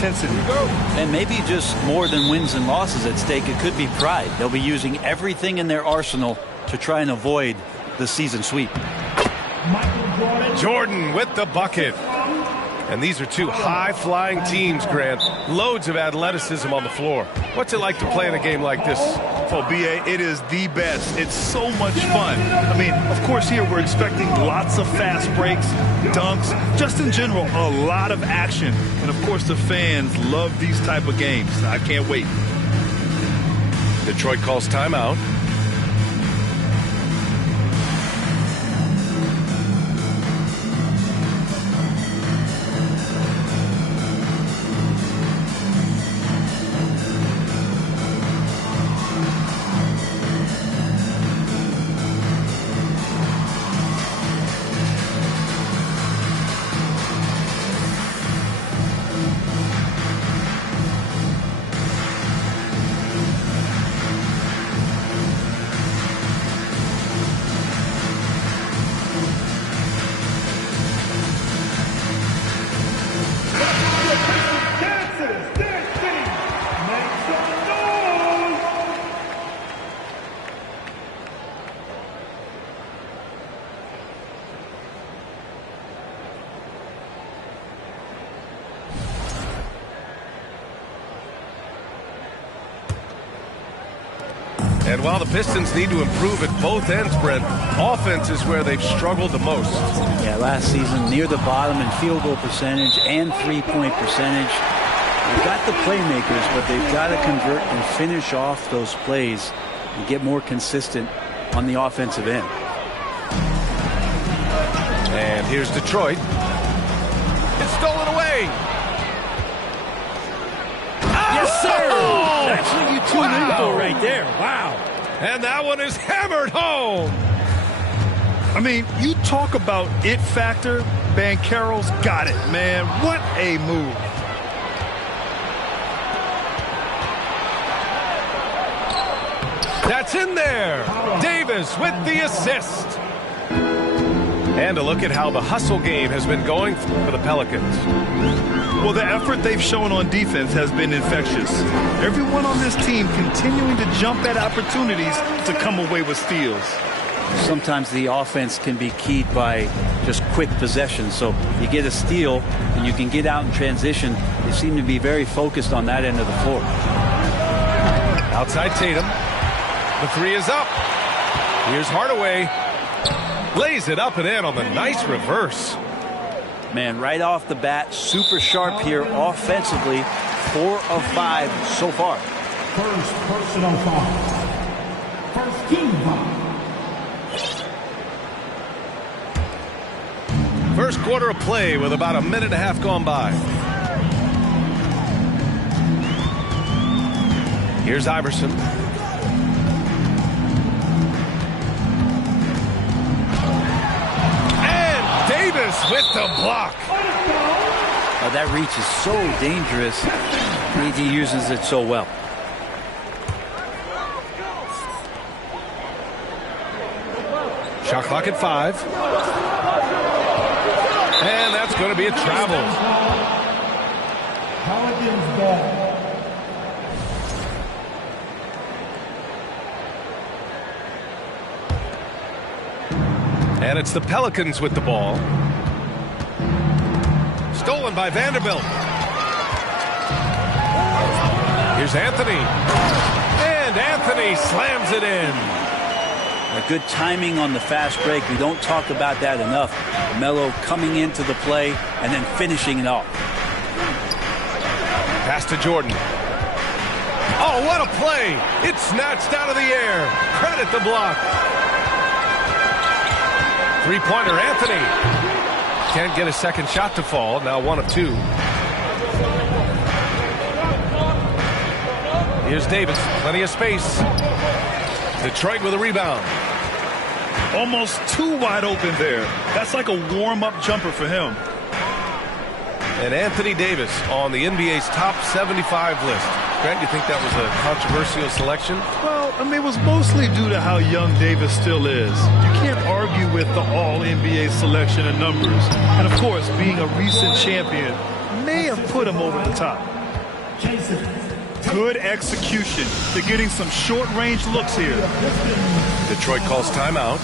intensity. And maybe just more than wins and losses at stake. It could be pride. They'll be using everything in their arsenal to try and avoid the season sweep. Jordan with the bucket. And these are two high-flying teams, Grant. Loads of athleticism on the floor. What's it like to play in a game like this? Oh, B.A., it is the best. It's so much fun. I mean, of course, here we're expecting lots of fast breaks, dunks, just in general, a lot of action. And, of course, the fans love these type of games. I can't wait. Detroit calls timeout. And while the Pistons need to improve at both ends, Brent, offense is where they've struggled the most. Yeah, last season near the bottom in field goal percentage and three-point percentage. They've got the playmakers, but they've got to convert and finish off those plays and get more consistent on the offensive end. And here's Detroit. It's stolen away. Yes, sir! Oh! That's what you tune in for right there. Wow. And that one is hammered home. I mean, you talk about it factor, Banchero's got it, man. What a move. That's in there. Davis with the assist. And a look at how the hustle game has been going for the Pelicans. Well, the effort they've shown on defense has been infectious. Everyone on this team continuing to jump at opportunities to come away with steals. Sometimes the offense can be keyed by just quick possession. So you get a steal and you can get out in transition. They seem to be very focused on that end of the floor. Outside Tatum. The three is up. Here's Hardaway. Lays it up and in on the nice reverse. Man, right off the bat, super sharp here offensively. 4 of 5 so far. First personal foul. First team foul. First quarter of play with about a minute and a half gone by. Here's Iverson. And Davis with the block. Oh, that reach is so dangerous. AD uses it so well. Shot clock at 5. And that's going to be a travel. Pelicans ball. And it's the Pelicans with the ball. Stolen by Vanderbilt. Here's Anthony. And Anthony slams it in. A good timing on the fast break. We don't talk about that enough. Melo coming into the play and then finishing it off. Pass to Jordan. Oh, what a play. It's snatched out of the air. Credit the block. Three-pointer, Anthony. Can't get a second shot to fall. Now 1 of 2. Here's Davis. Plenty of space. Detroit with a rebound. Almost too wide open there. That's like a warm-up jumper for him. And Anthony Davis on the NBA's top 75 list. Grant, you think that was a controversial selection? Well, I mean, it was mostly due to how young Davis still is. You can't argue with the all-NBA selection and numbers. And, of course, being a recent champion, may have put him over the top. Good execution. They're getting some short-range looks here. Detroit calls timeout.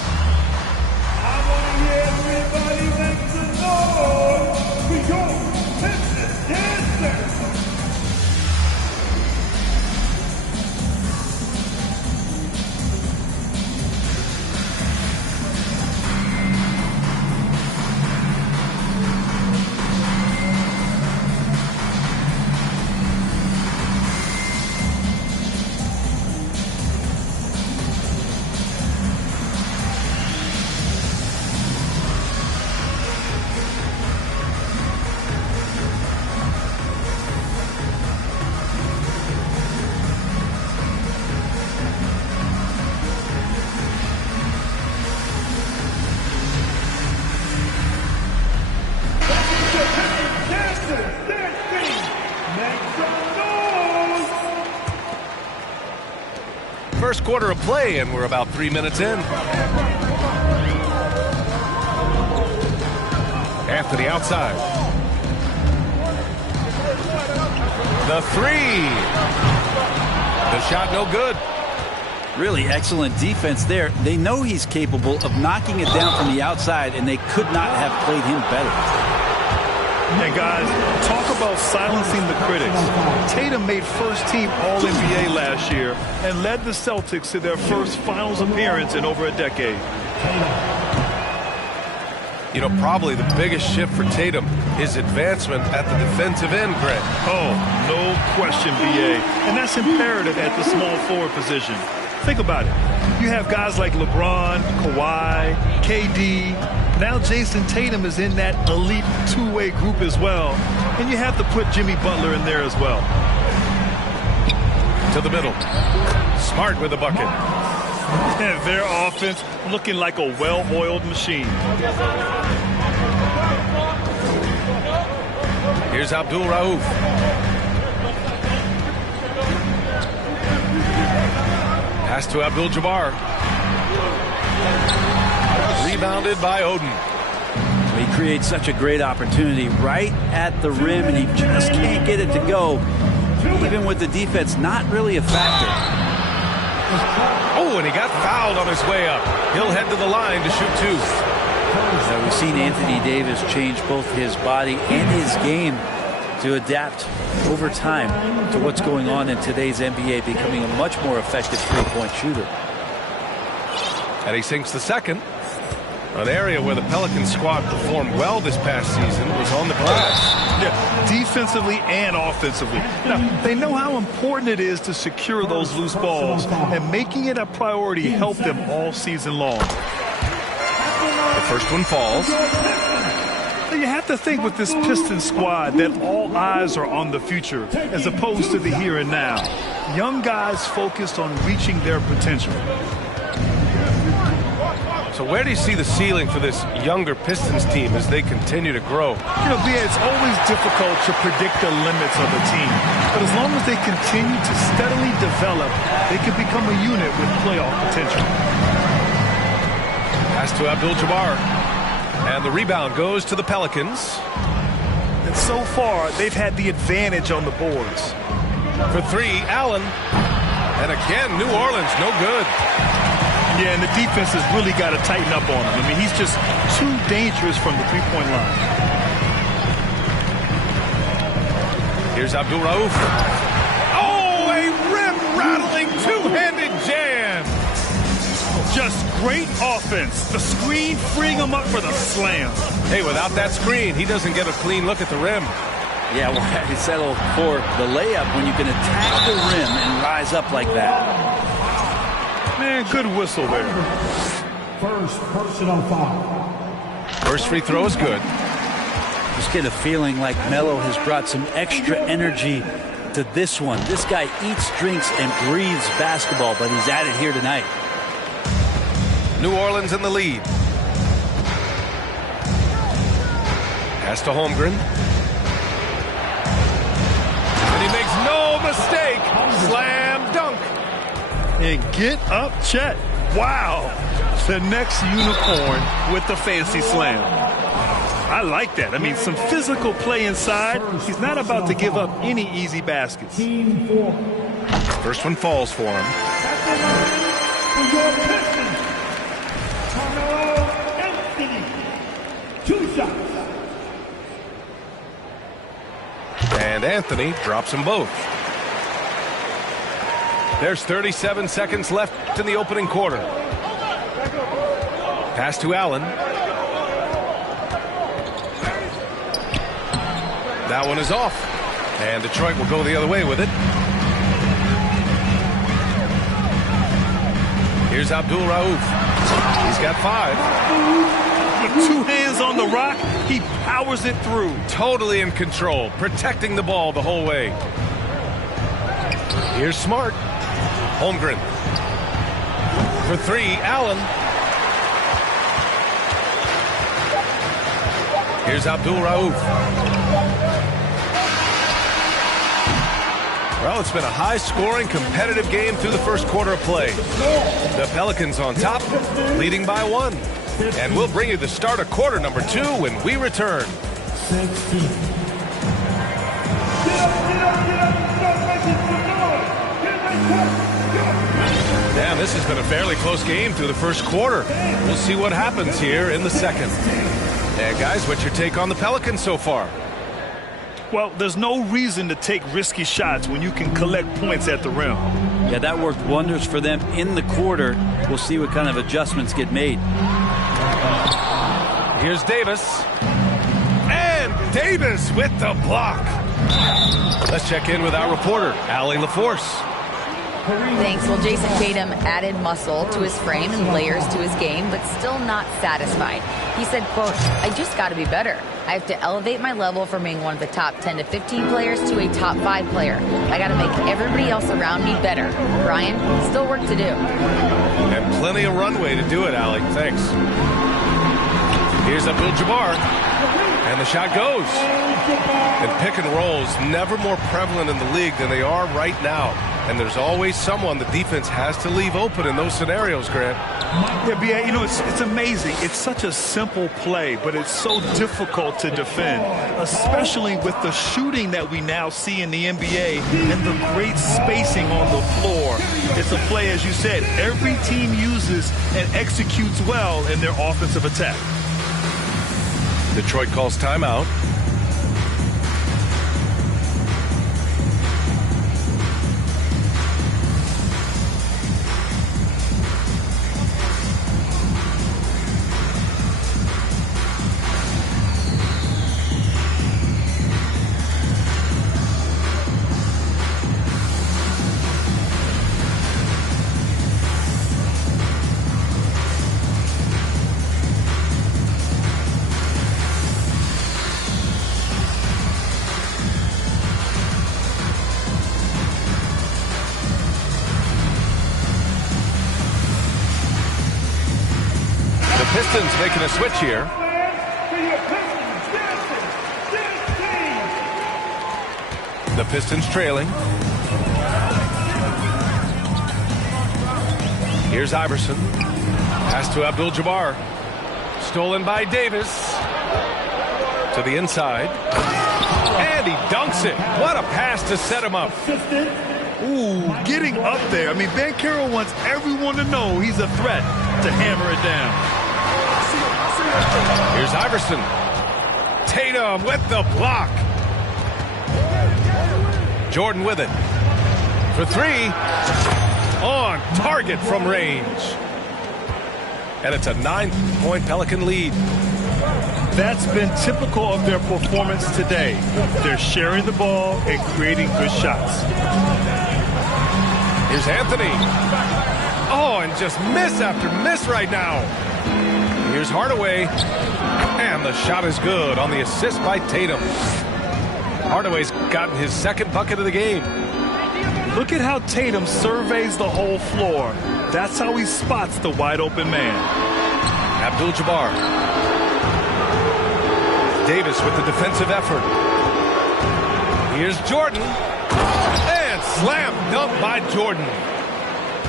I want to hear everybody make some noise. We go, Pistons dancers. First quarter of play, and we're about 3 minutes in. Anthony outside. The three. The shot no good. Really excellent defense there. They know he's capable of knocking it down from the outside, and they could not have played him better. And guys, talk about silencing the critics. Tatum made first-team All-NBA last year and led the Celtics to their first finals appearance in over a decade. You know, probably the biggest shift for Tatum is advancement at the defensive end, Greg. Oh, no question, B.A. And that's imperative at the small forward position. Think about it. You have guys like LeBron, Kawhi, KD. Now Jason Tatum is in that elite two-way group as well. And you have to put Jimmy Butler in there as well. To the middle. Smart with the bucket. And their offense looking like a well-oiled machine. Here's Abdul Rauf. Pass to Abdul-Jabbar. Rebounded by Oden. He creates such a great opportunity right at the rim, and he just can't get it to go. Even with the defense not really a factor. Oh, and he got fouled on his way up. He'll head to the line to shoot two. Now, we've seen Anthony Davis change both his body and his game to adapt over time to what's going on in today's NBA, becoming a much more effective three-point shooter. And he sinks the second. An area where the Pelicans squad performed well this past season was on the glass. Yeah, defensively and offensively. Now, they know how important it is to secure those loose balls, and making it a priority helped them all season long. The first one falls. You have to think with this Pistons squad that all eyes are on the future as opposed to the here and now. Young guys focused on reaching their potential. So where do you see the ceiling for this younger Pistons team as they continue to grow? You know, B.A., it's always difficult to predict the limits of a team. But as long as they continue to steadily develop, they can become a unit with playoff potential. Pass to Abdul-Jabbar. And the rebound goes to the Pelicans. And so far, they've had the advantage on the boards. For three, Allen. And again, New Orleans, no good. Yeah, and the defense has really got to tighten up on him. I mean, he's just too dangerous from the three-point line. Here's Abdul Rauf. Oh, a rim-rattling two-handed jam. Just great offense. The screen freeing him up for the slam. Hey, without that screen, he doesn't get a clean look at the rim. Yeah, well, he settled for the layup when you can attack the rim and rise up like that. Man, good whistle there. First personal foul. First free throw is good. Just get a feeling like Melo has brought some extra energy to this one. This guy eats, drinks, and breathes basketball, but he's at it here tonight. New Orleans in the lead. Pass to Holmgren. And he makes no mistake. Slam dunk. And get up, Chet. Wow. The next unicorn with the fancy slam. I like that. I mean, some physical play inside. He's not about to give up any easy baskets. First one falls for him. For your Pistons, Carmelo Anthony. 2 shots. And Anthony drops them both. There's 37 seconds left in the opening quarter. Pass to Allen. That one is off. And Detroit will go the other way with it. Here's Abdul Rauf. He's got 5. With 2 hands on the rock, he powers it through. Totally in control, protecting the ball the whole way. Here's Smart. Holmgren. For 3, Allen. Here's Abdul Rauf. Well, it's been a high-scoring, competitive game through the first quarter of play. The Pelicans on top, leading by 1. And we'll bring you the start of quarter number 2 when we return. 16. And this has been a fairly close game through the first quarter. We'll see what happens here in the second. And guys, what's your take on the Pelicans so far? Well, there's no reason to take risky shots when you can collect points at the rim. Yeah, that worked wonders for them in the quarter. We'll see what kind of adjustments get made. Here's Davis. And Davis with the block. Let's check in with our reporter, Allie LaForce. Thanks. Well, Jason Tatum added muscle to his frame and layers to his game, but still not satisfied. He said, quote, "I just got to be better. I have to elevate my level from being one of the top 10 to 15 players to a top 5 player. I got to make everybody else around me better." Brian, still work to do. And plenty of runway to do it, Allie. Thanks. Here's Abdul-Jabbar. And the shot goes. And pick and rolls never more prevalent in the league than they are right now. And there's always someone the defense has to leave open in those scenarios, Grant. Yeah, B.A., you know, it's amazing. It's such a simple play, but it's so difficult to defend, especially with the shooting that we now see in the NBA and the great spacing on the floor. It's a play, as you said, every team uses and executes well in their offensive attack. Detroit calls timeout. Pistons making a switch here. The Pistons trailing. Here's Iverson. Pass to Abdul-Jabbar. Stolen by Davis. To the inside. And he dunks it. What a pass to set him up. Ooh, getting up there. I mean, Banchero wants everyone to know he's a threat to hammer it down. Here's Iverson. Tatum with the block. Jordan with it. For 3. On target from range. And it's a 9-point Pelican lead. That's been typical of their performance today. They're sharing the ball and creating good shots. Here's Anthony. Oh, and just miss after miss right now. Here's Hardaway. And the shot is good on the assist by Tatum. Hardaway's gotten his second bucket of the game. Look at how Tatum surveys the whole floor. That's how he spots the wide open man. Abdul-Jabbar. Davis with the defensive effort. Here's Jordan. And slam dunk by Jordan.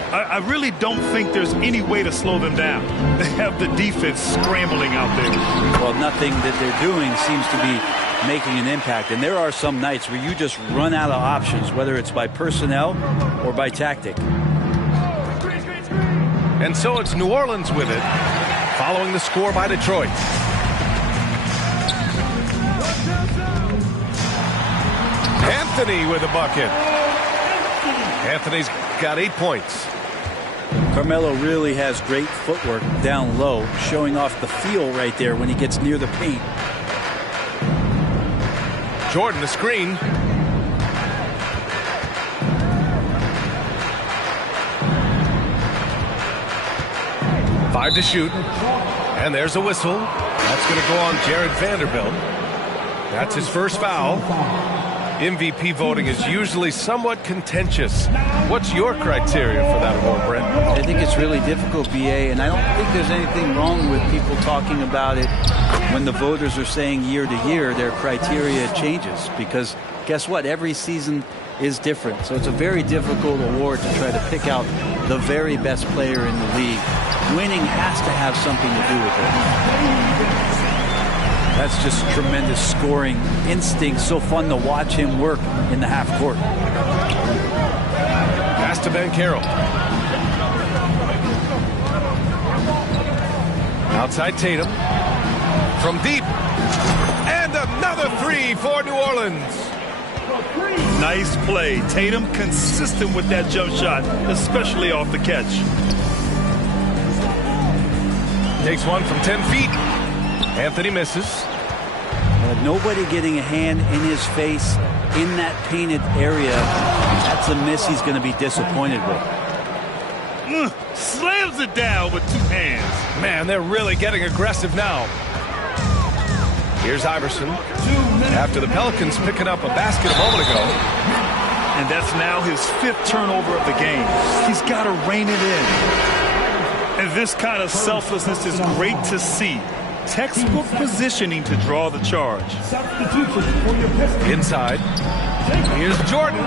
I really don't think there's any way to slow them down. They have the defense scrambling out there. Well, nothing that they're doing seems to be making an impact. And there are some nights where you just run out of options, whether it's by personnel or by tactic. And so it's New Orleans with it, following the score by Detroit. Anthony with a bucket. Anthony's got 8 points. Carmelo really has great footwork down low, showing off the feel right there when he gets near the paint. Jordan, the screen. Five to shoot. And there's a whistle. That's going to go on Jared Vanderbilt. That's his first foul. MVP voting is usually somewhat contentious. What's your criteria for that award, Brent? I think it's really difficult, BA, and I don't think there's anything wrong with people talking about it when the voters are saying year to year their criteria changes, because guess what? Every season is different. So it's a very difficult award to try to pick out the very best player in the league. Winning has to have something to do with it. That's just tremendous scoring instinct. So fun to watch him work in the half court. Pass to Banchero. Outside Tatum. From deep. And another three for New Orleans. Nice play. Tatum consistent with that jump shot, especially off the catch. Takes one from 10 feet. Anthony misses. Nobody getting a hand in his face in that painted area. That's a miss he's going to be disappointed with. Slams it down with two hands. Man, they're really getting aggressive now. Here's Iverson. After the Pelicans picking up a basket a moment ago. And that's now his 5th turnover of the game. He's got to rein it in. And this kind of selflessness is great to see. Textbook positioning to draw the charge. Inside. Here's Jordan.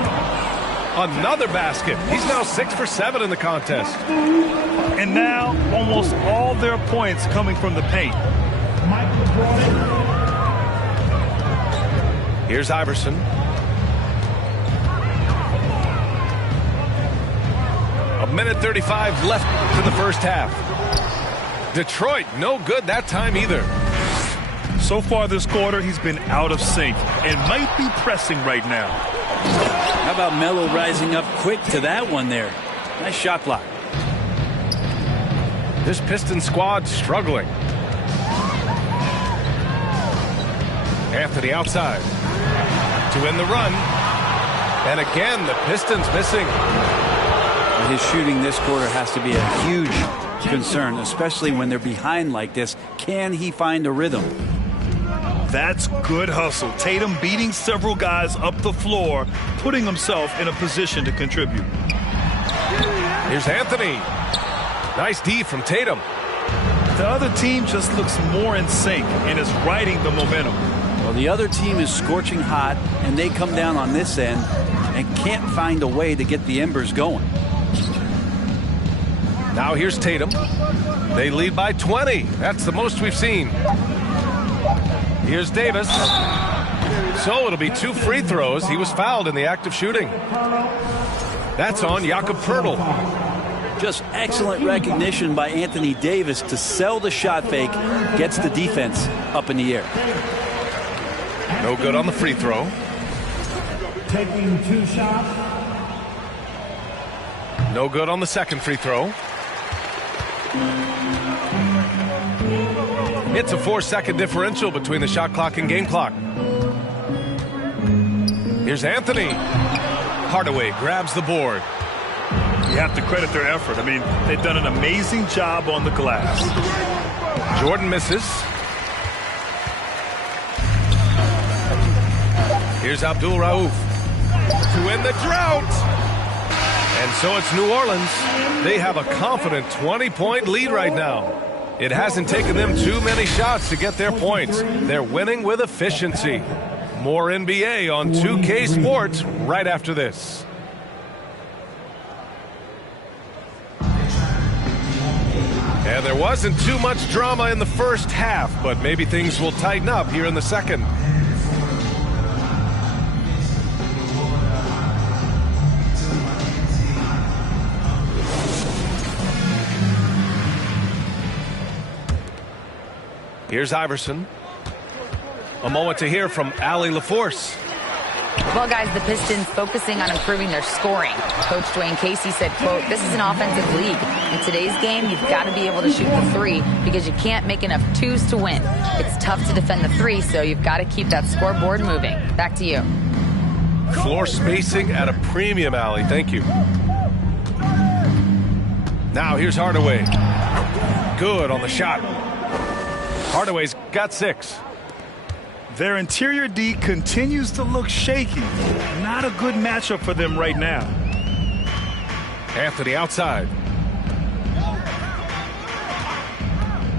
Another basket. He's now 6 for 7 in the contest. And now almost all their points coming from the paint. Here's Iverson. A minute 35 left to the first half. Detroit, no good that time either. So far this quarter, he's been out of sync and might be pressing right now. How about Melo rising up quick to that one there? Nice shot block. This Pistons squad struggling. Anthony outside to win the run. And again, the Pistons missing. His shooting this quarter has to be a huge concern, especially when they're behind like this. Can he find a rhythm? That's good hustle. Tatum beating several guys up the floor, putting himself in a position to contribute. Here's Anthony. Nice D from Tatum. The other team just looks more in sync and is riding the momentum. Well, the other team is scorching hot, and they come down on this end and can't find a way to get the embers going. Now here's Tatum. They lead by 20. That's the most we've seen. Here's Davis. So it'll be 2 free throws. He was fouled in the act of shooting. That's on Jakob Poeltl. Just excellent recognition by Anthony Davis to sell the shot fake. Gets the defense up in the air. No good on the free throw. Taking 2 shots. No good on the second free throw. It's a 4-second differential between the shot clock and game clock. Here's Anthony. Hardaway grabs the board. You have to credit their effort. I mean, they've done an amazing job on the glass. Jordan misses. Here's Abdul Rauf to end the drought. And so it's New Orleans. They have a confident 20-point lead right now. It hasn't taken them too many shots to get their points. They're winning with efficiency. More NBA on 2K Sports right after this. And there wasn't too much drama in the first half, but maybe things will tighten up here in the second. Here's Iverson. A moment to hear from Allie LaForce. Well, guys, the Pistons focusing on improving their scoring. Coach Dwayne Casey said, quote, "This is an offensive league. In today's game, you've got to be able to shoot the three because you can't make enough twos to win. It's tough to defend the three, so you've got to keep that scoreboard moving." Back to you. Floor spacing at a premium, Allie. Thank you. Now here's Hardaway. Good on the shot. Hardaway's got 6. Their interior D continues to look shaky. Not a good matchup for them right now. Anthony outside.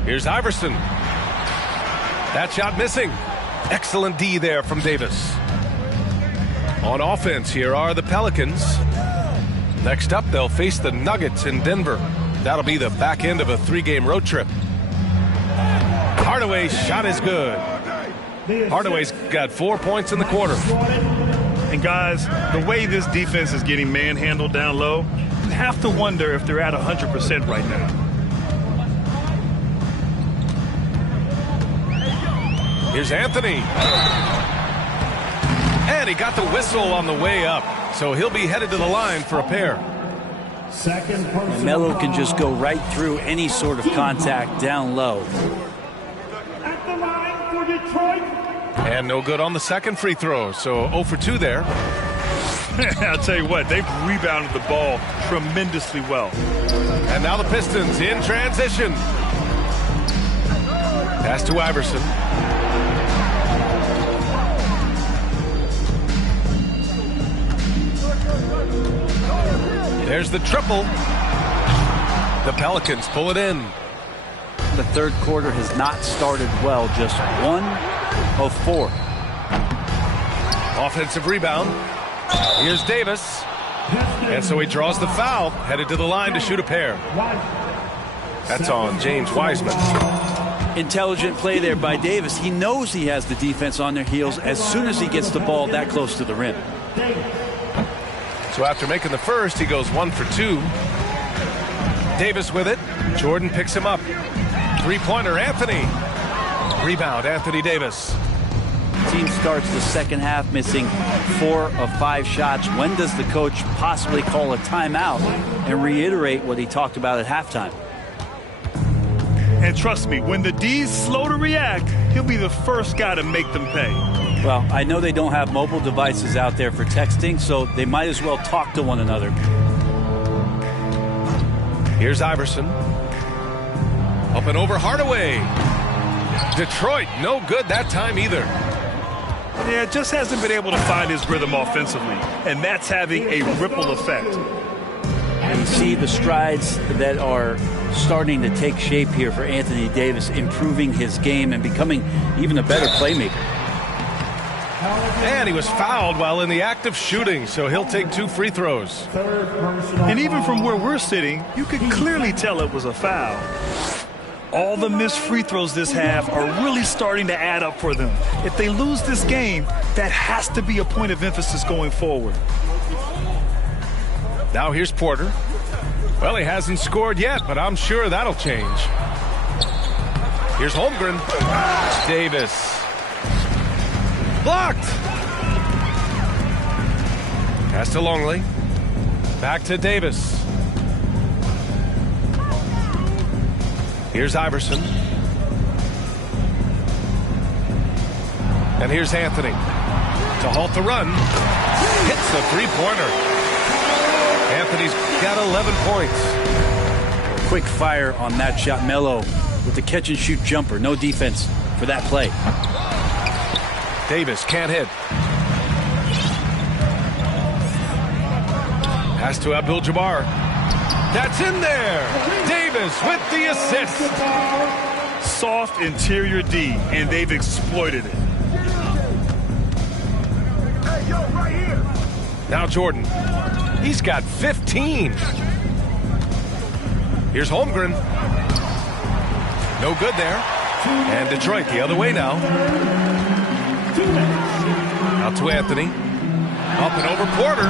Here's Iverson. That shot missing. Excellent D there from Davis. On offense, here are the Pelicans. Next up, they'll face the Nuggets in Denver. That'll be the back end of a 3-game road trip. Hardaway's shot is good. Hardaway's got 4 points in the quarter. And guys, the way this defense is getting manhandled down low, you have to wonder if they're at 100% right now. Here's Anthony. And he got the whistle on the way up, so he'll be headed to the line for a pair. Melo can just go right through any sort of contact down low. At the line for Detroit. And no good on the second free throw, so 0 for 2 there. I'll tell you what, they've rebounded the ball tremendously well. And now the Pistons in transition. Pass to Iverson. There's the triple. The Pelicans pull it in. The third quarter has not started well, just 1 of 4. Offensive rebound. Here's Davis. And so he draws the foul, headed to the line to shoot a pair. That's on James Wiseman. Intelligent play there by Davis. He knows he has the defense on their heels as soon as he gets the ball that close to the rim. So after making the first, he goes 1 for 2. Davis with it. Jordan picks him up. Three-pointer, Anthony. Rebound, Anthony Davis. Team starts the second half missing 4 of 5 shots. When does the coach possibly call a timeout and reiterate what he talked about at halftime? And trust me, when the D's slow to react, he'll be the first guy to make them pay. Well, I know they don't have mobile devices out there for texting, so they might as well talk to one another. Here's Iverson. Up and over Hardaway. Detroit, no good that time either. Yeah, just hasn't been able to find his rhythm offensively, and that's having a ripple effect. And you see the strides that are starting to take shape here for Anthony Davis, improving his game and becoming even a better playmaker. And he was fouled while in the act of shooting, so he'll take 2 free throws. And even from where we're sitting, you could clearly tell it was a foul. All the missed free throws this half are really starting to add up for them. If they lose this game, that has to be a point of emphasis going forward. Now here's Porter. Well, he hasn't scored yet, but I'm sure that'll change. Here's Holmgren. Davis. Blocked. Pass to Longley. Back to Davis. Here's Iverson. And here's Anthony. To halt the run. Hits the three-pointer. Anthony's got 11 points. Quick fire on that shot. Melo with the catch-and-shoot jumper. No defense for that play. Davis can't hit. Pass to Abdul-Jabbar. That's in there. Davis with the assist. Soft interior D, and they've exploited it. Now Jordan. He's got 15. Here's Holmgren. No good there. And Detroit the other way now. Out to Anthony. Up and over Porter.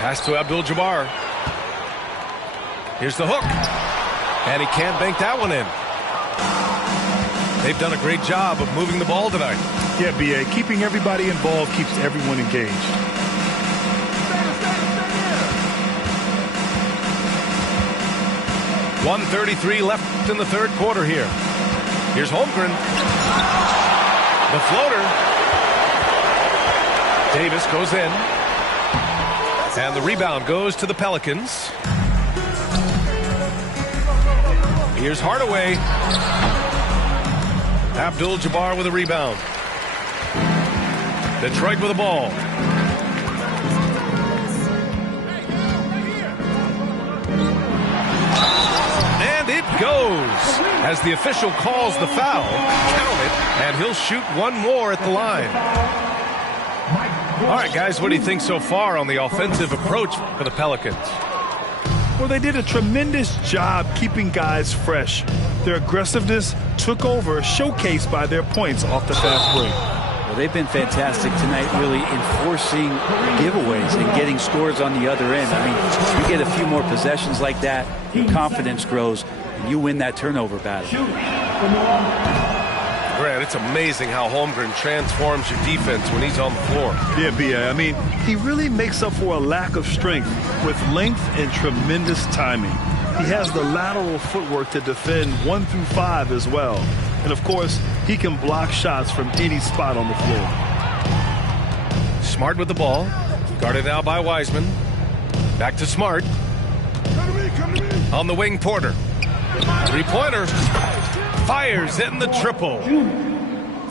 Pass to Abdul-Jabbar. Here's the hook. And he can't bank that one in. They've done a great job of moving the ball tonight. Yeah, B.A. Keeping everybody involved keeps everyone engaged. .133 left in the third quarter here. Here's Holmgren. The floater. Davis goes in. And the rebound goes to the Pelicans. Here's Hardaway. Abdul-Jabbar with a rebound. Detroit with the ball. And it goes as the official calls the foul. Count it, and he'll shoot one more at the line. All right, guys, what do you think so far on the offensive approach for the Pelicans? Well, they did a tremendous job keeping guys fresh. Their aggressiveness took over, showcased by their points off the fast break. Well, they've been fantastic tonight, really enforcing giveaways and getting scores on the other end. I mean, you get a few more possessions like that, your confidence grows, and you win that turnover battle. Grant, it's amazing how Holmgren transforms your defense when he's on the floor. Yeah, B.A. I mean, he really makes up for a lack of strength with length and tremendous timing. He has the lateral footwork to defend 1 through 5 as well. And, of course, he can block shots from any spot on the floor. Smart with the ball. Guarded now by Wiseman. Back to Smart. On the wing, Porter. Three-pointer. Fires in the triple.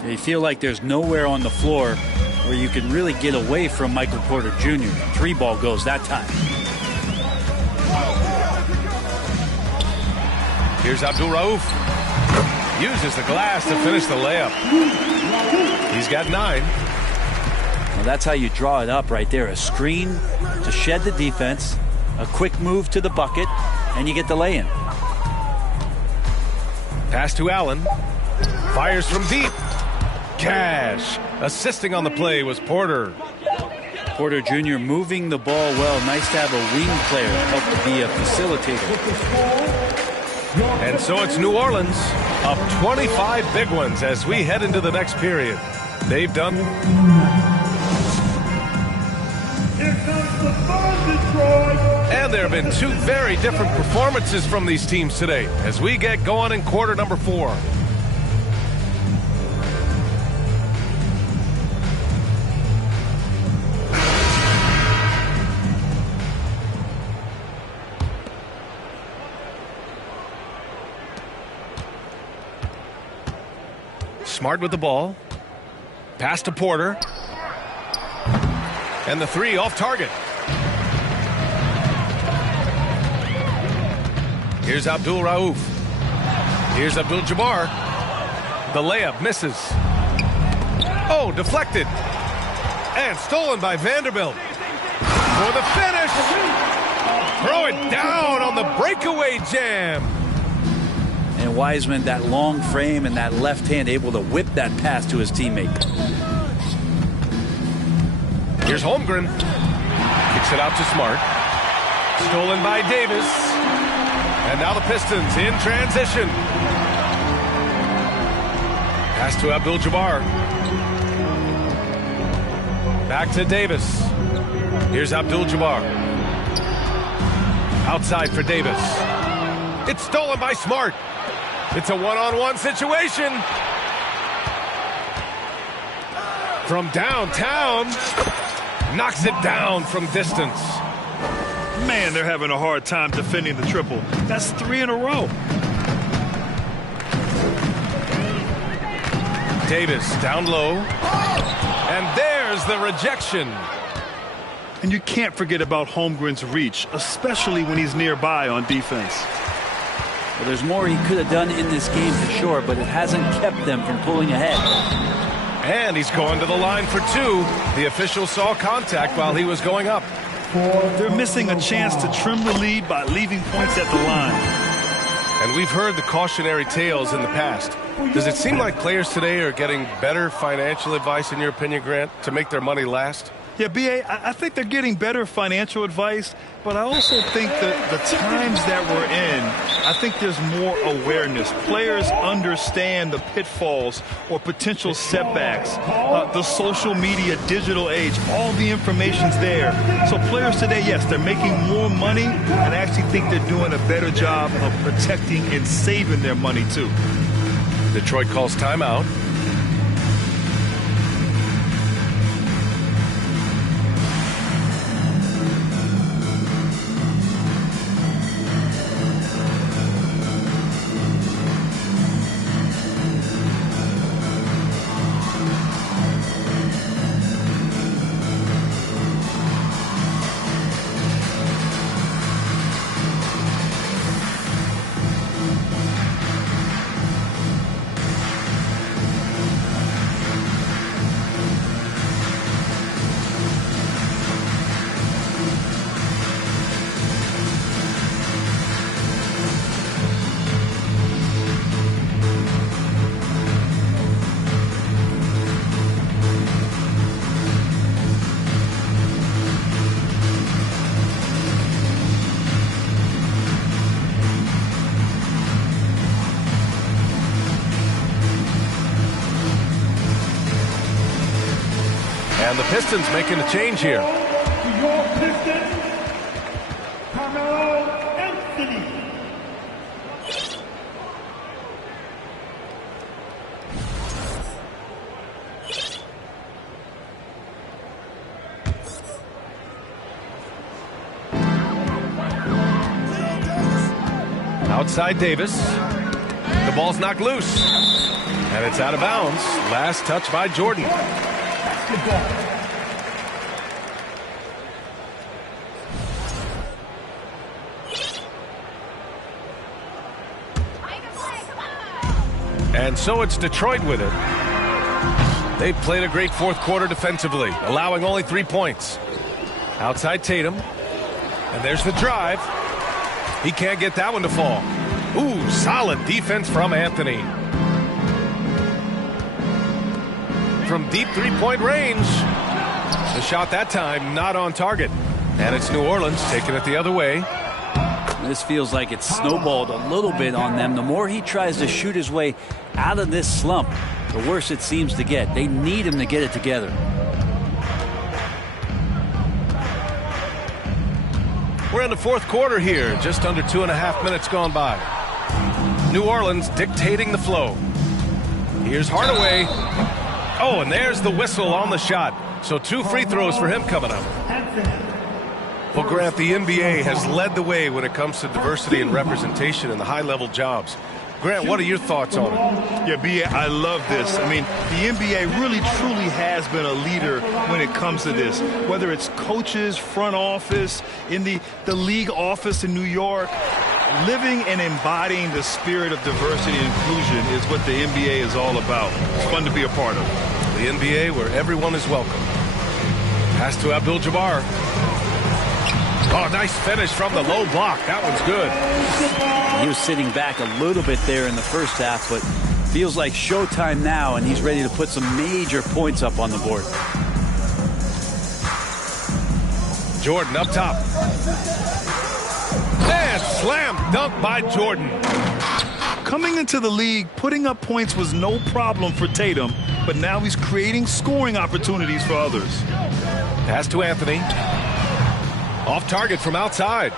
You feel like there's nowhere on the floor where you can really get away from Michael Porter Jr. 3-ball goes that time. Here's Abdul-Rauf. Uses the glass to finish the layup. He's got 9. Well, that's how you draw it up right there. A screen to shed the defense, a quick move to the bucket, and you get the lay-in. Pass to Allen. Fires from deep. Cash. Assisting on the play was Porter. Porter Jr. moving the ball well. Nice to have a wing player help to be a facilitator. And so it's New Orleans up 25 big ones as we head into the next period. They've done. Here comes the fun, Detroit. And there have been 2 very different performances from these teams today as we get going in quarter number 4. Smart with the ball. Pass to Porter. And the 3 off target. Here's Abdul-Rauf. Here's Abdul-Jabbar. The layup misses. Oh, deflected. And stolen by Vanderbilt. For the finish. Throw it down on the breakaway jam. And Wiseman, that long frame and that left hand, able to whip that pass to his teammate. Here's Holmgren. Kicks it out to Smart. Stolen by Davis. And now the Pistons in transition. Pass to Abdul-Jabbar. Back to Davis. Here's Abdul-Jabbar. Outside for Davis. It's stolen by Smart. It's a one-on-one situation. From downtown. Knocks it down from distance. Man, they're having a hard time defending the triple. That's 3 in a row. Davis down low. And there's the rejection. And you can't forget about Holmgren's reach, especially when he's nearby on defense. Well, there's more he could have done in this game for sure, but it hasn't kept them from pulling ahead. And he's going to the line for 2. The official saw contact while he was going up. They're missing a chance to trim the lead by leaving points at the line. And we've heard the cautionary tales in the past. Does it seem like players today are getting better financial advice, in your opinion, Grant, to make their money last? Yeah, B.A., I think they're getting better financial advice, but I also think that the times that we're in, I think there's more awareness. Players understand the pitfalls or potential setbacks, the social media, digital age, all the information's there. So players today, yes, they're making more money, and I actually think they're doing a better job of protecting and saving their money, too. Detroit calls timeout. And the Pistons making a change here. Your Pistons, Carmelo Anthony. Outside Davis. The ball's knocked loose. And it's out of bounds. Last touch by Jordan. And so it's Detroit with it. They've played a great fourth quarter defensively, allowing only 3 points. Outside Tatum. And there's the drive. He can't get that one to fall. Ooh, solid defense from Anthony. From deep three-point range. The shot that time not on target. And it's New Orleans taking it the other way. This feels like it's snowballed a little bit on them. The more he tries to shoot his way out of this slump, the worse it seems to get. They need him to get it together. We're in the fourth quarter here, just under 2.5 minutes gone by. New Orleans dictating the flow. Here's Hardaway. Oh, and there's the whistle on the shot. So 2 free throws for him coming up. Well, Grant, the NBA has led the way when it comes to diversity and representation in the high-level jobs. Grant, what are your thoughts on it? Yeah, B.A., I love this. I mean, the NBA really, truly has been a leader when it comes to this. Whether it's coaches, front office, in the league office in New York, living and embodying the spirit of diversity and inclusion is what the NBA is all about. It's fun to be a part of. The NBA where everyone is welcome. Pass to Abdul-Jabbar. Oh, nice finish from the low block. That one's good. He was sitting back a little bit there in the first half, but feels like showtime now, and he's ready to put some major points up on the board. Jordan up top. And slam dunk by Jordan. Coming into the league, putting up points was no problem for Tatum, but now he's creating scoring opportunities for others. Pass to Anthony. Off target from outside.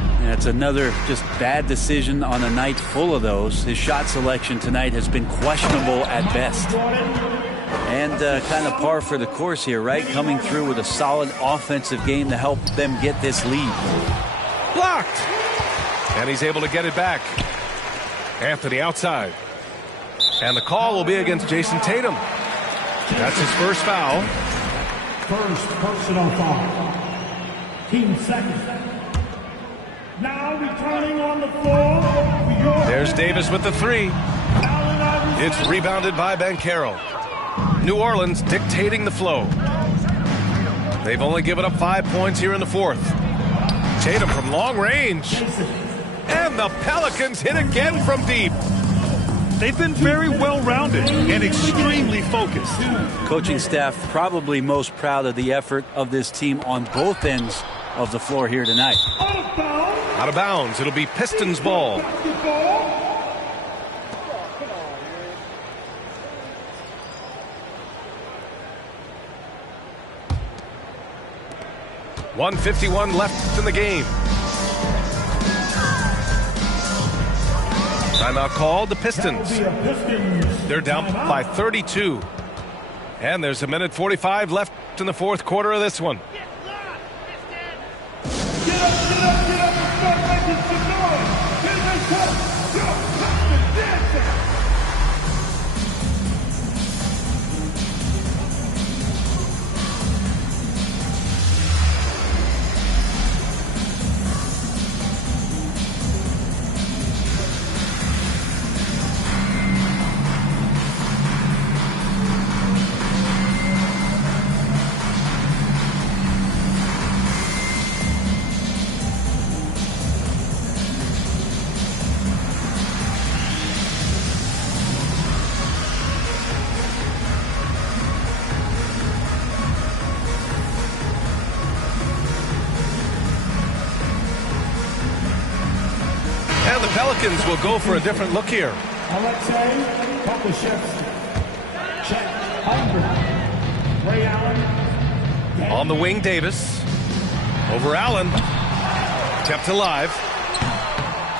And it's another just bad decision on a night full of those. His shot selection tonight has been questionable at best. And kind of par for the course here, right? Coming through with a solid offensive game to help them get this lead. Blocked. And he's able to get it back. Anthony outside. And the call will be against Jason Tatum. That's his first foul. First personal foul. Team second. Now returning on the floor. There's Davis with the three. It's rebounded by Banchero. New Orleans dictating the flow. They've only given up 5 points here in the fourth. Tatum from long range. And the Pelicans hit again from deep. They've been very well-rounded and extremely focused. Coaching staff probably most proud of the effort of this team on both ends of the floor here tonight. Out of bounds. It'll be Pistons ball. .151 left in the game. Timeout called, the Pistons. They're down by 32. And there's a minute 45 left in the fourth quarter of this one. Get up, get up, get up and start making some noise. Here they come. Yo, Pistons dancing. Pelicans will go for a different look here. Alexei Pokusevski, Chet Holmgren, Ray Allen. On the wing, Davis. Over Allen. Kept alive.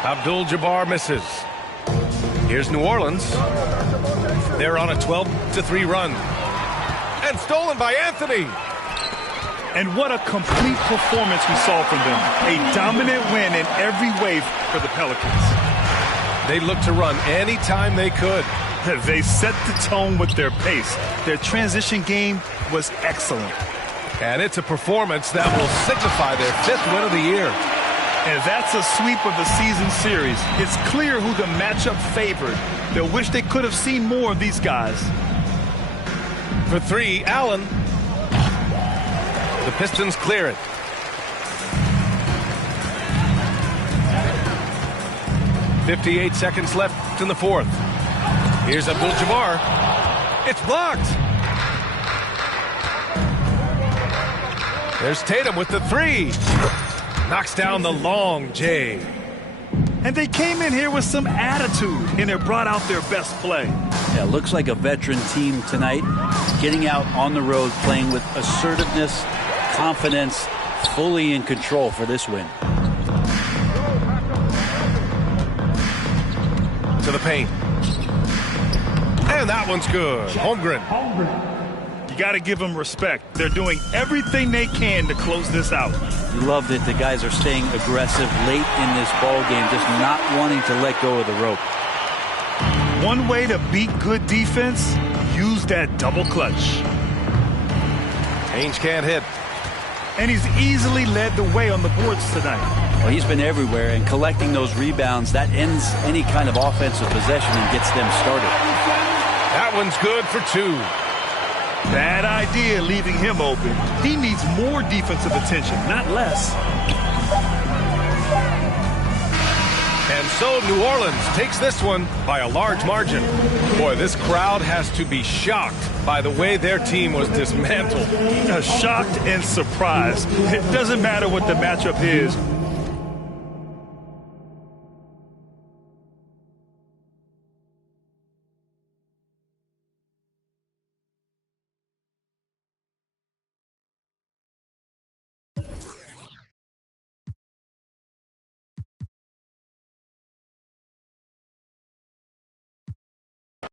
Abdul-Jabbar misses. Here's New Orleans. They're on a 12-3 run. And stolen by Anthony. And what a complete performance we saw from them. A dominant win in every way for the Pelicans. They looked to run anytime they could. They set the tone with their pace. Their transition game was excellent. And it's a performance that will signify their 5th win of the year. And that's a sweep of the season series. It's clear who the matchup favored. They'll wish they could have seen more of these guys. For 3, Allen. The Pistons clear it. .58 seconds left in the fourth. Here's Abdul-Jabbar. It's blocked. There's Tatum with the 3. Knocks down the long J. And they came in here with some attitude, and it brought out their best play. Yeah, looks like a veteran team tonight. Getting out on the road, playing with assertiveness, confidence, fully in control for this win. To the paint. And that one's good. Holmgren. You got to give them respect. They're doing everything they can to close this out. You love that the guys are staying aggressive late in this ball game, just not wanting to let go of the rope. One way to beat good defense, use that double clutch. Ainge can't hit. And he's easily led the way on the boards tonight. Well, he's been everywhere, and collecting those rebounds, that ends any kind of offensive possession and gets them started. That one's good for 2. Bad idea leaving him open. He needs more defensive attention, not less. And so New Orleans takes this one by a large margin. Boy, this crowd has to be shocked by the way their team was dismantled. Shocked and surprised. It doesn't matter what the matchup is.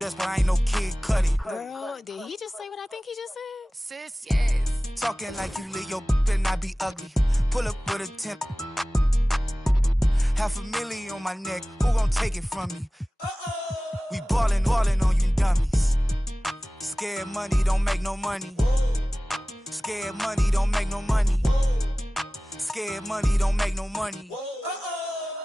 That's why I ain't no Kid Cudi. Girl, did he just say what I think he just said? Sis, yes. Talking like you live your and I be ugly. Pull up with a 10. $500,000 on my neck. Who gon' take it from me? We ballin' on you dummies. Scared money don't make no money. Scared money don't make no money. Scared money don't make no money.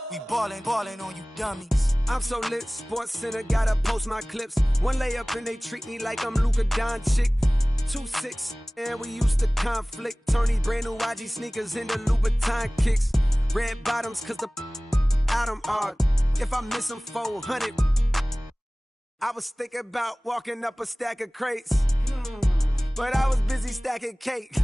We ballin' on you dummies. I'm so lit, Sports Center, gotta post my clips. One layup and they treat me like I'm Luka Doncic. 2-6, and we used to conflict. Turn these brand new YG sneakers into Louboutin kicks. Red bottoms, cause the Adam art. If I miss him 400, I was thinking about walking up a stack of crates, but I was busy stacking cake.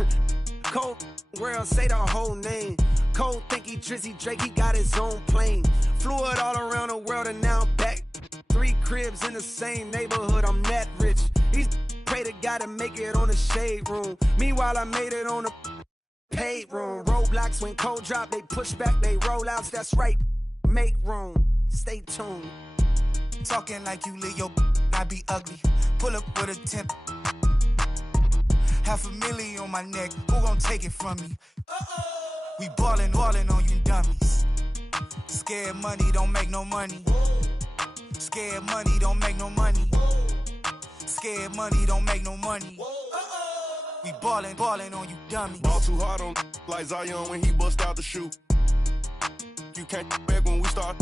Cold world, say the whole name. Cole think he Drizzy Drake, he got his own plane. Flew it all around the world and now I'm back. 3 cribs in the same neighborhood, I'm that rich. He's pray to God to make it on the shade room. Meanwhile, I made it on the paid room. Roadblocks when cold drop, they push back, they roll outs. That's right, make room. Stay tuned. Talking like you live your I be ugly. Pull up with a temp. $500,000 on my neck. Who gon' take it from me? We ballin' on you dummies. Scared money don't make no money. Scared money don't make no money. Scared money don't make no money. We ballin' on you dummies. Ball too hard on like Zion when he bust out the shoe. You can't back when we start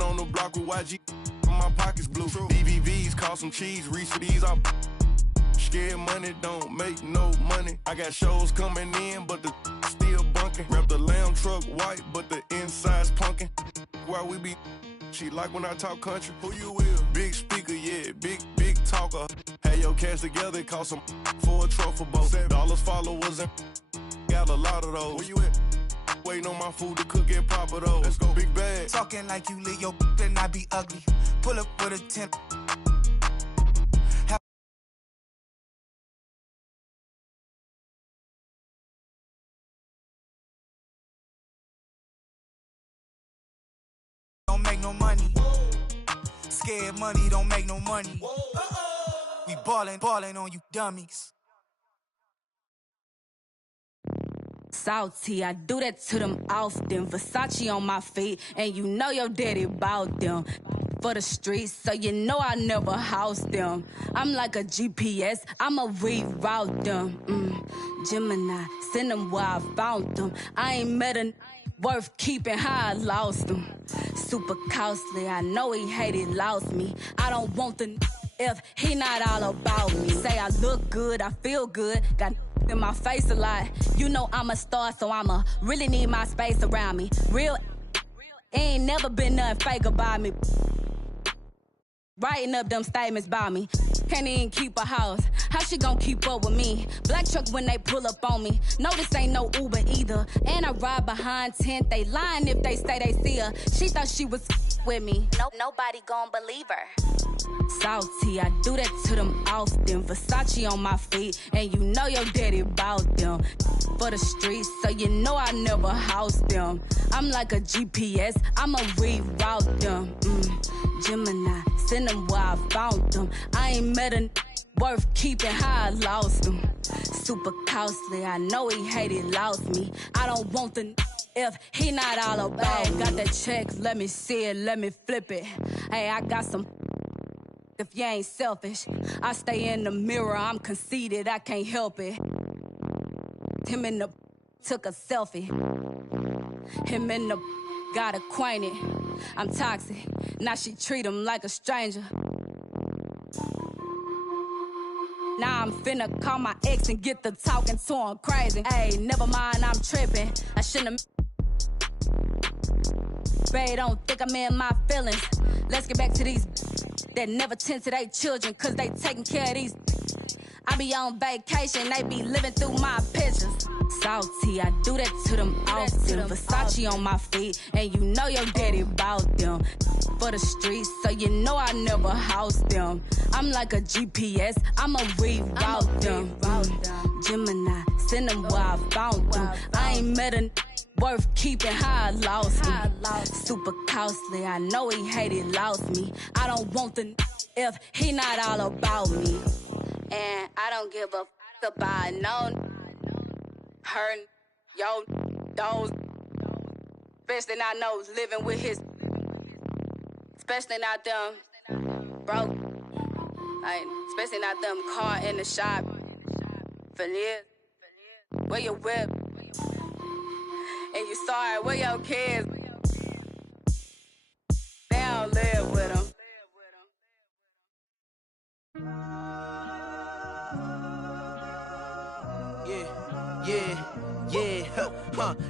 on the block with YG. My pockets blue. BVVs, call some cheese, reach for these. I'm scared money don't make no money. I got shows coming in, but the still bunking. Wrap the lamb truck white, but the inside's punkin'. Why we be? She like when I talk country. Who you with? Big speaker, yeah, big talker. Had your cash together, cost some for a trophy boat. $7 followers and got a lot of those. Where you at? Waiting on my food to cook and pop it over. Let's go, big bag. Talking like you live your and I be ugly. Pull up with a temp. Don't make no money. Scared money don't make no money. We ballin' on you dummies. Salty, I do that to them often. Versace on my feet, and you know your daddy bought them. For the streets, so you know I never house them. I'm like a GPS, I'ma reroute them. Gemini, send them where I found them. I ain't met a worth keeping how I lost them. Super costly, I know he hated, lost me. I don't want the if he not all about me. Say I look good, I feel good, got in my face a lot. You know I'm a star, so I'ma really need my space around me. Real ain't never been nothing fake about me. Writing up them statements about me. Can't even keep a house. How she gon' keep up with me? Black truck when they pull up on me. No, this ain't no Uber either. And I ride behind tent. They lying if they say they see her. She thought she was with me. Nobody gon' believe her. Salty, I do that to them often. Versace on my feet, and you know your daddy bought them. For the streets, so you know I never house them. I'm like a GPS, I'ma reroute them. Gemini, send them where I found them. I ain't met a worth keeping how I lost them. Super costly, I know he hated, lost me. I don't want the if he not all about me. Got that check, let me see it, let me flip it. Hey, I got some if you ain't selfish. I stay in the mirror, I'm conceited, I can't help it. Him in the took a selfie. Him in the got acquainted. I'm toxic, now she treat him like a stranger. Now I'm finna call my ex and get the talking to him crazy. Hey, never mind, I'm tripping. I shouldn't Babe, don't think I'm in my feelings. Let's get back to these that never tend to their children, cause they taking care of these. I be on vacation, they be living through my pictures. Salty, I do that to them often. Versace on my feet, and you know your daddy bought them. For the streets, so you know I never house them. I'm like a GPS, I'ma reroute them. Gemini, send them where I found them. I ain't met a worth keeping how I lost them. Super costly, I know he hated, lost me. I don't want the if he not all about me. And I don't give a fuck about no her, yo, those. Especially not those living with his. Especially not them broke. Like, especially not them caught in the shop. For years. Where your whip? And you sorry, where your kids? They don't live with them. Yeah.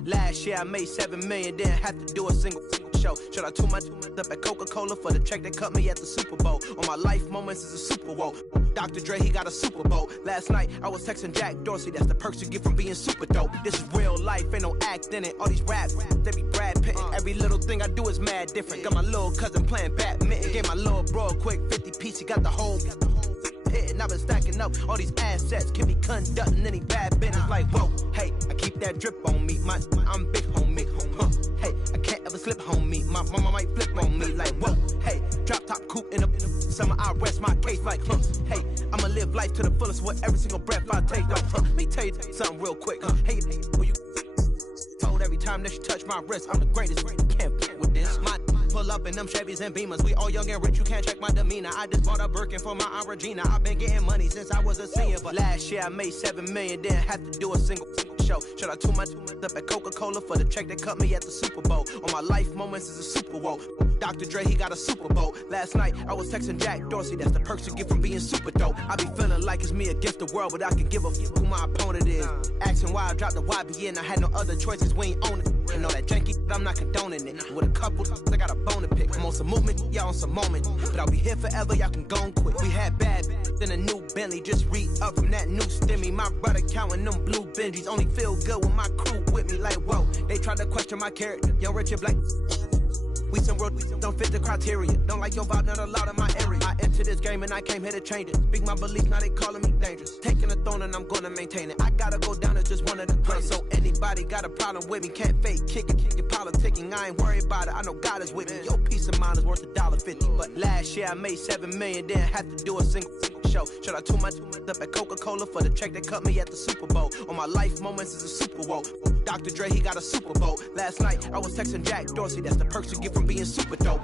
Last year I made 7 million, didn't have to do a single show. Should I tune my up at Coca-Cola for the check that cut me at the Super Bowl? On my life moments is a Super Bowl. Dr. Dre, he got a Super Bowl. Last night, I was texting Jack Dorsey. That's the perks you get from being super dope. This is real life, ain't no act in it. All these raps, they be Brad Pittin'. Every little thing I do is mad different. Got my little cousin playing badminton. Gave my little bro a quick 50 piece. He got the whole hitting. I've been stacking up all these assets. Can be conducting any bad business. Like, whoa, hey, I keep that drip on me. I'm big homie. Hey, I can't ever slip homie. My mama might flip on me. Like, whoa, hey, drop top coupe in the summer. I rest my case like, hey, I'ma live life to the fullest with every single breath I take. Let me tell you something real quick. Hey, who you told every time that you touch my wrist, I'm the greatest. Can't fuck with this. My pull up in them Chevys and Beamers. We all young and rich, you can't check my demeanor. I just bought a Birkin for my Aunt Regina. I've been getting money since I was a senior, but last year I made $7 million, didn't have to do a single show. Should I tune my up at Coca-Cola for the check that cut me at the Super Bowl? On my life moments is a Super Bowl. Dr. Dre, he got a Super Bowl. Last night, I was texting Jack Dorsey. That's the perks you get from being super dope. I be feeling like it's me against the world, but I can give a fuck who my opponent is. Asking why I dropped the YBN, I had no other choices, we ain't own it. And all that janky, I'm not condoning it. With a couple, I got a bone to pick. I'm on some movement, y'all on some moment. But I'll be here forever, y'all can go and quit. We had bad then a new Bentley, just re-up from that new stimmy. My brother counting them blue Benjis, only feel good with my crew with me. Like, whoa, they tried to question my character. Young Richard Black. We some road, we don't fit the criteria. Don't like your vibe, not allowed in my area. I entered this game and I came here to change it. Speak my belief, now they calling me dangerous. Taking the throne and I'm gonna maintain it. I gotta go down as just one of the greats. So anybody got a problem with me, can't fake kick it. Your politicking, I ain't worried about it. I know God is with me. Your peace of mind is worth $1.50. But last year I made $7 million, didn't have to do a single show. Should I tune my up at Coca-Cola for the check that cut me at the Super Bowl? On my life moments is a Super Bowl. Dr. Dre, he got a Super Bowl. Last night I was texting Jack Dorsey. That's the perks you get from being super dope.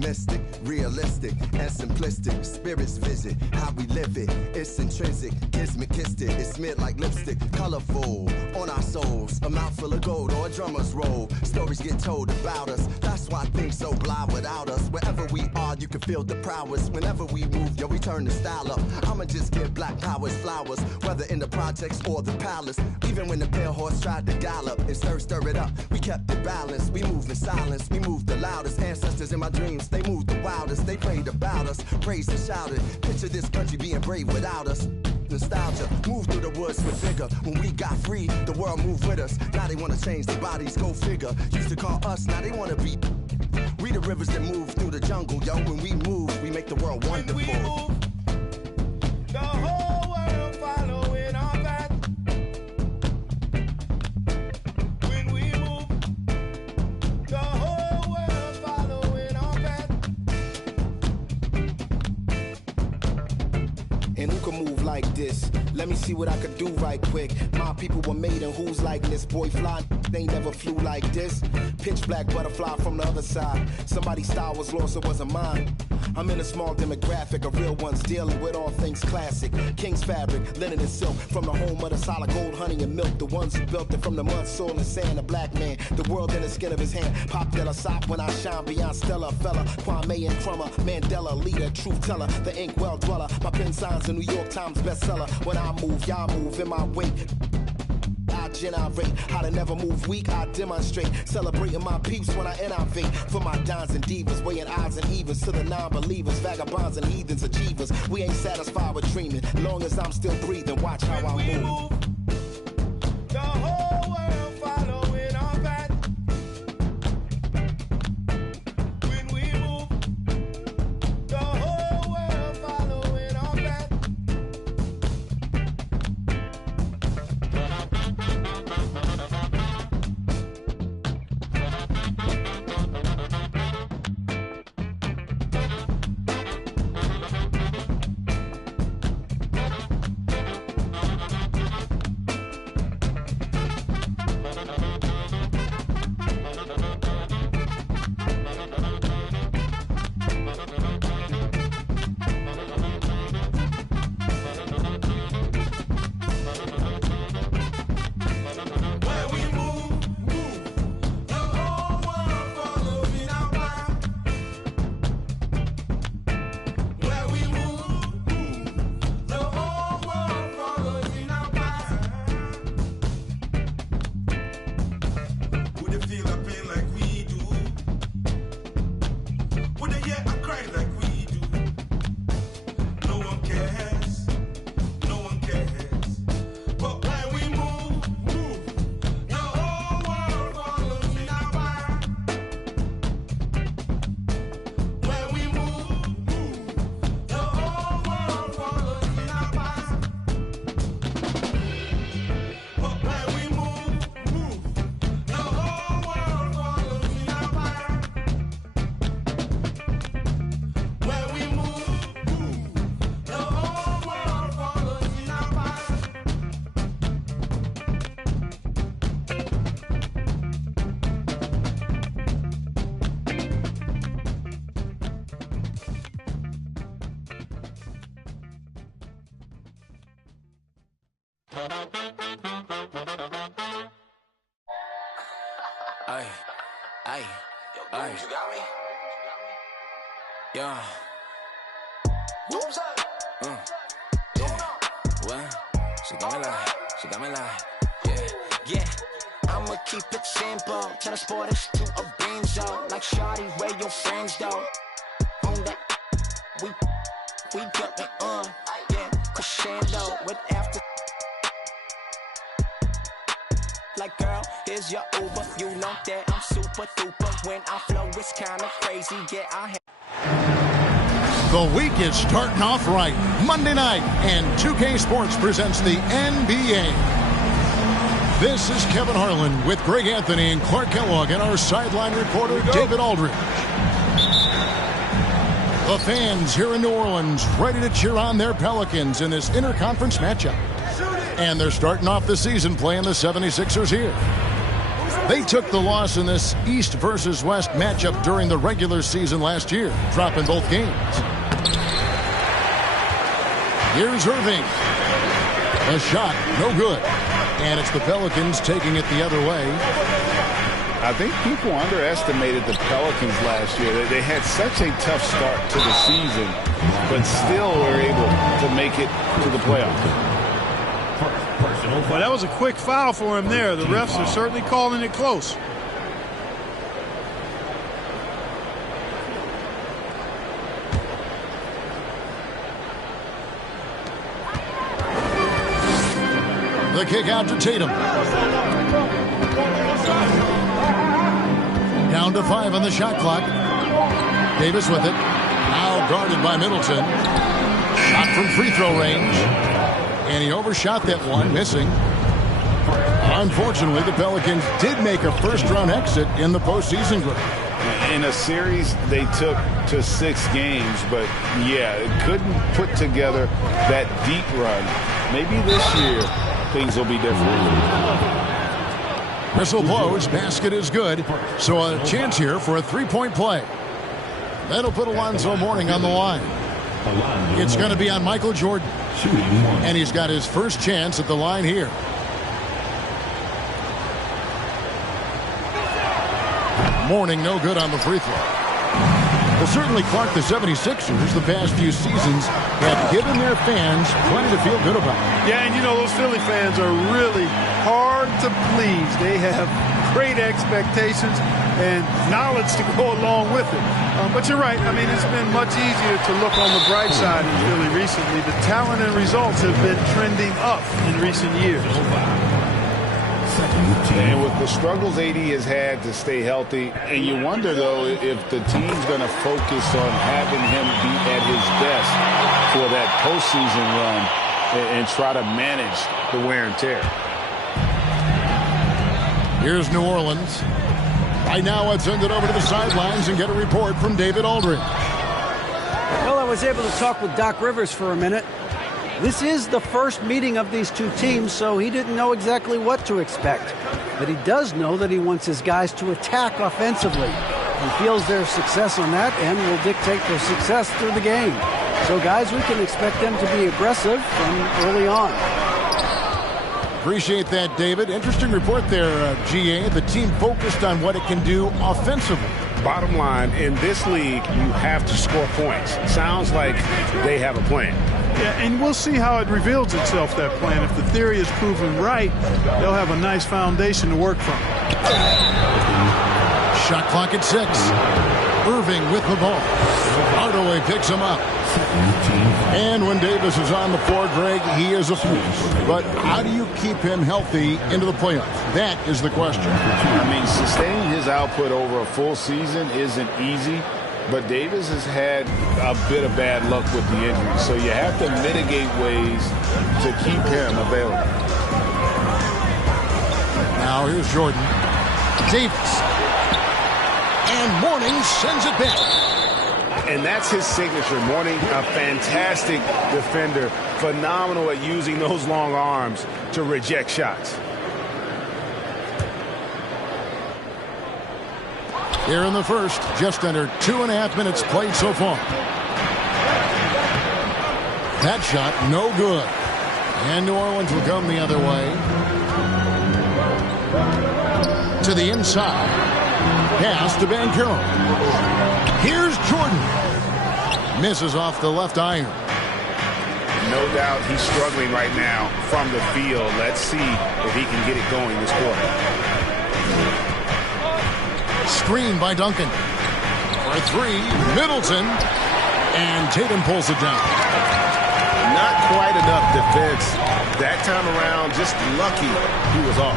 Mystic, realistic, and simplistic. Spirits visit how we live it. It's intrinsic, kismet, it's smeared like lipstick. Colorful on our souls, a mouthful of gold or a drummer's roll. Stories get told about us. That's why things so blah without us. Wherever we are, you can feel the prowess. Whenever we move, yo, we turn the style up. I'ma just give black powers flowers, whether in the projects or the palace. Even when the pale horse tried to gallop and stir it up, we kept it balanced. We move in silence, we move the loudest. Ancestors in my dreams, they moved the wildest. They prayed about us, praised and shouted. Picture this country being brave without us. Nostalgia, move through the woods with vigor. When we got free, the world moved with us. Now they wanna change their bodies, go figure. Used to call us, now they wanna be. We the rivers that move through the jungle, yo. When we move, we make the world wonderful. When we move, the whole world following our path. When we move, the whole world following our path. And who can move like this? Let me see what I could do right quick. My people were made in whose likeness? Boy fly, they never flew like this. Pitch black butterfly from the other side. Somebody's style was lost, it wasn't mine. I'm in a small demographic of real ones dealing with all things classic. King's fabric, linen and silk. From the home of the solid gold, honey and milk. The ones who built it from the mud, soil and sand. A black man, the world in the skin of his hand. Pop Della Sop when I shine beyond Stella. Fella, Kwame and Crummer. Mandela, leader, truth teller. The ink well dweller. My pen signs a New York Times bestseller. When I move, y'all move in my wake. I generate how to never move weak. I demonstrate celebrating my peeps when I innovate. For my dons and divas, weighing odds and evens to the non-believers, vagabonds and heathens, achievers. We ain't satisfied with dreaming, long as I'm still breathing. Watch how I move. The whole world following our path. When we move, the whole Ay, ay, ay. You got me? Yeah. Yeah. What? She got me like, yeah. I'ma keep it simple. Turn the sportage to a benzo. Like shawty, where your friends though? On that, we got me on. Yeah, crescendo with after. Like girl, here's your Uber. You know that I'm super duper. When I flow, it's kinda crazy. Yeah, I have. The week is starting off right. Monday night, and 2K Sports presents the NBA. This is Kevin Harlan with Greg Anthony and Clark Kellogg and our sideline reporter, David Aldridge. The fans here in New Orleans ready to cheer on their Pelicans in this interconference matchup. And they're starting off the season playing the 76ers here. They took the loss in this East versus West matchup during the regular season last year, dropping both games. Here's Irving. A shot, no good. And it's the Pelicans taking it the other way. I think people underestimated the Pelicans last year. They had such a tough start to the season, but still were able to make it to the playoffs. Well, that was a quick foul for him there. The refs are certainly calling it close. The kick out to Tatum. Down to 5 on the shot clock. Davis with it. Now guarded by Middleton. Shot from free throw range. And he overshot that one, missing. Unfortunately, the Pelicans did make a first-round exit in the postseason group. In a series they took to 6 games, but yeah, it couldn't put together that deep run. Maybe this year things will be different. Whistle blows, basket is good, so a chance here for a three-point play. That'll put Alonzo Mourning on the line. It's going to be on Michael Jordan, and he's got his first chance at the line here. Mourning no good on the free throw. Well, certainly, Clark, the 76ers the past few seasons have given their fans plenty to feel good about. Yeah, and you know, those Philly fans are really hard to please. They have great expectations and knowledge to go along with it. But you're right. I mean, it's been much easier to look on the bright side in Philly recently. The talent and results have been trending up in recent years. And with the struggles AD has had to stay healthy, and you wonder, though, if the team's going to focus on having him be at his best for that postseason run and try to manage the wear and tear. Here's New Orleans. Right now, let's send it over to the sidelines and get a report from David Aldridge. Well, I was able to talk with Doc Rivers for a minute. This is the first meeting of these two teams, so he didn't know exactly what to expect. But he does know that he wants his guys to attack offensively. He feels their success on that and will dictate their success through the game. So, guys, we can expect them to be aggressive from early on. Appreciate that, David. Interesting report there, GA. The team focused on what it can do offensively. Bottom line, in this league, you have to score points. Sounds like they have a plan. Yeah, and we'll see how it reveals itself, that plan. If the theory is proven right, they'll have a nice foundation to work from. Shot clock at 6. Irving with the ball. Hardaway picks him up. And when Davis is on the floor, Greg, he is a force. But how do you keep him healthy into the playoffs? That is the question. I mean, sustaining his output over a full season isn't easy. But Davis has had a bit of bad luck with the injury, so you have to mitigate ways to keep him available. Now here's Jordan. Davis. And Mourning sends it back. And that's his signature. Mourning, a fantastic defender, phenomenal at using those long arms to reject shots. Here in the first, just under 2.5 minutes played so far. That shot, no good. And New Orleans will come the other way. To the inside. Pass to Banchero. Here's Jordan. Misses off the left iron. No doubt he's struggling right now from the field. Let's see if he can get it going this quarter. Screen by Duncan. For three, Middleton. And Tatum pulls it down. Not quite enough defense that time around. Just lucky he was off.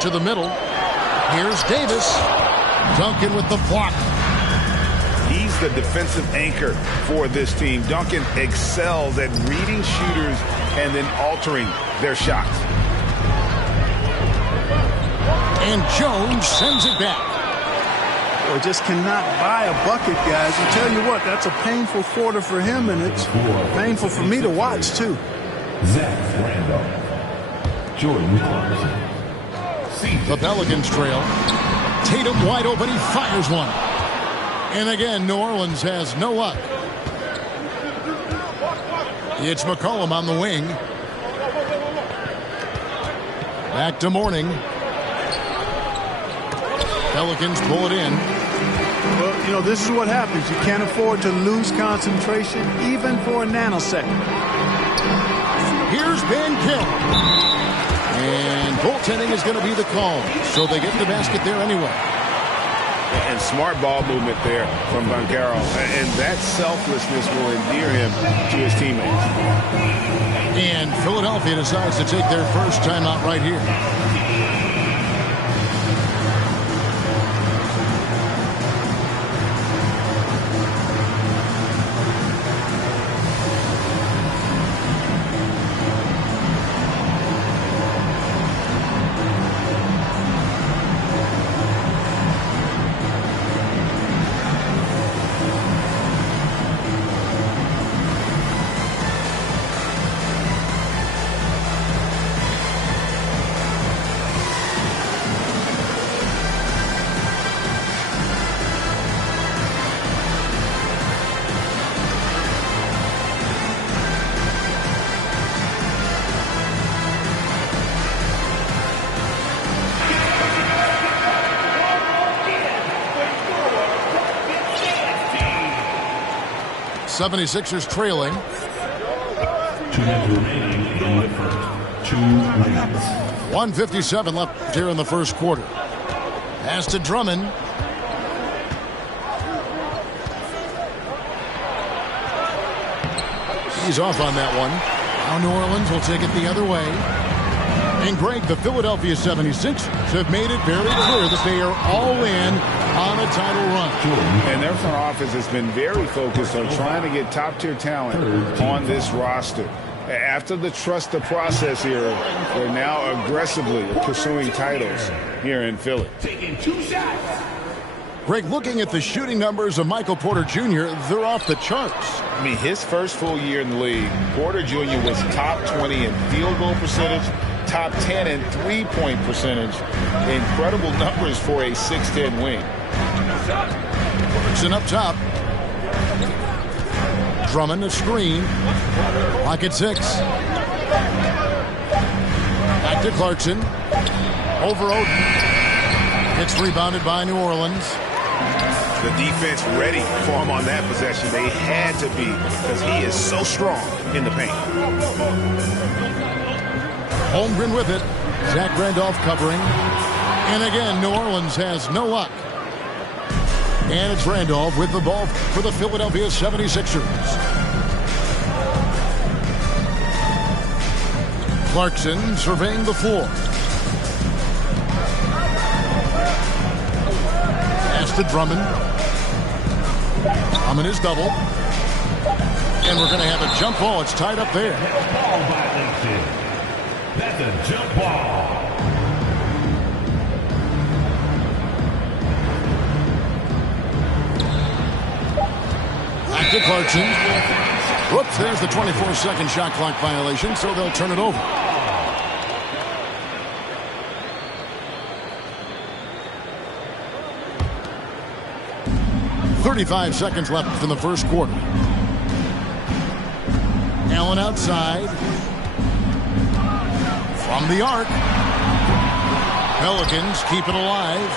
To the middle. Here's Davis. Duncan with the block. He's the defensive anchor for this team. Duncan excels at reading shooters and then altering their shots. And Jones sends it back. Well, just cannot buy a bucket, guys. I tell you what, that's a painful quarter for him, and it's painful for me to watch, too. Zach Randolph. Jordan Clarkson. The Pelicans trail. Tatum wide open. He fires one. And again, New Orleans has no luck. It's McCollum on the wing. Back to Mourning. Pelicans pull it in. Well, you know, this is what happens. You can't afford to lose concentration even for a nanosecond. Here's Banchero. And goaltending is going to be the call. So they get the basket there anyway. And smart ball movement there from Banchero. And that selflessness will endear him to his teammates. And Philadelphia decides to take their first timeout right here. '76ers trailing. 2 minutes remaining in the first. 2 minutes. 1:57 left here in the first quarter. Pass to Drummond. He's off on that one. Now New Orleans will take it the other way. And Greg, the Philadelphia 76ers have made it very clear that they are all in on a title run. And their front office has been very focused on trying to get top-tier talent on this roster. After the trust the process era, they're now aggressively pursuing titles here in Philly. Taking 2 shots. Greg, looking at the shooting numbers of Michael Porter Jr., they're off the charts. I mean, his first full year in the league, Porter Jr. was top 20 in field goal percentage, top 10 in three-point percentage. Incredible numbers for a 6'10 wing. Clarkson up top. Drummond a screen. Pocket 6. Back to Clarkson. Over Oden. It's rebounded by New Orleans. The defense ready for him on that possession. They had to be because he is so strong in the paint. Holmgren with it. Zach Randolph covering. And again, New Orleans has no luck. And it's Randolph with the ball for the Philadelphia 76ers. Clarkson surveying the floor. Pass to Drummond. Drummond is double. And we're going to have a jump ball. It's tied up there. Ball violation. That's a jump ball. Back to Clarkson. Whoops, there's the 24-second shot clock violation, so they'll turn it over. 35 seconds left in the first quarter. Allen outside. From the arc. Pelicans keep it alive.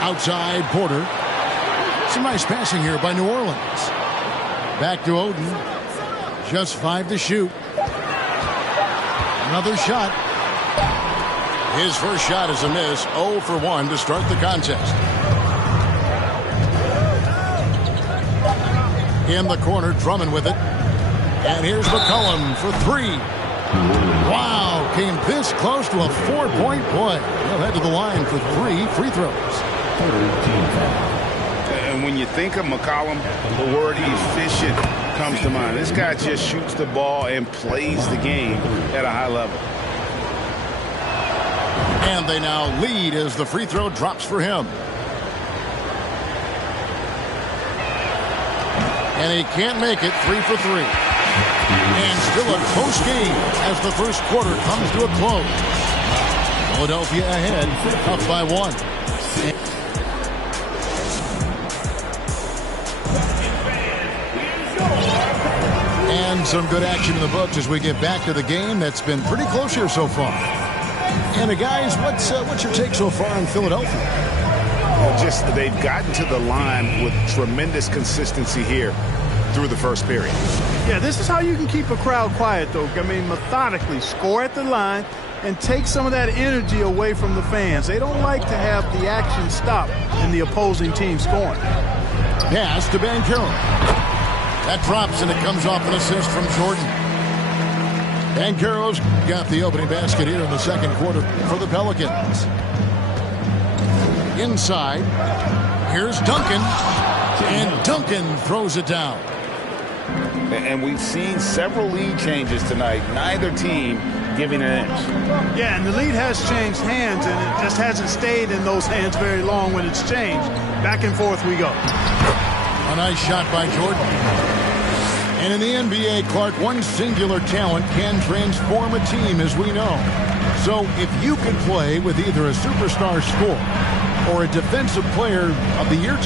Outside Porter. Some nice passing here by New Orleans. Back to Oden. Just 5 to shoot. Another shot. His first shot is a miss. 0 for 1 to start the contest. In the corner, Drummond with it. And here's McCollum for 3. Wow, came this close to a 4-point play. He'll head to the line for 3 free throws. And when you think of McCollum, the word efficient comes to mind. This guy just shoots the ball and plays the game at a high level. And they now lead as the free throw drops for him. And he can't make it. 3 for 3. And still a close game as the first quarter comes to a close. Philadelphia ahead, up by 1. And some good action in the books as we get back to the game that's been pretty close here so far. And guys, what's your take so far on Philadelphia? Just they've gotten to the line with tremendous consistency here through the first period. Yeah, this is how you can keep a crowd quiet, though. I mean, methodically score at the line and take some of that energy away from the fans. They don't like to have the action stop in the opposing team scoring. Pass to Banchero. That drops and it comes off an assist from Jordan. Banchero's got the opening basket here in the second quarter for the Pelicans. Inside, here's Duncan, and Duncan throws it down. And we've seen several lead changes tonight. Neither team giving an inch. Yeah, and the lead has changed hands, and it just hasn't stayed in those hands very long when it's changed. Back and forth we go. A nice shot by Jordan. And in the NBA, Clark, one singular talent can transform a team, as we know. So if you could play with either a superstar scorer or a defensive player of the year,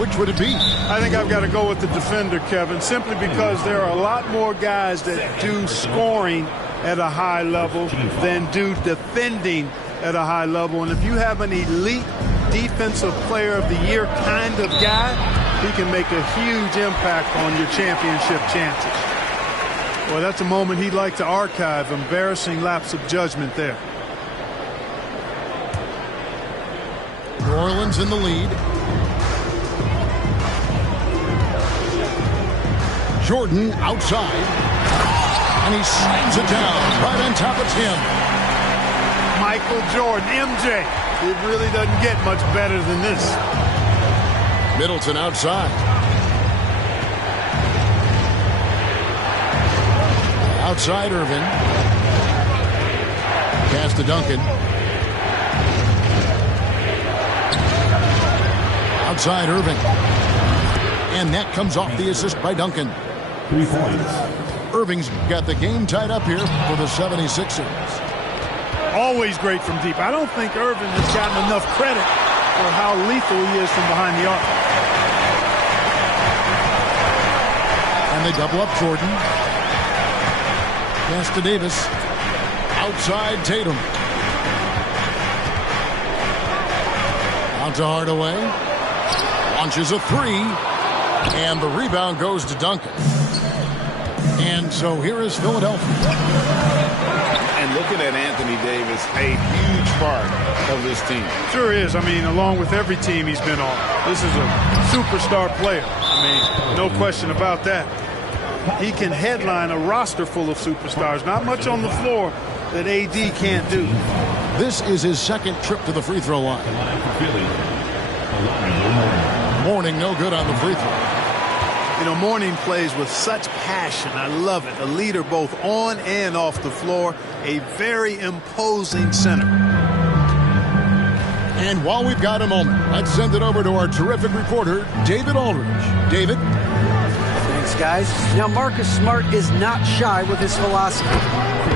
which would it be? I think I've got to go with the defender, Kevin, simply because there are a lot more guys that do scoring at a high level than do defending at a high level. And if you have an elite defensive player of the year kind of guy, he can make a huge impact on your championship chances. Well, that's a moment he'd like to archive. Embarrassing lapse of judgment there. New Orleans in the lead. Jordan outside. And he slams it down right on top of Tim. Michael Jordan, MJ. It really doesn't get much better than this. Middleton outside. Outside Irving. Pass to Duncan. Outside Irving. And that comes off the assist by Duncan. 3 points. Irving's got the game tied up here for the 76ers. Always great from deep. I don't think Irving has gotten enough credit for how lethal he is from behind the arc. And they double up Jordan. Pass to Davis. Outside Tatum. Out to Hardaway. Launches a 3. And the rebound goes to Duncan. And so here is Philadelphia. And looking at Anthony Davis, a huge part of this team. Sure is. I mean, along with every team he's been on, this is a superstar player. I mean, no question about that. He can headline a roster full of superstars. Not much on the floor that AD can't do. This is his second trip to the free throw line. Mourning no good on the free throw. You know, Mourning plays with such passion. I love it. A leader both on and off the floor. A very imposing center. And while we've got a moment, let's send it over to our terrific reporter, David Aldridge. David? Thanks, guys. Now, Marcus Smart is not shy with his philosophy.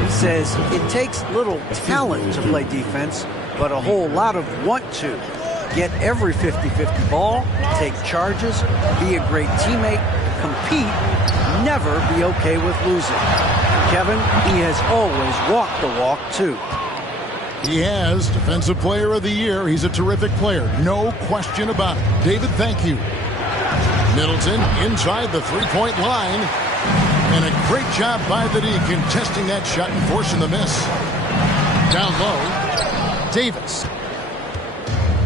He says it takes little talent to play defense, but a whole lot of want to. Get every 50-50 ball, take charges, be a great teammate, compete, never be okay with losing. Kevin, he has always walked the walk, too. He has Defensive Player of the Year. He's a terrific player. No question about it. David, thank you. Middleton inside the three-point line. And a great job by the D contesting that shot and forcing the miss. Down low, Davis.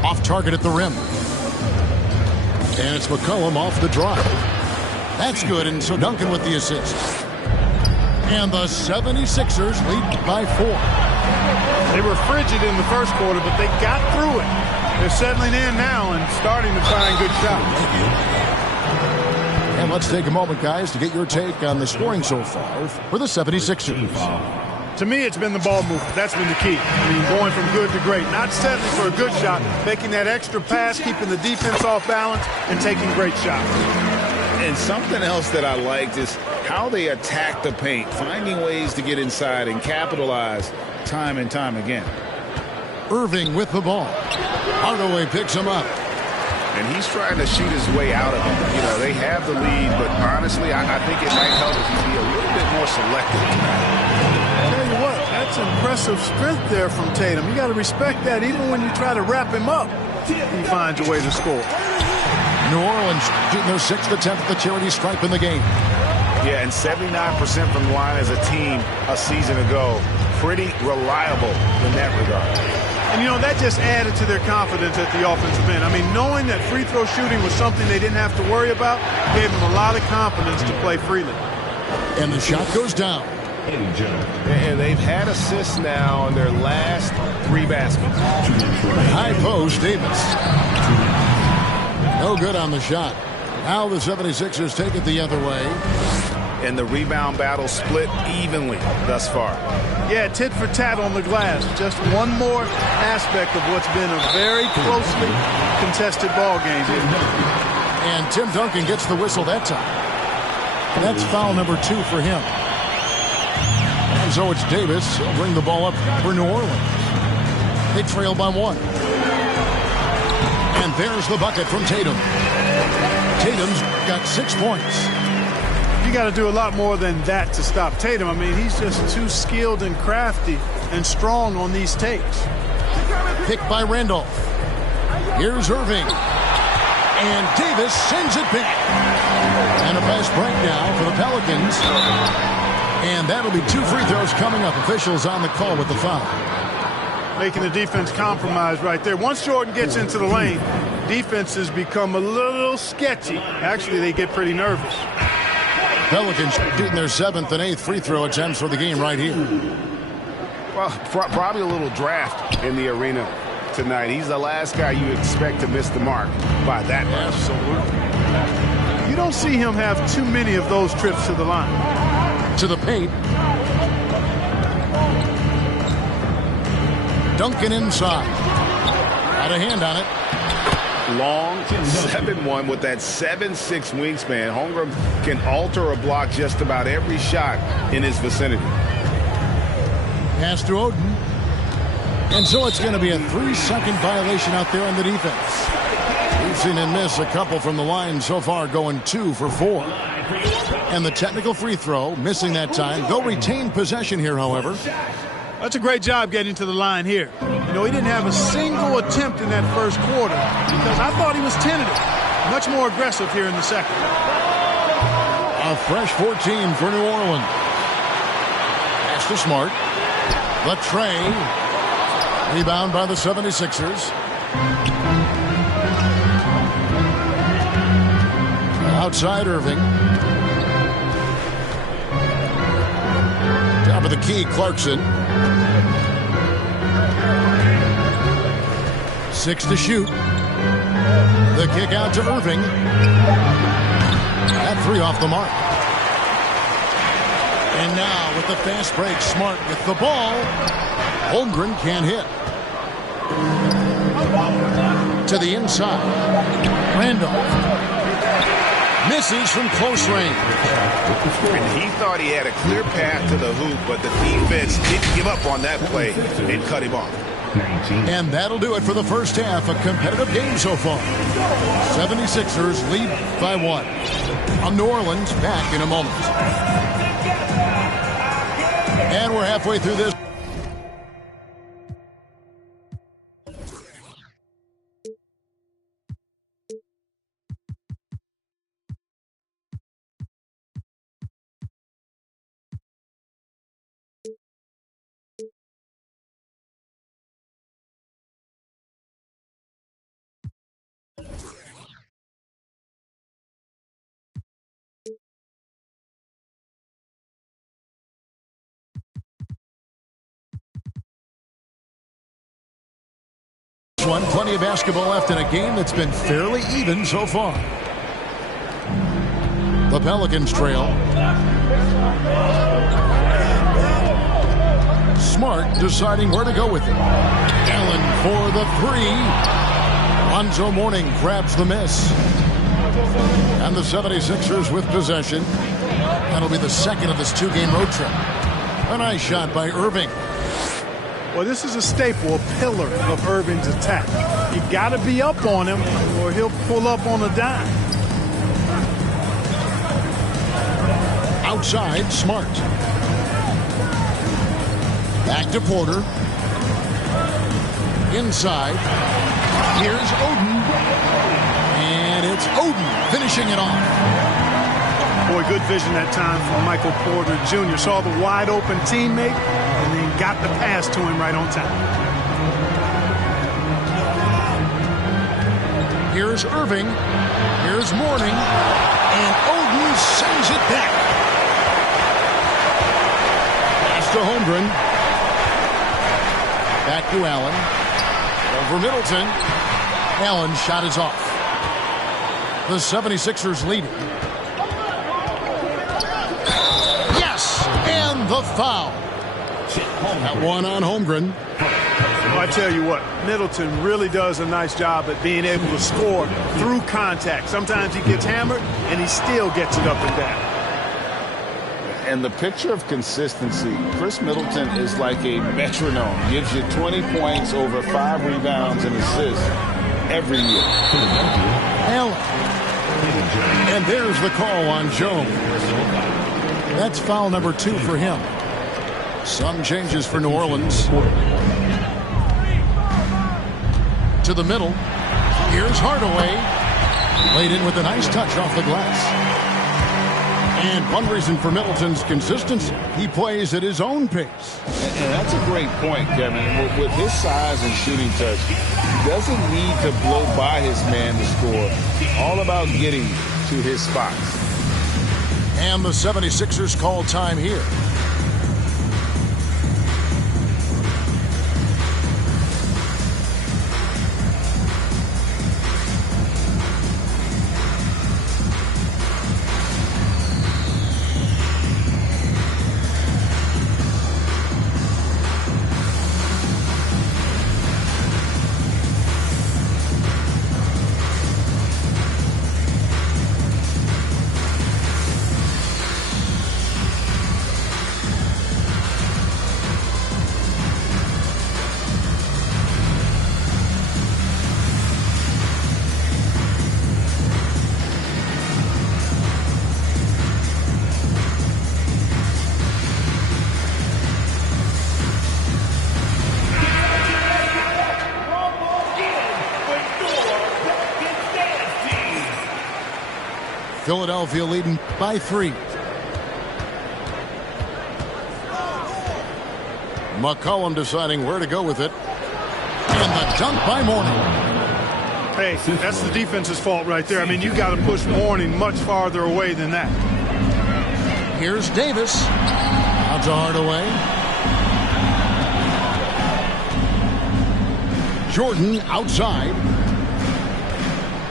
Off target at the rim. And it's McCollum off the drive. That's good, and so Duncan with the assist. And the 76ers lead by 4. They were frigid in the first quarter, but they got through it. They're settling in now and starting to find good shots. And let's take a moment, guys, to get your take on the scoring so far for the 76ers. To me, it's been the ball movement. That's been the key. I mean, going from good to great. Not settling for a good shot, making that extra pass, keeping the defense off balance, and taking great shots. And something else that I liked is how they attack the paint, finding ways to get inside and capitalize time and time again. Irving with the ball. Hardaway picks him up. And he's trying to shoot his way out of it. You know, they have the lead, but honestly, I think it might help if he be a little bit more selective tonight. I'll tell you what, that's impressive strength there from Tatum. You got to respect that. Even when you try to wrap him up, he finds a way to score. New Orleans shooting their 6th attempt at the charity stripe in the game. Yeah, and 79% from the line as a team a season ago. Pretty reliable in that regard. And, you know, that just added to their confidence at the offensive end. I mean, knowing that free throw shooting was something they didn't have to worry about gave them a lot of confidence to play freely. And the shot goes down. And they've had assists now in their last 3 baskets. High post, Davis. No good on the shot. Now the 76ers take it the other way. And the rebound battle split evenly thus far. Yeah, tit for tat on the glass. Just one more aspect of what's been a very closely contested ball game here. And Tim Duncan gets the whistle that time. That's foul number 2 for him. And so it's Davis. He'll bring the ball up for New Orleans. They trail by 1. And there's the bucket from Tatum. Tatum's got 6 points. You got to do a lot more than that to stop Tatum. I mean, he's just too skilled and crafty and strong on these takes. Picked by Randolph. Here's Irving. And Davis sends it back. And a fast break now for the Pelicans. And that'll be 2 free throws coming up. Officials on the call with the foul. Making the defense compromise right there. Once Jordan gets into the lane, defenses become a little sketchy. Actually, they get pretty nervous. Pelicans shooting their 7th and 8th free throw attempts for the game right here. Well, probably a little draft in the arena tonight. He's the last guy you expect to miss the mark by that much. Absolutely. You don't see him have too many of those trips to the line. To the paint. Duncan inside. Got a hand on it. Long 7-1 with that 7'6" wingspan. Holmgren can alter a block just about every shot in his vicinity. Pass to Oden. And so it's going to be a 3-second violation out there on the defense. We've seen him miss a couple from the line so far, going 2 for 4. And the technical free throw, missing that time. They'll retain possession here, however. That's a great job getting to the line here. You know, he didn't have a single attempt in that first quarter because I thought he was tentative. Much more aggressive here in the second. A fresh 14 for New Orleans. Pass to Smart. Latrey. Rebound by the 76ers. Outside Irving. Top of the key, Clarkson. 6 to shoot. The kick out to Irving. That 3 off the mark. And now with the fast break, Smart with the ball. Holmgren can't hit. To the inside. Randolph. Misses from close range. And he thought he had a clear path to the hoop, but the defense didn't give up on that play and cut him off. And that'll do it for the first half. A competitive game so far. 76ers lead by 1. New Orleans back in a moment. And we're halfway through this. Plenty of basketball left in a game that's been fairly even so far. The Pelicans trail. Smart deciding where to go with it. Allen for the 3. Lonzo Mourning grabs the miss. And the 76ers with possession. That'll be the second of this 2-game road trip. A nice shot by Irving. Well, this is a staple, a pillar of Irving's attack. You got to be up on him or he'll pull up on a dime. Outside, Smart. Back to Porter. Inside. Here's Oden. And it's Oden finishing it off. Boy, good vision that time from Michael Porter Jr. Saw the wide open teammate and then got the pass to him right on time. Here's Irving. Here's Mourning. And Oden sends it back. Pass to Holmgren. Back to Allen. Over Middleton. Allen's shot is off. The 76ers leading. And the foul. That one on Holmgren. Well, I tell you what, Middleton really does a nice job at being able to score through contact. Sometimes he gets hammered, and he still gets it up and down. And the picture of consistency, Chris Middleton is like a metronome. Gives you 20 points, over 5 rebounds and assists every year. Allen. And there's the call on Jones. That's foul number 2 for him. Some changes for New Orleans. To the middle. Here's Hardaway. Laid in with a nice touch off the glass. And one reason for Middleton's consistency, he plays at his own pace. And that's a great point, Kevin. With his size and shooting touch, he doesn't need to blow by his man to score. All about getting to his spots. And the 76ers call time here. Philadelphia leading by 3. McCollum deciding where to go with it. And the dunk by Mourning. Hey, that's the defense's fault right there. I mean, you got to push Mourning much farther away than that. Here's Davis. Out to Hardaway. Jordan outside.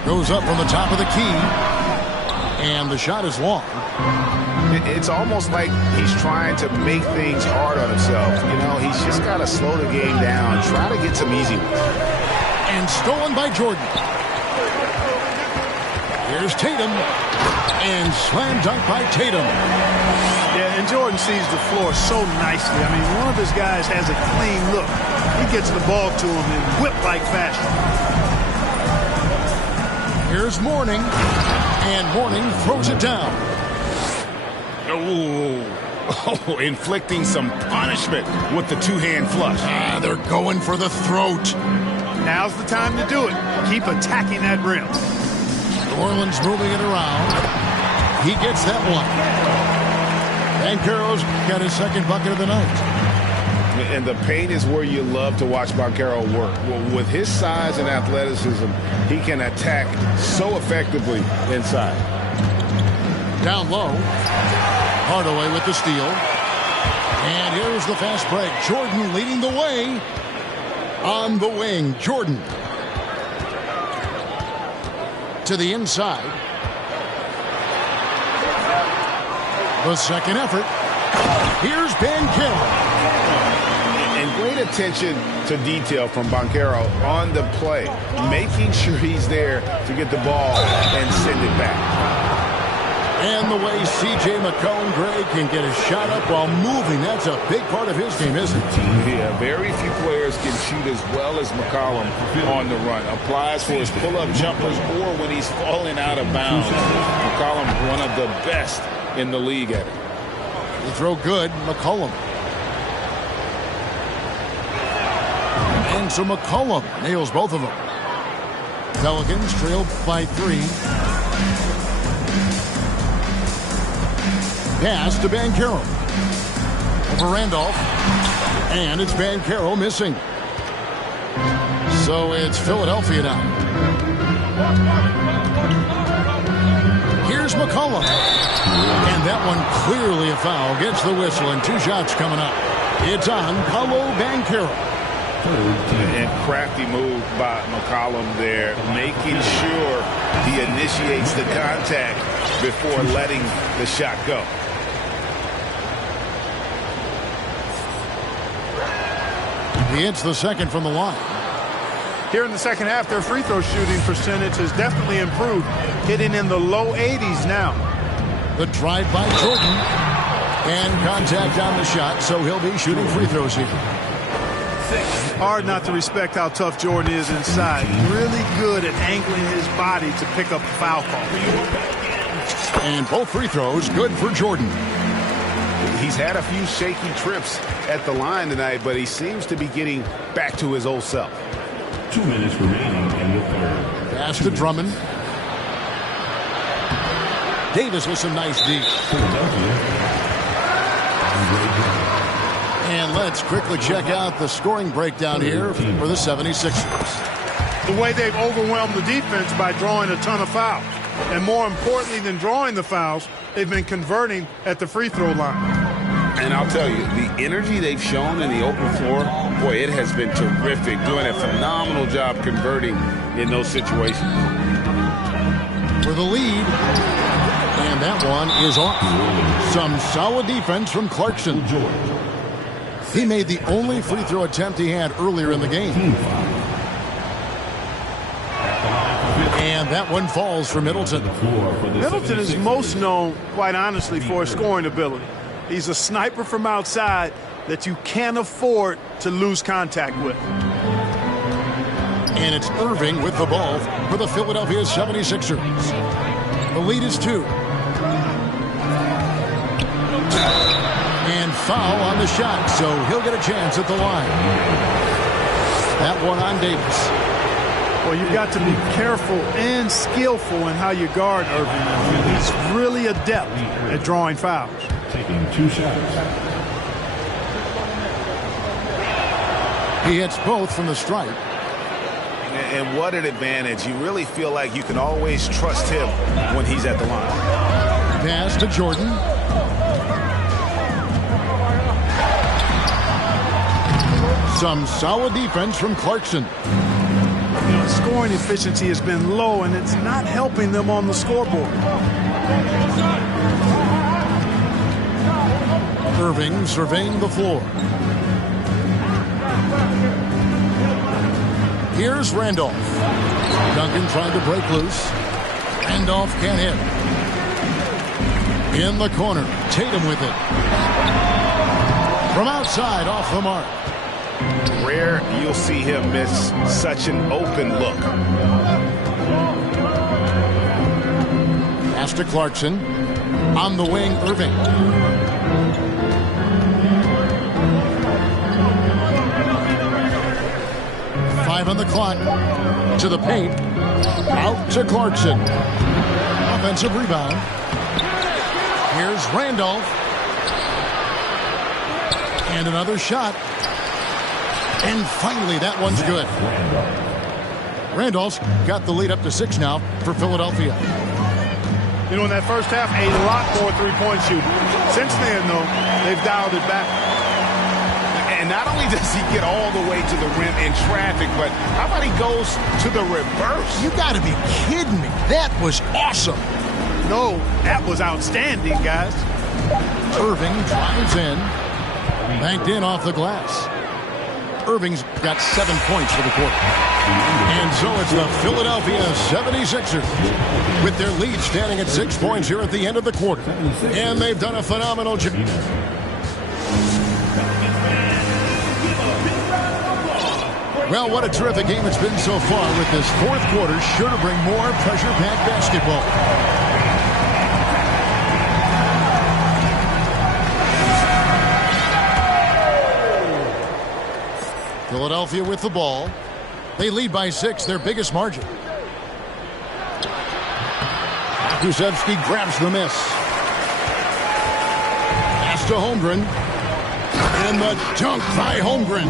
Goes up from the top of the key. And the shot is long. It's almost like he's trying to make things hard on himself. You know, he's just got to slow the game down, try to get some easy ones. And stolen by Jordan. Here's Tatum. And slam dunk by Tatum. Yeah, and Jordan sees the floor so nicely. I mean, one of his guys has a clean look. He gets the ball to him in whip-like fashion. Here's Mourning, and Mourning throws it down. Oh, inflicting some punishment with the two-hand flush. They're going for the throat. Now's the time to do it. Keep attacking that rim. New Orleans moving it around. He gets that one. Banchero's got his second bucket of the night. And the paint is where you love to watch Banchero work. Well, with his size and athleticism, he can attack so effectively inside. Down low. Hardaway with the steal. And here's the fast break. Jordan leading the way. On the wing, Jordan. To the inside. The second effort. Here's Banchero. And great attention to detail from Banchero on the play, making sure he's there to get the ball and send it back. And the way C.J. McCollum-Gray can get a shot up while moving, that's a big part of his game, isn't it? Yeah, very few players can shoot as well as McCollum on the run. Applies for his pull-up jumpers or when he's falling out of bounds. McCollum, one of the best in the league at it. They throw good, McCollum. And so McCollum nails both of them. Pelicans trailed by 3. Pass to Banchero. Over Randolph. And it's Banchero missing. So it's Philadelphia now. Here's McCollum. And that one clearly a foul. Gets the whistle and 2 shots coming up. It's on Paolo Banchero. And crafty move by McCollum there, making sure he initiates the contact before letting the shot go. He hits the second from the line. Here in the second half, their free throw shooting percentage has definitely improved, hitting in the low 80s now. The drive by Jordan. And contact on the shot, so he'll be shooting free throws here. Hard not to respect how tough Jordan is inside. Really good at angling his body to pick up a foul call. And both free throws good for Jordan. He's had a few shaky trips at the line tonight, but he seems to be getting back to his old self. 2 minutes remaining in the third. Pass to Drummond. Davis with some nice D. And let's quickly check out the scoring breakdown here for the 76ers. The way they've overwhelmed the defense by drawing a ton of fouls. And more importantly than drawing the fouls, they've been converting at the free throw line. And I'll tell you, the energy they've shown in the open floor, boy, it has been terrific. Doing a phenomenal job converting in those situations. For the lead. And that one is off. Some solid defense from Clarkson. He made the only free throw attempt he had earlier in the game. And that one falls for Middleton. Middleton is most known, quite honestly, for his scoring ability. He's a sniper from outside that you can't afford to lose contact with. And it's Irving with the ball for the Philadelphia 76ers. The lead is 2. And foul on the shot, so he'll get a chance at the line. That one on Davis. Well, you've got to be careful and skillful in how you guard Irving. He's really adept at drawing fouls. Taking 2 shots. He hits both from the stripe. And what an advantage. You really feel like you can always trust him when he's at the line. Pass to Jordan. Some solid defense from Clarkson. Scoring efficiency has been low, and it's not helping them on the scoreboard. Irving surveying the floor. Here's Randolph. Duncan trying to break loose. Randolph can't hit. In the corner, Tatum with it. From outside, off the mark. Rare you'll see him miss such an open look. Pass to Clarkson. On the wing, Irving. Five on the clock. To the paint. Out to Clarkson. Offensive rebound. Here's Randolph. And another shot. And finally, that one's good. Randolph's got the lead up to 6 now for Philadelphia. You know, in that first half, a lot more three-point shooting. Since then, though, they've dialed it back. And not only does he get all the way to the rim in traffic, but how about he goes to the reverse? You got to be kidding me. That was awesome. No, that was outstanding, guys. Irving drives in. Banked in off the glass. Irving's got 7 points for the quarter. And so it's the Philadelphia 76ers with their lead standing at 6 points here at the end of the quarter. And they've done a phenomenal job. Well, what a terrific game it's been so far with this fourth quarter. Sure to bring more pressure-packed basketball. Philadelphia with the ball. They lead by 6, their biggest margin. Kulusevski grabs the miss. Pass to Holmgren. And the dunk by Holmgren.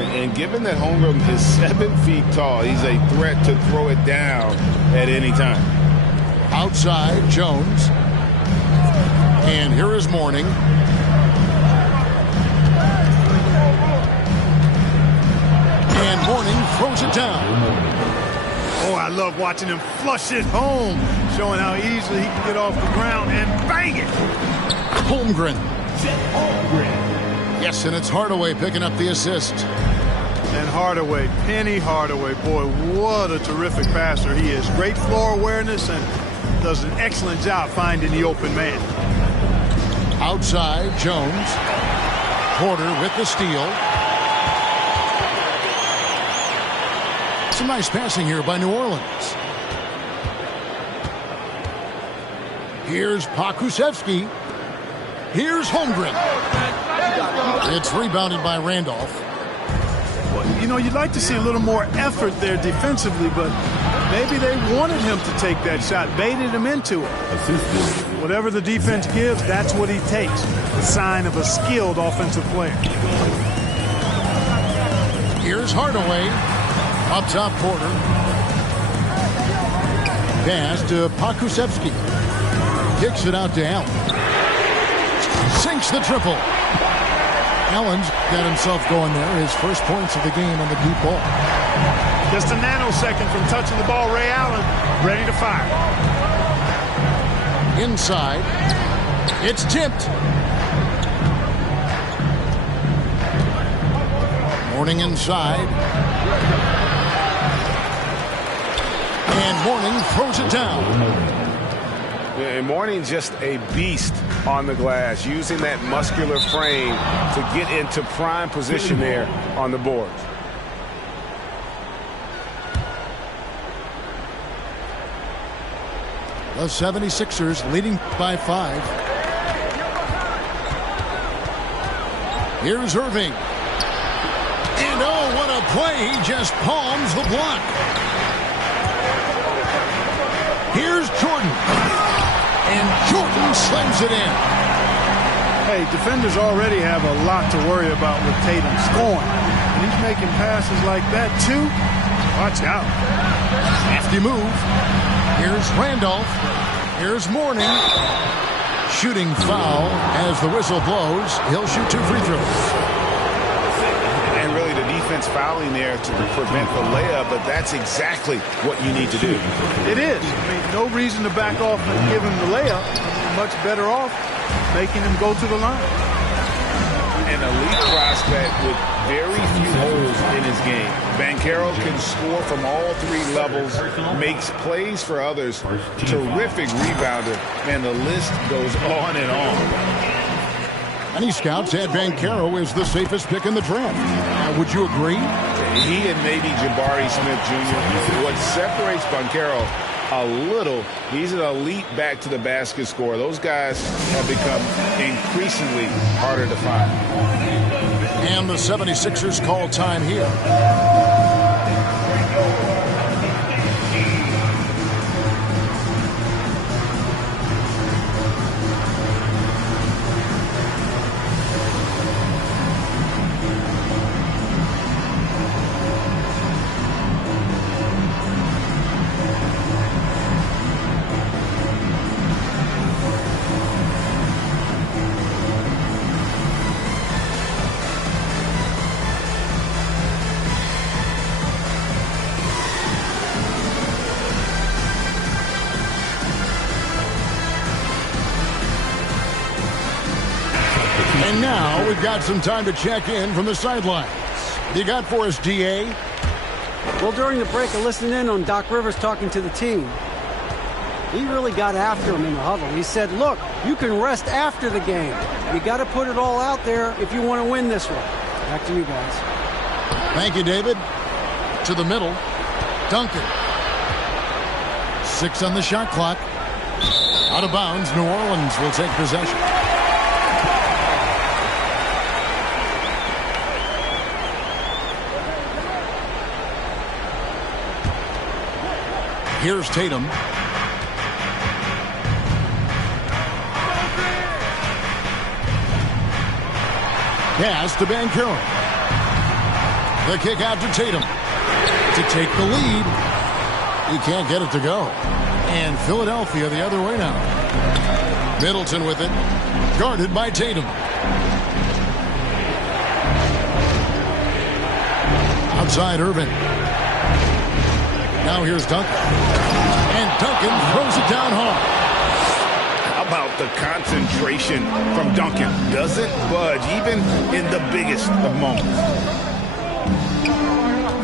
And given that Holmgren is 7 feet tall, he's a threat to throw it down at any time. Outside, Jones. And here is Mourning. And Mourning throws it down. Oh, I love watching him flush it home, showing how easily he can get off the ground and bang it. Holmgren. Yes, and it's Hardaway picking up the assist. And Hardaway, Penny Hardaway, boy, what a terrific passer he is. Great floor awareness and does an excellent job finding the open man. Outside, Jones. Porter with the steal. Some nice passing here by New Orleans. Here's Pokusevski. Here's Holmgren. It's rebounded by Randolph. Well, you know, you'd like to see a little more effort there defensively, but maybe they wanted him to take that shot, baited him into it. Whatever the defense gives, that's what he takes. A sign of a skilled offensive player. Here's Hardaway. Up top, Porter. Pass to Pokusevski. Kicks it out to Allen. Sinks the triple. Allen's got himself going there. His first points of the game on the deep ball. Just a nanosecond from touching the ball. Ray Allen ready to fire. Inside. It's tipped. Mourning inside. And Mourning throws it down. And Mourning just a beast on the glass, using that muscular frame to get into prime position there on the boards. The 76ers leading by 5. Here's Irving. And oh, what a play. He just palms the block. Here's Jordan. And Jordan slams it in. Hey, defenders already have a lot to worry about with Tatum scoring. And he's making passes like that, too. Watch out. Hefty move. Here's Randolph. Here's Mourning. Shooting foul as the whistle blows. He'll shoot 2 free throws. And really the defense fouling there to prevent the layup, but that's exactly what you need to do. It is. I mean, no reason to back off and give him the layup. Much better off making him go to the line. An elite process prospect with very few holes in his game. Banchero can score from all three levels, makes plays for others, terrific rebounder, and the list goes on and on. Many scouts had Banchero as the safest pick in the draft. Would you agree? He and maybe Jabari Smith Jr. What separates Banchero a little, he's an elite back to the basket scorer. Those guys have become increasingly harder to find. And the 76ers call time here. And now we've got some time to check in from the sidelines. You got for us, DA? Well, during the break, I listened in on Doc Rivers talking to the team. He really got after him in the huddle. He said, look, you can rest after the game. You got to put it all out there if you want to win this one. Back to you guys. Thank you, David. To the middle. Duncan. 6 on the shot clock. Out of bounds. New Orleans will take possession. Here's Tatum. Pass to Banchero. The kick out to Tatum. To take the lead. He can't get it to go. And Philadelphia the other way now. Middleton with it. Guarded by Tatum. Outside Irvin. Now here's Duncan. And Duncan throws it down home. How about the concentration from Duncan? Doesn't budge, even in the biggest of moments.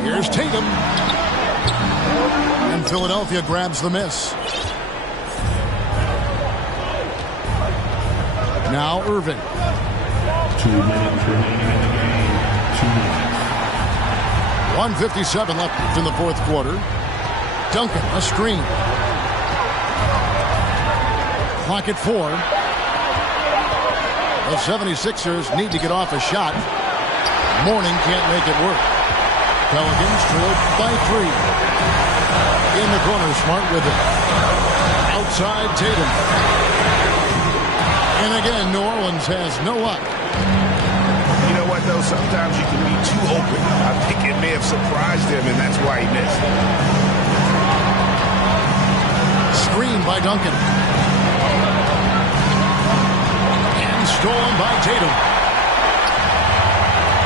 Here's Tatum. And Philadelphia grabs the miss. Now Irvin. 2 minutes remaining in the game. 2 minutes. 1:57 left in the fourth quarter. Duncan, a screen. Clock at 4. The 76ers need to get off a shot. Mourning can't make it work. Pelicans trailed by 3. In the corner, Smart with it. Outside Tatum. And again, New Orleans has no luck. You know what, though? Sometimes you can be too open. I think it may have surprised him, and that's why he missed. Screen by Duncan. And stolen by Tatum.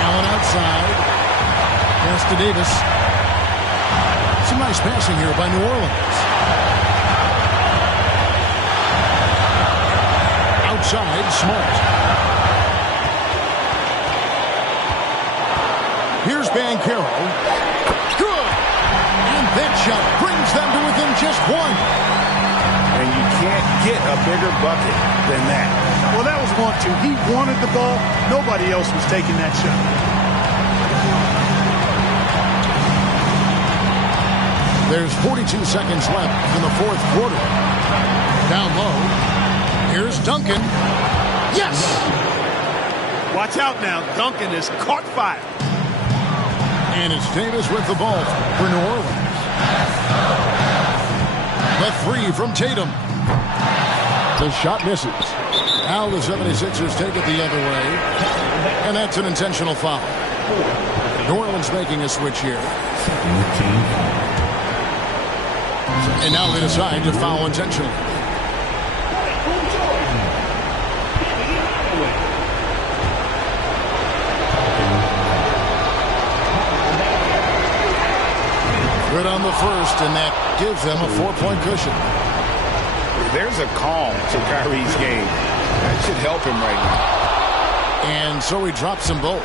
Allen outside. Pass to Davis. Some nice passing here by New Orleans. Outside, Smart. Here's Banchero. Good! And that shot brings them to within just 1. And you can't get a bigger bucket than that. Well, that was 1-2. He wanted the ball. Nobody else was taking that shot. There's 42 seconds left in the fourth quarter. Down low. Here's Duncan. Yes! Watch out now. Duncan has caught fire. And it's Davis with the ball for New Orleans. The 3 from Tatum. The shot misses. Now the 76ers take it the other way. And that's an intentional foul. New Orleans making a switch here. And now they decide to foul intentionally. Good on the first, and that gives them a 4-point cushion. There's a calm to Kyrie's game. That should help him right now. And so he drops them both.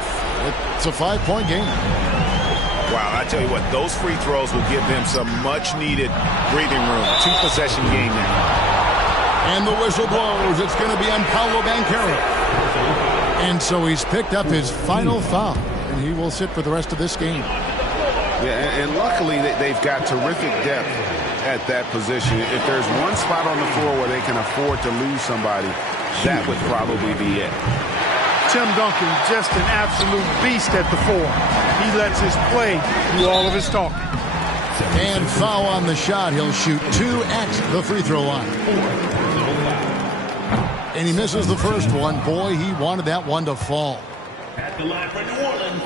It's a 5-point game. Wow, I tell you what, those free throws will give them some much-needed breathing room. 2-possession game now. And the whistle blows. It's going to be on Paolo Banchero. And so he's picked up his final foul, and he will sit for the rest of this game. Yeah, and luckily they've got terrific depth at that position. If there's one spot on the floor where they can afford to lose somebody, that would probably be it. Tim Duncan, just an absolute beast at the 4. He lets his play do all of his talking. And foul on the shot. He'll shoot 2 at the free throw line. And he misses the first one. Boy, he wanted that one to fall. At the line for New Orleans,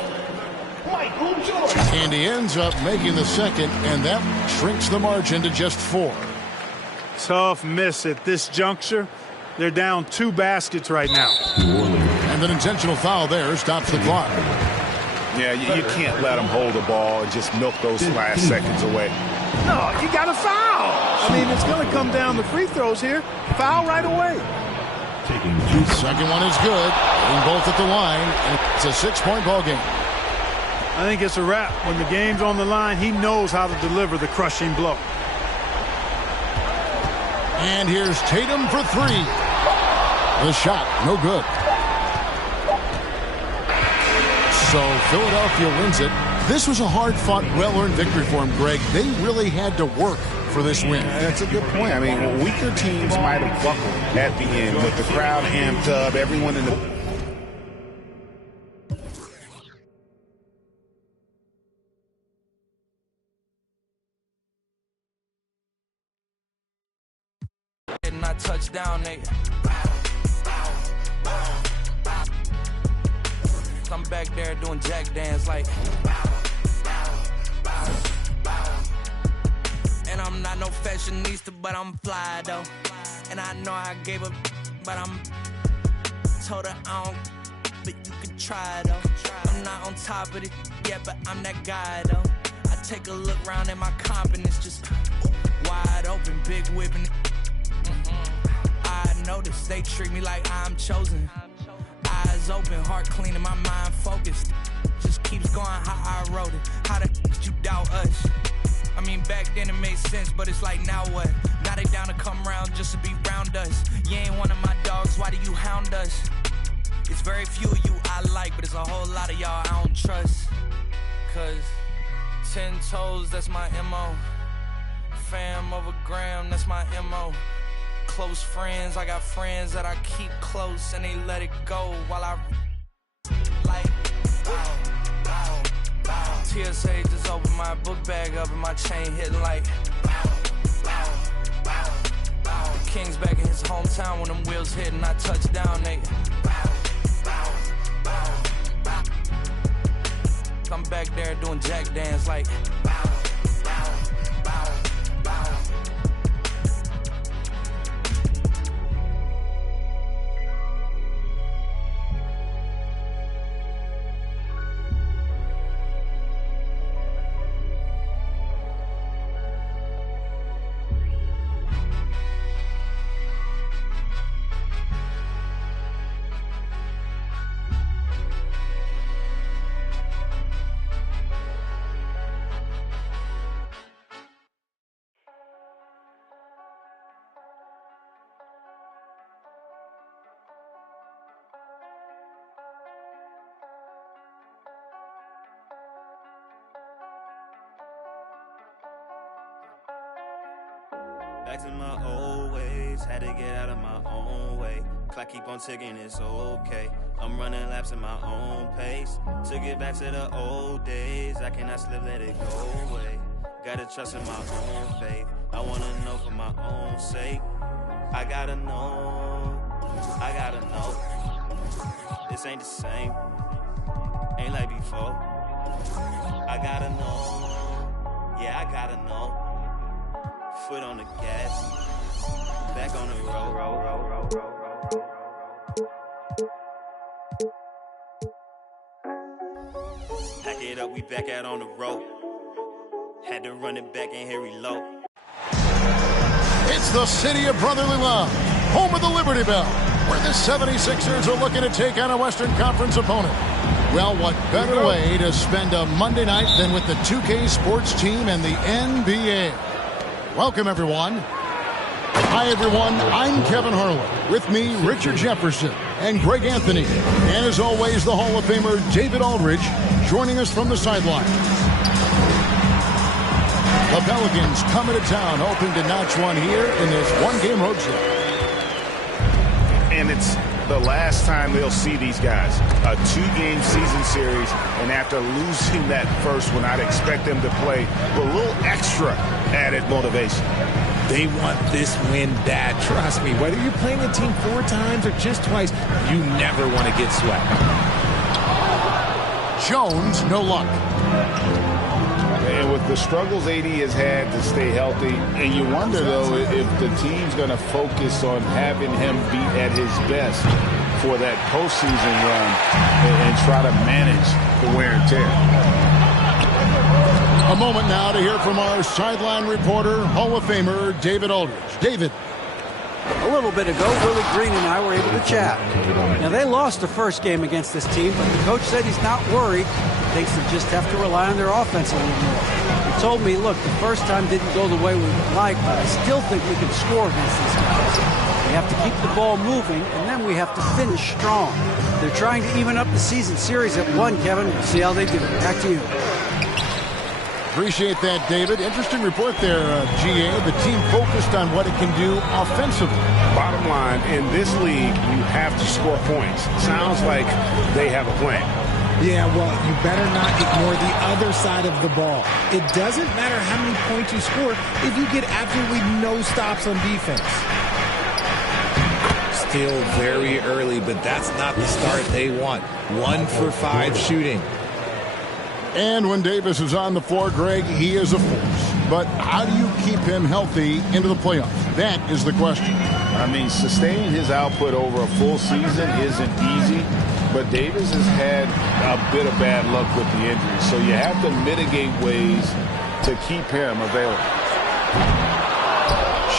Michael Jordan. And he ends up making the second, and that shrinks the margin to just 4. Tough miss at this juncture. They're down 2 baskets right now. And an intentional foul there stops the clock. Yeah, you can't let them hold the ball and just milk those last seconds away. No, you got to foul. I mean, it's going to come down to free throws here. Foul right away. Second one is good. And both at the line. And it's a 6-point ball game. I think it's a wrap. When the game's on the line, he knows how to deliver the crushing blow. And here's Tatum for 3. The shot, no good. So Philadelphia wins it. This was a hard-fought, well-earned victory for him, Greg. They really had to work for this win. That's a good point. I mean, weaker teams might have buckled at the end with the crowd amped up, everyone in the... And I touch down, nigga. I'm back there doing jack dance like. And I'm not no fashionista, but I'm fly though. And I know I gave up, but I'm told her I don't, but you can try though. I'm not on top of it yet, but I'm that guy though. I take a look around at my confidence, just wide open, big whipping. I notice they treat me like I'm chosen. Eyes open, heart clean, and my mind focused. Just keeps going how I wrote it. How the did you doubt us? I mean, back then it made sense, but it's like, now what? Now they down to come around just to be round us. You ain't one of my dogs, why do you hound us? It's very few of you I like, but it's a whole lot of y'all I don't trust. Cause 10 toes, that's my MO. Fam over gram, that's my MO. Close friends, I got friends that I keep close and they let it go while I like TSA just opened my book bag up and my chain hitting like the King's back in his hometown when them wheels hit and I touch down, nigga. I'm back there doing jack dance like Back to my old ways, had to get out of my own way. Clock keep on ticking, it's okay. I'm running laps at my own pace. Took it back to the old days, I cannot slip, let it go away. Gotta trust in my own faith, I wanna know for my own sake. I gotta know, this ain't the same, ain't like before. I gotta know, yeah, I gotta know. Foot on the gas, back on the road. Pack it up, we back out on the road. Had to run it back and here reload. It's the city of brotherly love. home of the Liberty Bell, where the 76ers are looking to take on a Western Conference opponent. Well, what better way to spend a Monday night than with the 2K Sports team and the NBA? Welcome, everyone. Hi, everyone. I'm Kevin Harlan. With me, Richard Jefferson and Greg Anthony. And as always, the Hall of Famer David Aldridge joining us from the sideline. The Pelicans coming to town, hoping to notch one here in this one-game road trip. And it's the last time they'll see these guys. A 2-game season series, and after losing that first one, I'd expect them to play with a little extra added motivation. They want this win bad. Trust me, whether you're playing a team 4 times or just twice, you never want to get swept. Jones, no luck. And with the struggles AD has had to stay healthy, and you wonder, though, if the team's going to focus on having him be at his best for that postseason run and try to manage the wear and tear. A moment now to hear from our sideline reporter, Hall of Famer David Aldridge. David. A little bit ago, Willie Green and I were able to chat. Now, they lost the first game against this team, but the coach said he's not worried. He thinks they just have to rely on their offense a little more. He told me, look, the first time didn't go the way we would like, but I still think we can score against these guys. We have to keep the ball moving, and then we have to finish strong. They're trying to even up the season series at 1, Kevin. We'll see how they do. Back to you. Appreciate that, David. Interesting report there, GA. The team focused on what it can do offensively. Bottom line, in this league, you have to score points. Sounds like they have a plan. Yeah, well, you better not ignore the other side of the ball. It doesn't matter how many points you score if you get absolutely no stops on defense. Still very early, but that's not the start they want. 1 for 5 shooting. And when Davis is on the floor, Greg, he is a force. But how do you keep him healthy into the playoffs? That is the question. I mean, sustaining his output over a full season isn't easy, but Davis has had a bit of bad luck with the injury, so you have to mitigate ways to keep him available.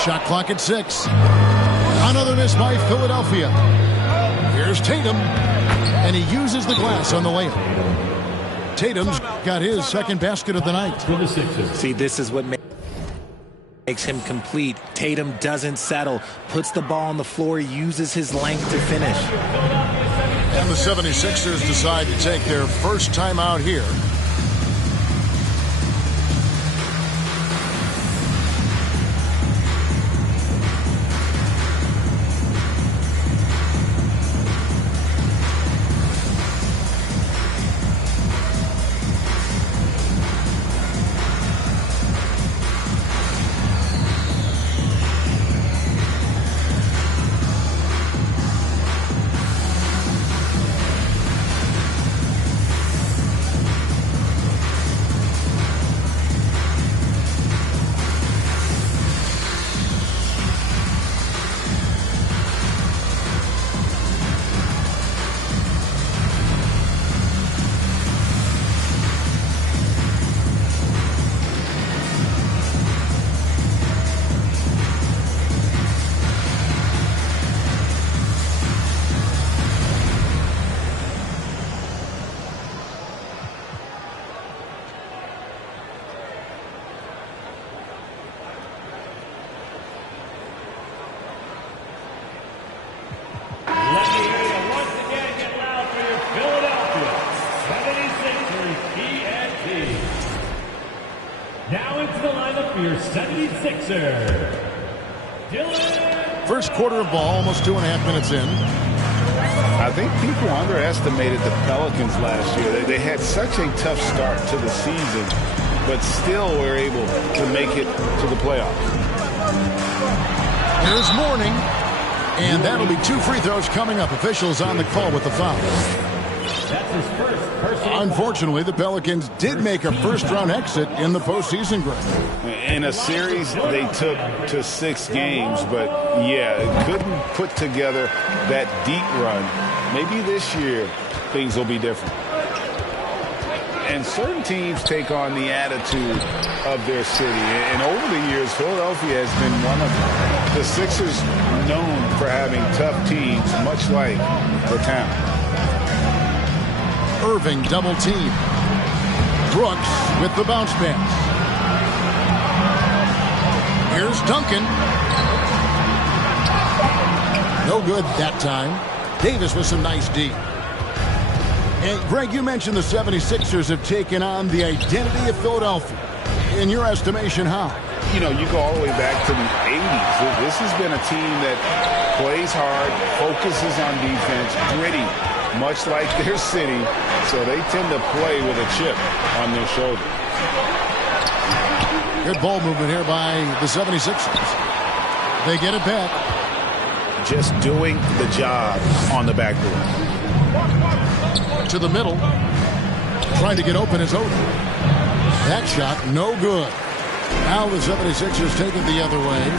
Shot clock at 6. Another miss by Philadelphia. Here's Tatum, and he uses the glass on the layup. Tatum's got his second basket of the night. See, this is what makes him complete. Tatum doesn't settle, puts the ball on the floor, uses his length to finish. And the 76ers decide to take their first time out here. Now into the lineup for your 76er. First quarter of ball, almost 2.5 minutes in. I think people underestimated the Pelicans last year. They had such a tough start to the season, but still were able to make it to the playoffs. Here's Mourning, and that'll be 2 free throws coming up. Officials on the call with the foul. That's his first personal. Unfortunately, the Pelicans did make a first-round exit in the postseason, Greg. In a series they took to 6 games, but yeah, couldn't put together that deep run. Maybe this year things will be different. And certain teams take on the attitude of their city, and over the years, Philadelphia has been one of them. The Sixers known for having tough teams, much like the Town. Irving double team. Brooks with the bounce pass. Here's Duncan. No good that time. Davis with some nice D. And Greg, you mentioned the 76ers have taken on the identity of Philadelphia. In your estimation, how? You know, you go all the way back to the 80s. This has been a team that plays hard, focuses on defense, gritty, much like their city. So they tend to play with a chip on their shoulder. Good ball movement here by the 76ers. They get it back. Just doing the job on the backboard. To the middle. Trying to get open is Oden. That shot, no good. Now the 76ers take it the other way.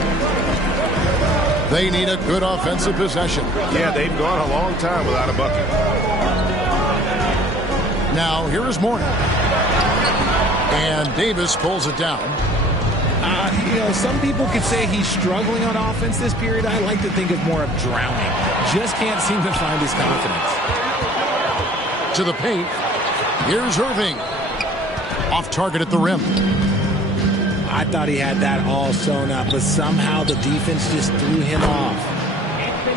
They need a good offensive possession. Yeah, they've gone a long time without a bucket. Now, here is Mourning. And Davis pulls it down. You know, some people could say he's struggling on offense this period. I like to think of more of drowning. Just can't seem to find his confidence. To the paint. Here's Irving. Off target at the rim. I thought he had that all sewn up, but somehow the defense just threw him off.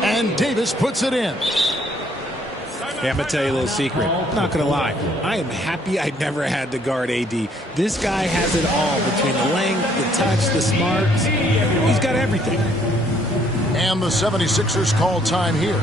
And Davis puts it in. Hey, I'm going to tell you a little secret. I'm not going to lie. I am happy I never had to guard AD. This guy has it all between the length, the touch, the smarts. He's got everything. And the 76ers call time here.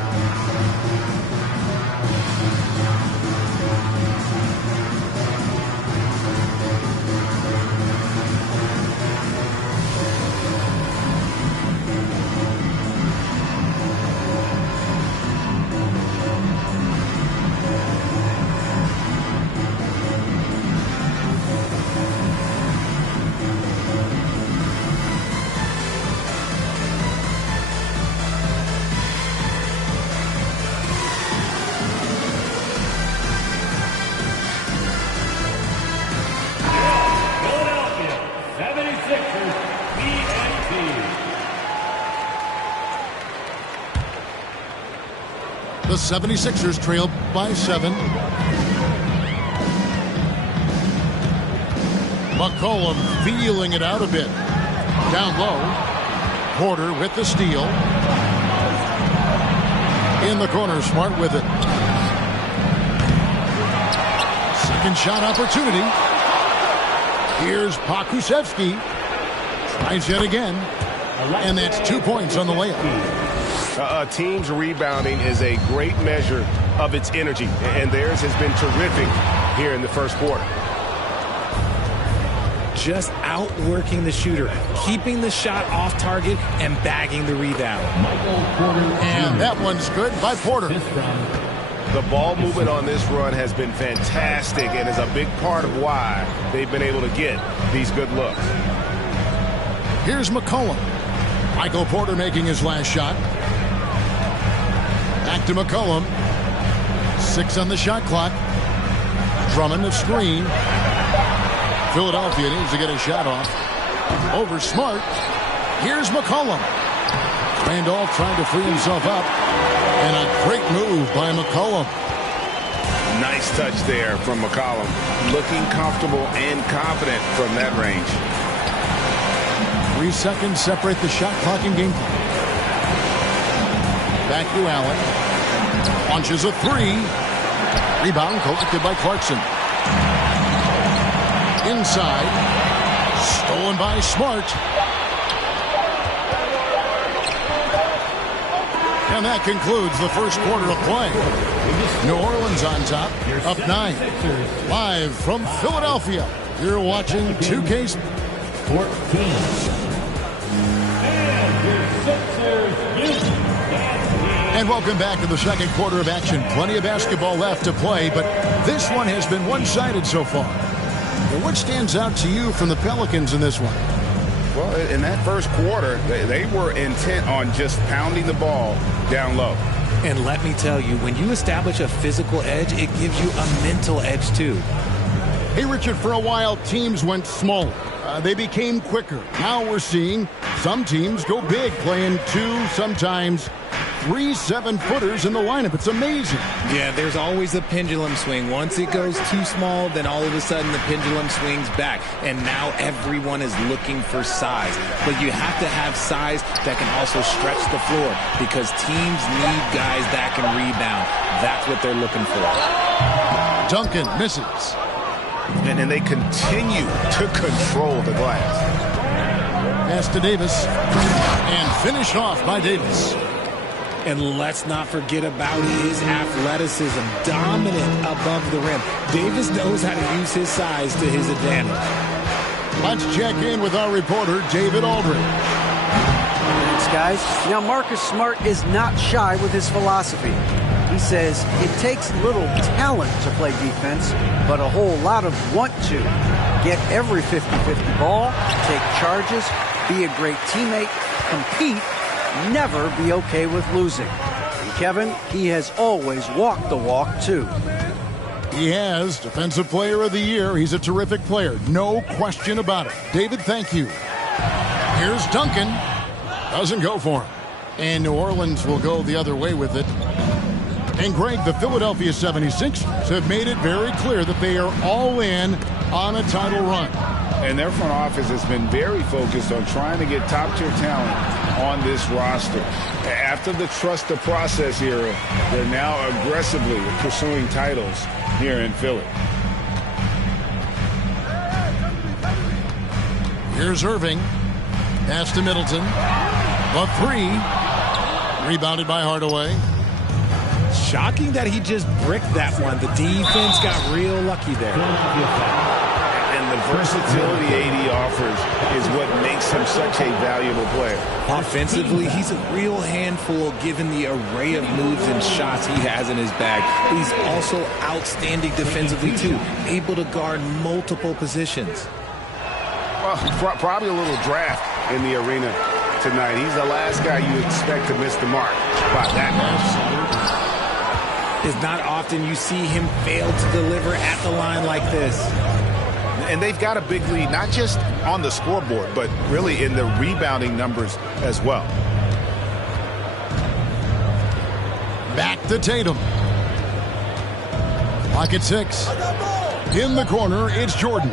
The 76ers trail by 7. McCollum feeling it out a bit. Down low. Porter with the steal. In the corner, Smart with it. Second shot opportunity. Here's Pokusevski. Tries yet again. And that's 2 points on the layup. A team's rebounding is a great measure of its energy, and theirs has been terrific here in the first quarter. Just outworking the shooter, keeping the shot off target, and bagging the rebound. And that one's good by Porter. The ball movement on this run has been fantastic and is a big part of why they've been able to get these good looks. Here's McCollum. Michael Porter making his last shot. Back to McCollum. 6 on the shot clock. Drummond the screen. Philadelphia needs to get a shot off. Over Smart. Here's McCollum. Randolph trying to free himself up. And a great move by McCollum. Nice touch there from McCollum. Looking comfortable and confident from that range. 3 seconds separate the shot clock and game clock. Back to Allen. Launches a 3. Rebound collected by Clarkson. Inside. Stolen by Smart. And that concludes the first quarter of play. New Orleans on top, up 9. Live from Philadelphia, you're watching 2K 14. And welcome back to the second quarter of action. Plenty of basketball left to play, but this one has been one-sided so far. And what stands out to you from the Pelicans in this one? Well, in that first quarter, they were intent on just pounding the ball down low. And let me tell you, when you establish a physical edge, it gives you a mental edge too. Hey, Richard, for a while, teams went smaller. they became quicker. Now we're seeing some teams go big, playing 2, sometimes 3 7-footers in the lineup. It's amazing. Yeah, there's always a pendulum swing. Once it goes too small, then all of a sudden the pendulum swings back. And now everyone is looking for size. But you have to have size that can also stretch the floor because teams need guys that can rebound. That's what they're looking for. Duncan misses. And they continue to control the glass. Pass to Davis. And finished off by Davis. And let's not forget about his athleticism. Dominant above the rim. Davis knows how to use his size to his advantage. Let's check in with our reporter, David Aldridge. Thanks, guys. Now, Marcus Smart is not shy with his philosophy. He says it takes little talent to play defense, but a whole lot of want to. Get every 50-50 ball, take charges, be a great teammate, compete, never be okay with losing. And Kevin, he has always walked the walk, too. He has Defensive Player of the Year. He's a terrific player. No question about it. David, thank you. Here's Duncan. Doesn't go for him. And New Orleans will go the other way with it. And Greg, the Philadelphia 76ers have made it very clear that they are all in on a title run. And their front office has been very focused on trying to get top-tier talent on this roster. After the trust the process era, they're now aggressively pursuing titles here in Philly. Here's Irving. Pass to Middleton. The 3. Rebounded by Hardaway. Shocking that he just bricked that one. The defense got real lucky there. And the versatility AD offers is what makes him such a valuable player. Offensively, he's a real handful given the array of moves and shots he has in his bag. But he's also outstanding defensively, too, able to guard multiple positions. Well, probably a little draft in the arena tonight. He's the last guy you expect to miss the mark by that much. It's not often you see him fail to deliver at the line like this. And they've got a big lead, not just on the scoreboard, but really in the rebounding numbers as well. Back to Tatum. Clock at 6. In the corner, it's Jordan.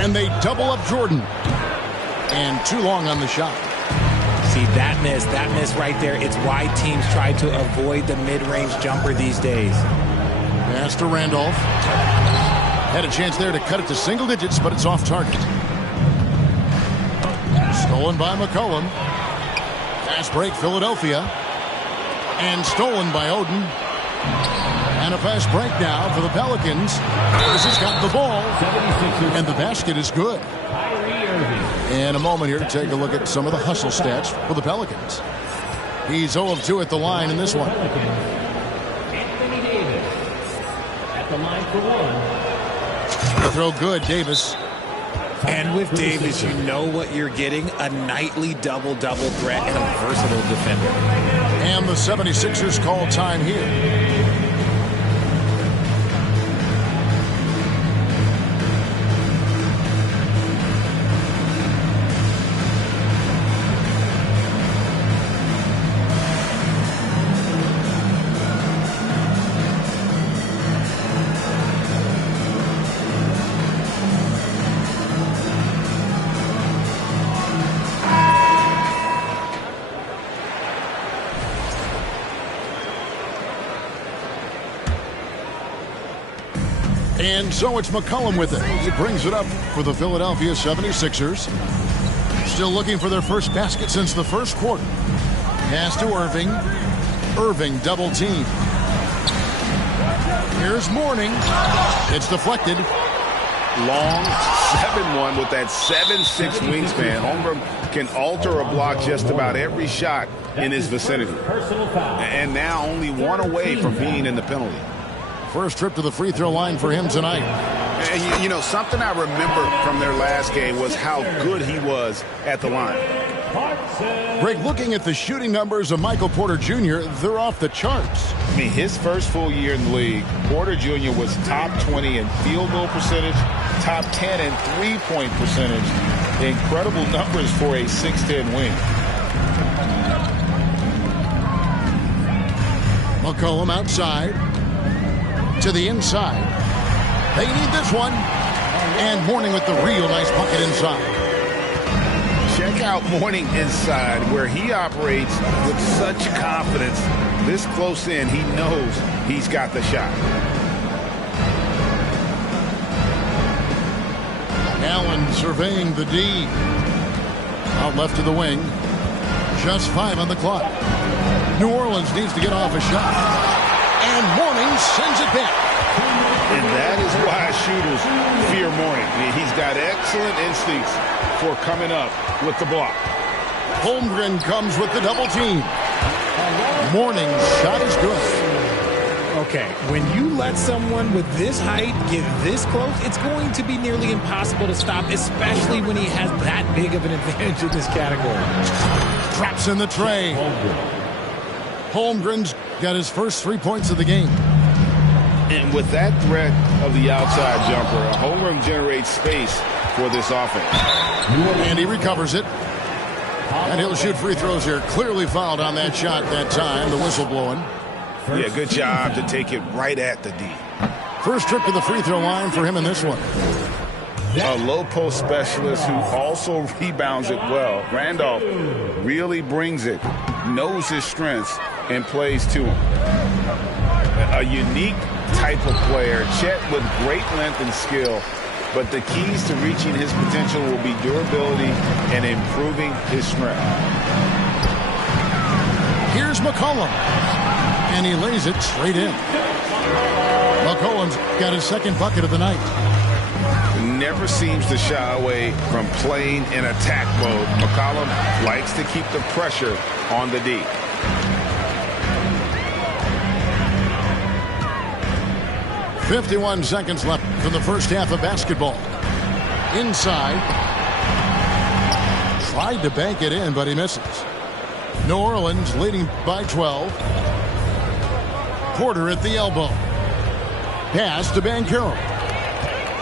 And they double up Jordan. And too long on the shot. See, that miss right there, it's why teams try to avoid the mid-range jumper these days. Pass to Randolph. Had a chance there to cut it to single digits, but it's off target. Stolen by McCollum. Fast break, Philadelphia. And stolen by Oden. And a fast break now for the Pelicans. This has got the ball. And the basket is good. In a moment here to take a look at some of the hustle stats for the Pelicans. He's 0 of 2 at the line in this one. Anthony Davis at the line for 1. The throw good, Davis. And with Davis, you know what you're getting, a nightly double-double threat and a versatile defender. And the 76ers call time here. And so it's McCollum with it. He brings it up for the Philadelphia 76ers. Still looking for their first basket since the first quarter. Pass to Irving. Irving double team. Here's Mourning. It's deflected. Long 7-1 with that 7'6" wingspan. Holmgren can alter a block just about every shot in his vicinity. And now only one away from being in the penalty. First trip to the free throw line for him tonight. And you know, something I remember from their last game was how good he was at the line. Greg, looking at the shooting numbers of Michael Porter Jr., they're off the charts. I mean, his first full year in the league, Porter Jr. was top 20 in field goal percentage, top 10 in three-point percentage. Incredible numbers for a 6'10 wing. McCollum outside to the inside. They need this one. And Mourning with the real nice bucket inside. Check out Mourning inside, where he operates with such confidence. This close in, he knows he's got the shot. Allen surveying the D. Out left to the wing. Just 5 on the clock. New Orleans needs to get off a shot. And Mourning sends it back. And that is why shooters fear Mourning. I mean, he's got excellent instincts for coming up with the block. Holmgren comes with the double team. Mourning's shot is good. Okay, when you let someone with this height get this close, it's going to be nearly impossible to stop, especially when he has that big of an advantage in this category. Traps in the tray. Holmgren's got his first 3 points of the game. And with that threat of the outside jumper, Holmgren generates space for this offense. And he recovers it. And he'll shoot free throws here. Clearly fouled on that shot that time. The whistle blowing. Yeah, good job to take it right at the D. First trip to the free throw line for him in this one. A low post specialist who also rebounds it well. Randolph really brings it, knows his strengths, and plays to him. A unique type of player. Chet with great length and skill. But the keys to reaching his potential will be durability and improving his strength. Here's McCollum. And he lays it straight in. McCollum's got his second bucket of the night. Never seems to shy away from playing in attack mode. McCollum likes to keep the pressure on the D. .51 seconds left from the first half of basketball. Inside. Tried to bank it in, but he misses. New Orleans leading by 12. Porter at the elbow. Pass to Banchero.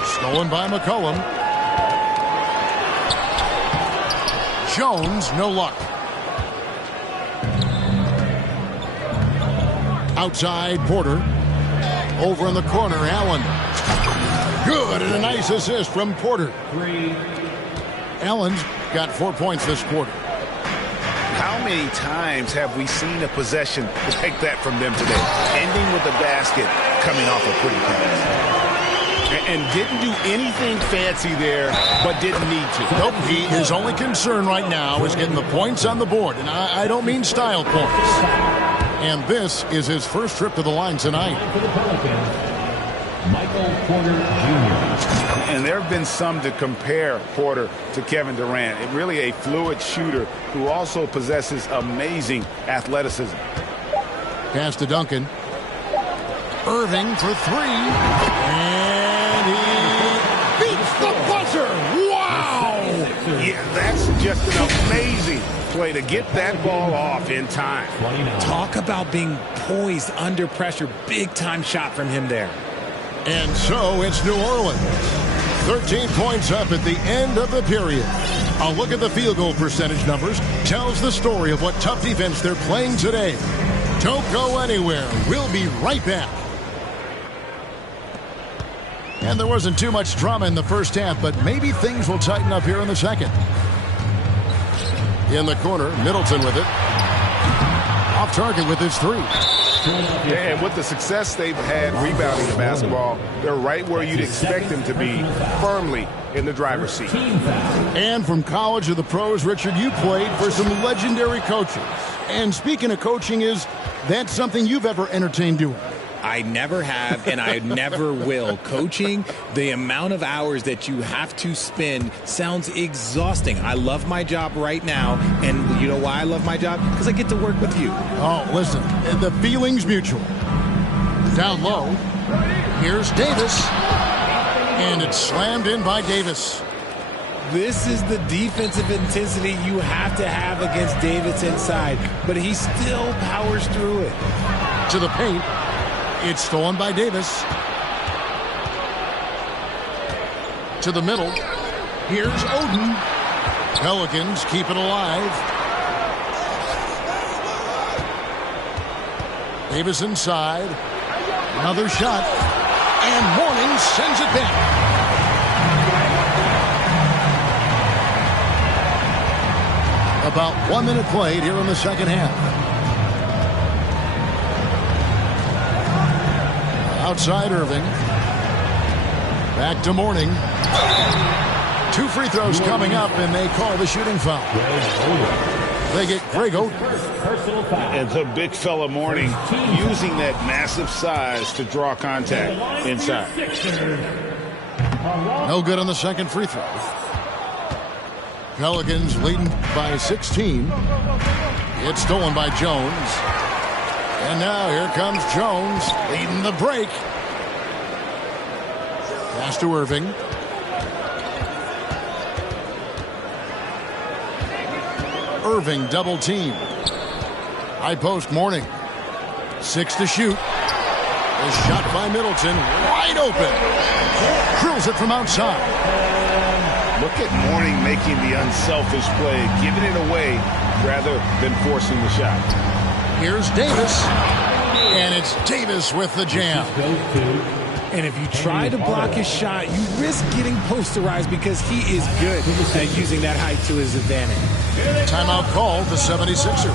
Stolen by McCollum. Jones, no luck. Outside, Porter. Over in the corner, Allen. Good, and a nice assist from Porter. Allen's got 4 points this quarter. How many times have we seen a possession like that from them today? Ending with a basket, coming off a pretty pass. And didn't do anything fancy there, but didn't need to. Nope, his only concern right now is getting the points on the board. And I don't mean style points. And this is his first trip to the line tonight. Michael Porter Jr. And there have been some to compare Porter to Kevin Durant. Really a fluid shooter who also possesses amazing athleticism. Pass to Duncan. Irving for three. And he beats the buzzer. Wow! Yeah, that's just an amazing play to get that ball off in time. Talk about being poised under pressure. Big time shot from him there. And so it's New Orleans. 13 points up at the end of the period. A look at the field goal percentage numbers tells the story of what tough defense they're playing today. Don't go anywhere. We'll be right back. And there wasn't too much drama in the first half, but maybe things will tighten up here in the second. In the corner, Middleton with it. Off target with his three. And with the success they've had rebounding the basketball, they're right where you'd expect them to be, firmly in the driver's seat. And from college to the pros, Richard, you played for some legendary coaches. And speaking of coaching, is that something you've ever entertained doing? I never have, and I never will. Coaching, the amount of hours that you have to spend sounds exhausting. I love my job right now, and you know why I love my job? Because I get to work with you. Oh, listen, the feeling's mutual. Down low, here's Davis, and it's slammed in by Davis. This is the defensive intensity you have to have against Davis inside, but he still powers through it. To the paint. It's stolen by Davis. To the middle. Here's Oden. Pelicans keep it alive. Davis inside. Another shot. And Mourning sends it back. About 1 minute played here in the second half. Outside Irving. Back to Mourning. 2 free throws coming up, and they call the shooting foul. They get Greg Oden. And the big fella Mourning using that massive size to draw contact inside. No good on the second free throw. Pelicans leading by 16. It's stolen by Jones. And now here comes Jones leading the break. Pass to Irving. Irving double team. High post Mourning. 6 to shoot. A shot by Middleton. Wide open. Drills it from outside. Look at Mourning making the unselfish play, giving it away rather than forcing the shot. Here's Davis. And it's Davis with the jam. And if you try to block his shot, you risk getting posterized because he is good at using that height to his advantage. Timeout called the 76ers.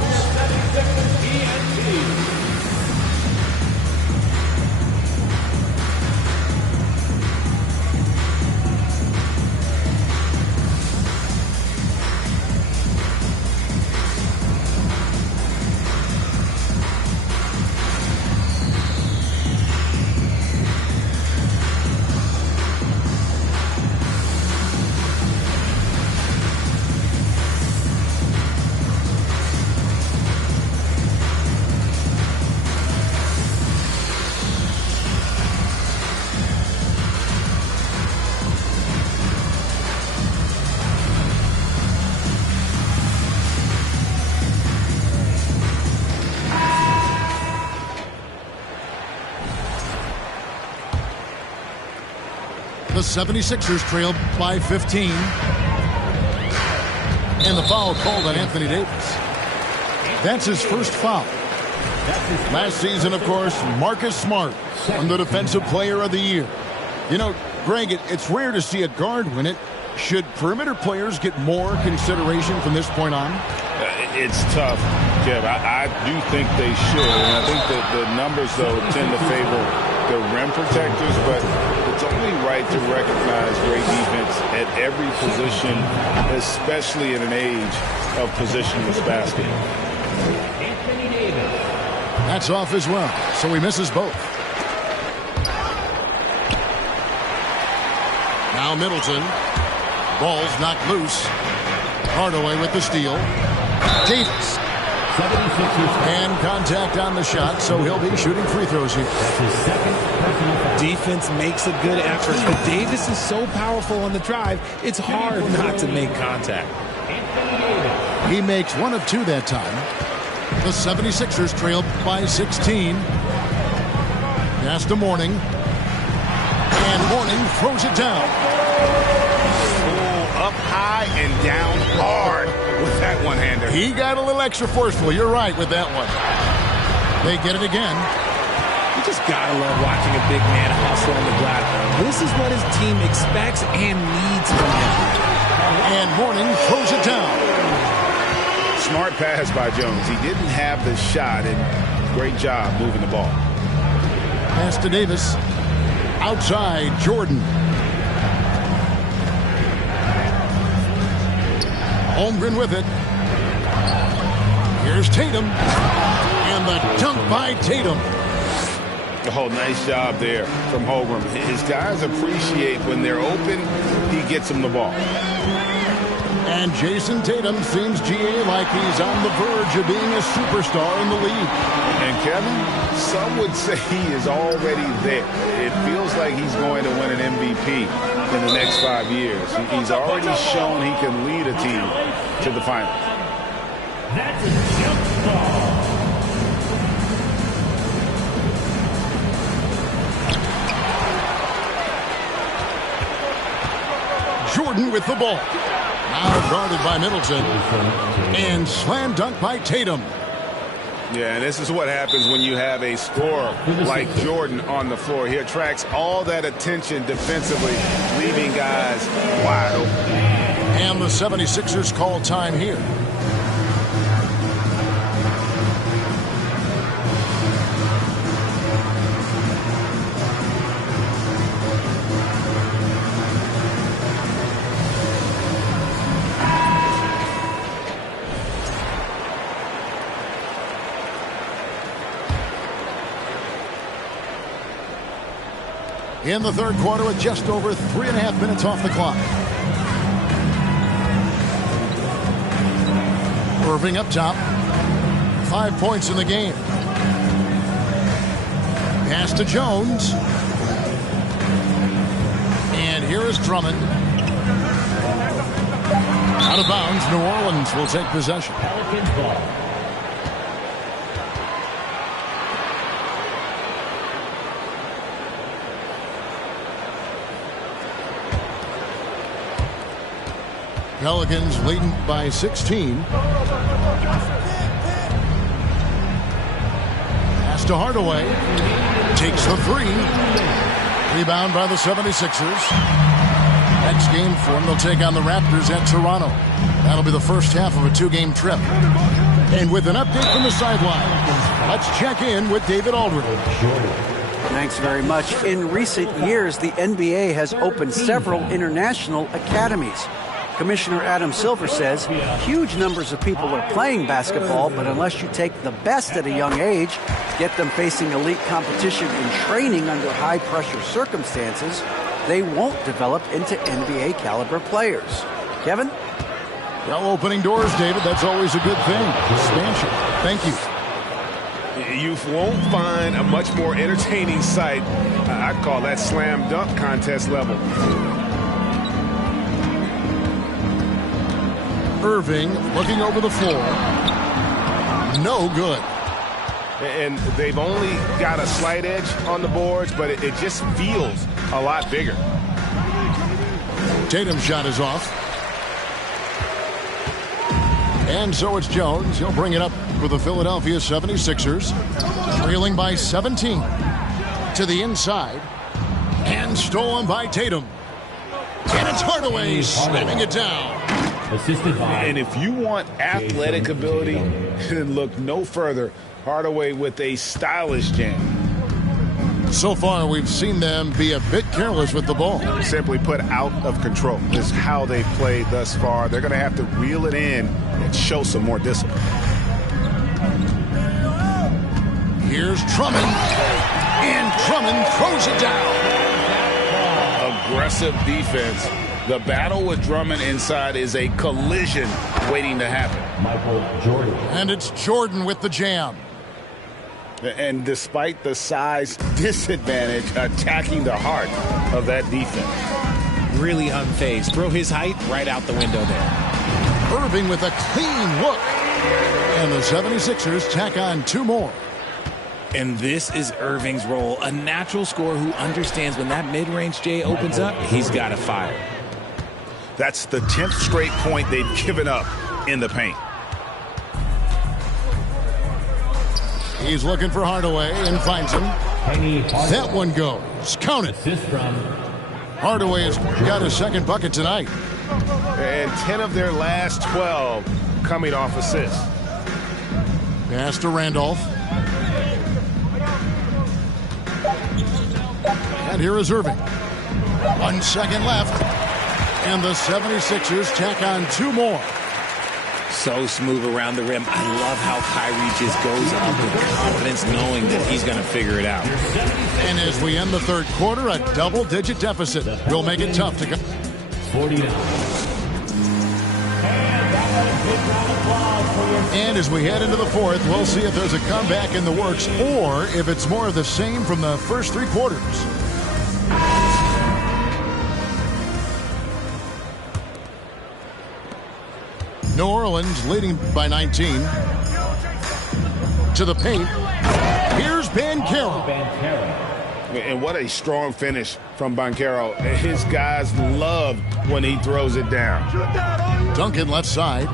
The 76ers trailed by 15. And the foul called on Anthony Davis. That's his first foul. Last season, of course, Marcus Smart won the Defensive Player of the Year. You know, Greg, it's rare to see a guard win it. Should perimeter players get more consideration from this point on? It's tough, Kev. I do think they should. And I think that the numbers, though, tend to favor the rim protectors, but it's only right to recognize great defense at every position, especially in an age of positionless basketball. That's off as well, so he misses both. Now Middleton. Ball's knocked loose. Hardaway with the steal. Davis. And contact on the shot, so he'll be shooting free throws here. Defense makes a good effort, but Davis is so powerful on the drive, it's hard not to make contact. He makes 1 of 2 that time. The 76ers trailed by 16. Pass to Mourning. And Mourning throws it down. Up high and down hard with that one-hander. He got a little extra forceful. You're right with that one. They get it again. You just gotta love watching a big man hustle on the glass. This is what his team expects and needs from him. And Mourning throws it down. Smart pass by Jones. He didn't have the shot, and great job moving the ball. Pass to Davis. Outside, Jordan. Holmgren with it. Here's Tatum. And the dunk by Tatum. Oh, nice job there from Holmgren. His guys appreciate when they're open, he gets them the ball. And Jason Tatum seems, GA, like he's on the verge of being a superstar in the league. And Kevin, some would say he is already there. It feels like he's going to win an MVP in the next 5 years. He's already shown he can lead a team to the finals. That's a jump ball. Jordan with the ball. Now guarded by Middleton. And slam dunk by Tatum. Yeah, and this is what happens when you have a scorer like Jordan on the floor. He attracts all that attention defensively, leaving guys wide open. And the 76ers call time here. In the third quarter with just over 3.5 minutes off the clock. Irving up top. 5 points in the game. Pass to Jones. And here is Drummond. Out of bounds. New Orleans will take possession. Pelicans ball. Pelicans leading by 16. Pass to Hardaway. Takes the three. Rebound by the 76ers. Next game for them, they'll take on the Raptors at Toronto. That'll be the first half of a 2-game trip. And with an update from the sideline, let's check in with David Aldridge. Thanks very much. In recent years, the NBA has opened several international academies. Commissioner Adam Silver says huge numbers of people are playing basketball, but unless you take the best at a young age, get them facing elite competition and training under high-pressure circumstances, they won't develop into NBA-caliber players. Kevin? Well, opening doors, David, that's always a good thing. Expansion. Thank you. You won't find a much more entertaining sight. I call that slam dunk contest level. Irving looking over the floor. No good. And they've only got a slight edge on the boards, but it just feels a lot bigger. Tatum's shot is off. And so it's Jones. He'll bring it up for the Philadelphia 76ers. Trailing by 17. To the inside. And stolen by Tatum. And it's Hardaway slamming it down. And if you want athletic ability, then look no further. Hardaway with a stylish jam. So far, we've seen them be a bit careless with the ball. Simply put, out of control. This is how they've played thus far. They're going to have to reel it in and show some more discipline. Here's Drummond. And Drummond throws it down. Aggressive defense. The battle with Drummond inside is a collision waiting to happen. Michael Jordan. And it's Jordan with the jam. And despite the size disadvantage, attacking the heart of that defense. Really unfazed. Throw his height right out the window there. Irving with a clean look. And the 76ers tack on 2 more. And this is Irving's role. A natural scorer who understands when that mid-range J opens up, he's got to fire. That's the 10th straight point they've given up in the paint. He's looking for Hardaway and finds him. That one goes. Count it. Hardaway has got his second bucket tonight. And 10 of their last 12 coming off assists. Pass to Randolph. And here is Irving. 1 second left. And the 76ers tack on 2 more. So smooth around the rim. I love how Kyrie just goes up with confidence knowing that he's going to figure it out. And as we end the third quarter, a double-digit deficit will make it tough to go. 49. And as we head into the fourth, we'll see if there's a comeback in the works or if it's more of the same from the first three quarters. New Orleans leading by 19. To the paint. Here's Banchero. And what a strong finish from Banchero. His guys love when he throws it down. Duncan left side.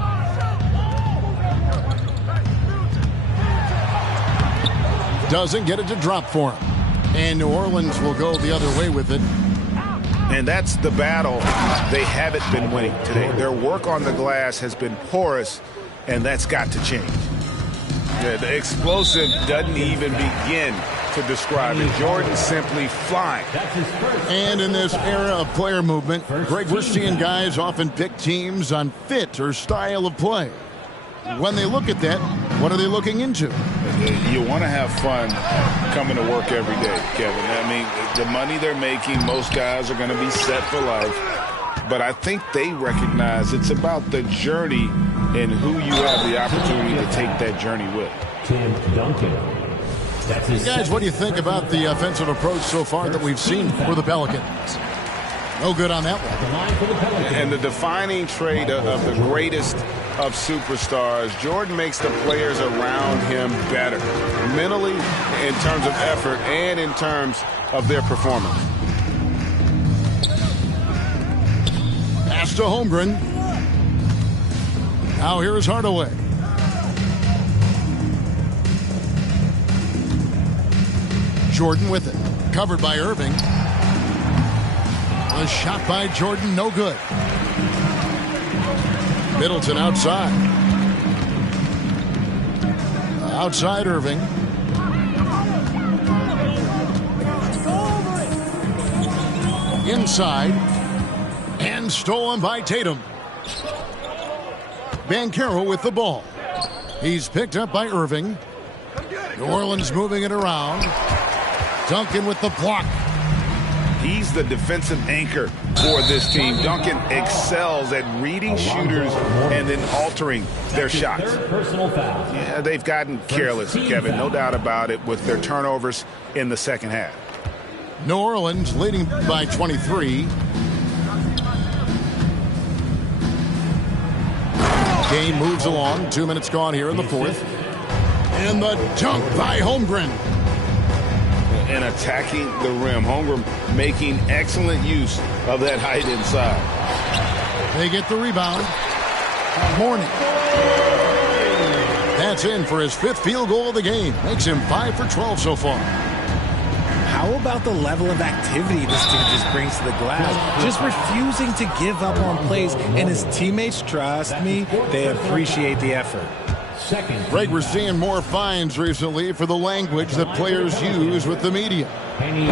Doesn't get it to drop for him. And New Orleans will go the other way with it. And that's the battle they haven't been winning today. Their work on the glass has been porous, and that's got to change. The explosive doesn't even begin to describe it. Jordan's simply flying. And in this era of player movement, Greg, we're seeing guys often pick teams on fit or style of play. When they look at that, what are they looking into? You want to have fun coming to work every day, Kevin. I mean, the money they're making, most guys are going to be set for life. But I think they recognize it's about the journey and who you have the opportunity to take that journey with. Tim Duncan. Guys, what do you think about the offensive approach so far that we've seen for the Pelicans? No good on that one. And the defining trait of the greatest of superstars, Jordan makes the players around him better, mentally, in terms of effort, and in terms of their performance. Pass to Holmgren. Now here is Hardaway. Jordan with it. Covered by Irving. A shot by Jordan, no good. Middleton outside. Outside Irving. Inside. And stolen by Tatum. Banchero with the ball. He's picked up by Irving. New Orleans moving it around. Duncan with the block. He's the defensive anchor for this team. Duncan excels at reading shooters and then altering their shots. Yeah, they've gotten careless, Kevin, no doubt about it, with their turnovers in the second half. New Orleans leading by 23. Game moves along. 2 minutes gone here in the fourth. And the dunk by Holmgren. And attacking the rim. Holmgren making excellent use of that height inside. They get the rebound. Mourning. That's in for his fifth field goal of the game. Makes him 5 for 12 so far. How about the level of activity this dude just brings to the glass? Just refusing to give up on plays. And his teammates, trust me, they appreciate the effort. Greg, we're seeing more fines recently for the language that players use with the media.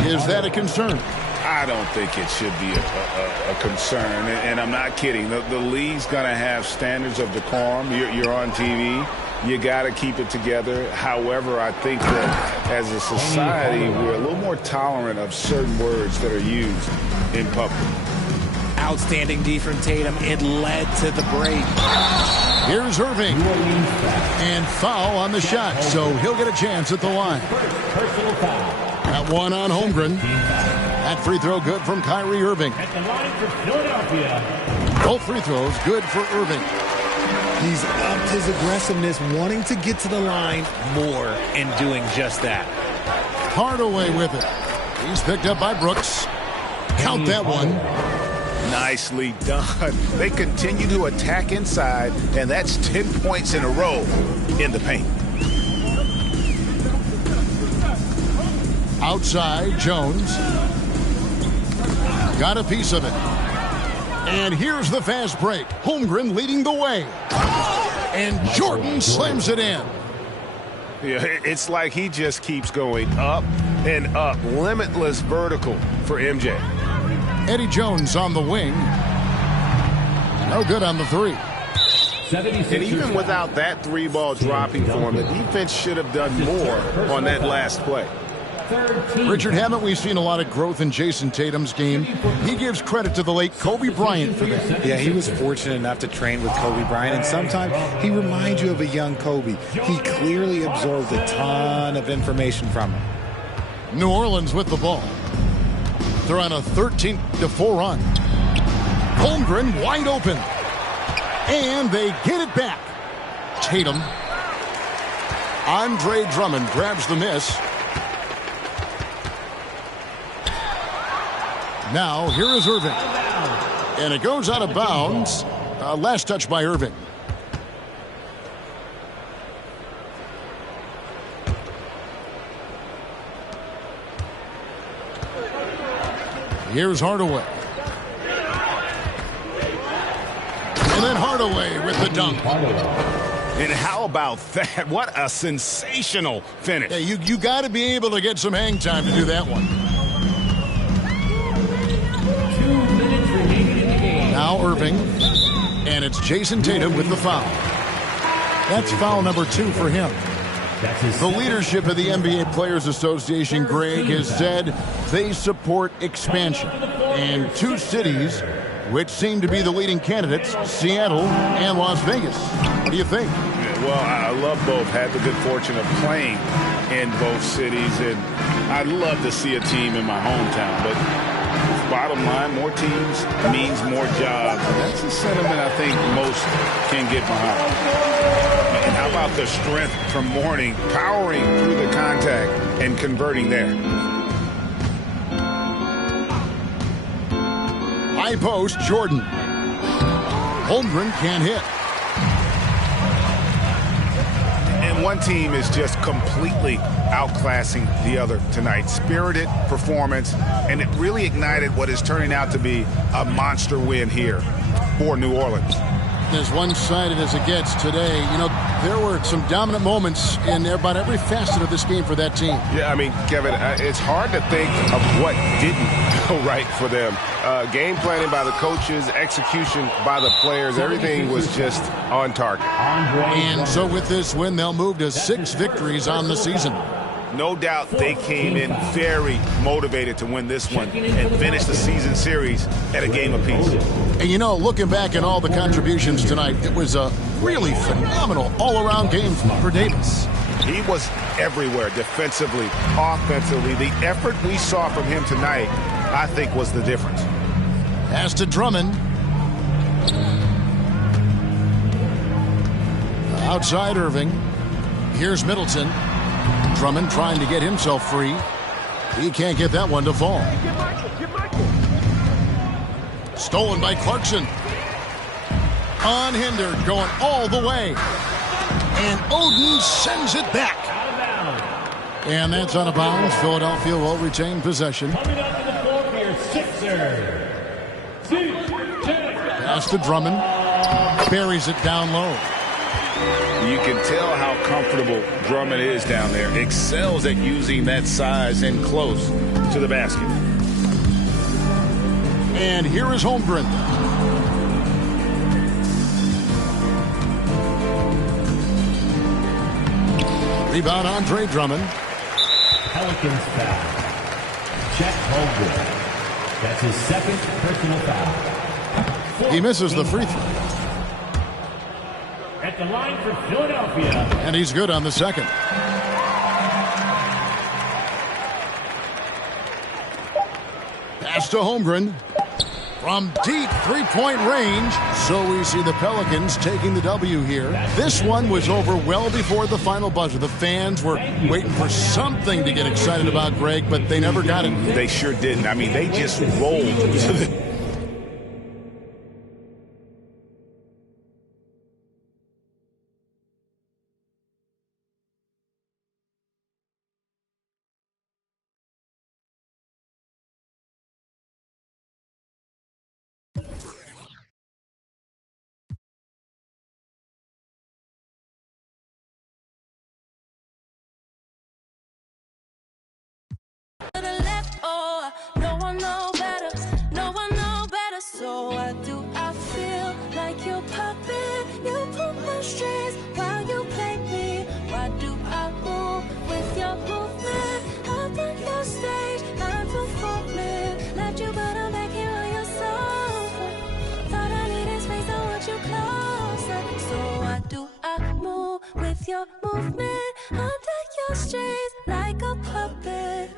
Is that a concern? I don't think it should be a concern, and I'm not kidding. The league's going to have standards of decorum. You're on TV. You got to keep it together. However, I think that as a society, we're a little more tolerant of certain words that are used in public. Outstanding D from Tatum. It led to the break. Here's Irving. And foul on the shot, so he'll get a chance at the line. That one on Holmgren. That free throw good from Kyrie Irving. Both free throws good for Irving. He's upped his aggressiveness, wanting to get to the line more and doing just that. Hardaway with it. He's picked up by Brooks. Count that one. Nicely done. They continue to attack inside, and that's 10 points in a row in the paint. Outside, Jones. Got a piece of it. And here's the fast break. Holmgren leading the way. And Jordan slams it in. Yeah, it's like he just keeps going up and up. Limitless vertical for MJ. Eddie Jones on the wing. No good on the three. And even without that three ball dropping for him, the defense should have done more on that last play. Richard, haven't we seen a lot of growth in Jason Tatum's game? He gives credit to the late Kobe Bryant for that. Yeah, he was fortunate enough to train with Kobe Bryant, and sometimes he reminds you of a young Kobe. He clearly absorbed a ton of information from him. New Orleans with the ball. They're on a 13-4 run. Holmgren wide open. And they get it back. Tatum. Andre Drummond grabs the miss. Now, here is Irving. And it goes out of bounds. Last touch by Irving. Here's Hardaway. And then Hardaway with the dunk. And how about that? What a sensational finish. Yeah, you got to be able to get some hang time to do that one. 2 minutes remaining in the game. Now Irving. And it's Jason Tatum with the foul. That's foul number 2 for him. The leadership of the NBA Players Association, Greg, has said they support expansion. And 2 cities which seem to be the leading candidates, Seattle and Las Vegas. What do you think? Well, I love both. Had the good fortune of playing in both cities, and I'd love to see a team in my hometown. But bottom line, more teams means more jobs. And that's a sentiment I think most can get behind. And how about the strength from Mourning, powering through the contact and converting there. High post, Jordan. Holmgren can't hit. And one team is just completely outclassing the other tonight. Spirited performance, and it really ignited what is turning out to be a monster win here for New Orleans. As one-sided as it gets today, you know, there were some dominant moments in about every facet of this game for that team. Yeah, I mean, Kevin, it's hard to think of what didn't go right for them. Game planning by the coaches, execution by the players, everything was just on target. And so with this win, they'll move to 6 victories on the season. No doubt they came in very motivated to win this one and finish the season series at a game apiece. And you know, looking back at all the contributions tonight, it was a really phenomenal all-around game for Davis. He was everywhere, defensively, offensively. The effort we saw from him tonight, I think, was the difference. Pass to Drummond. Outside Irving. Here's Middleton. Drummond trying to get himself free. He can't get that one to fall. Stolen by Clarkson. Unhindered, going all the way. And Oden sends it back. And that's out of bounds. Philadelphia will retain possession. Coming up to the floor for your Sixers. Pass to Drummond. Buries it down low. You can tell how comfortable Drummond is down there. Excels at using that size and close to the basket. And here is Holmgren. Rebound, Andre Drummond. Pelicans foul. Chet Holmgren. That's his second personal foul. He misses the free throw. At the line for Philadelphia. And he's good on the second. Pass to Holmgren. From deep three-point range. So we see the Pelicans taking the W here. This one was over well before the final buzzer. The fans were waiting for something to get excited about, Greg, but they never got it. They sure didn't. I mean, they just rolled to the... So why do I feel like your puppet? You pull my strings while you play me. Why do I move with your movement? How do you your movement, under your strings like a puppet.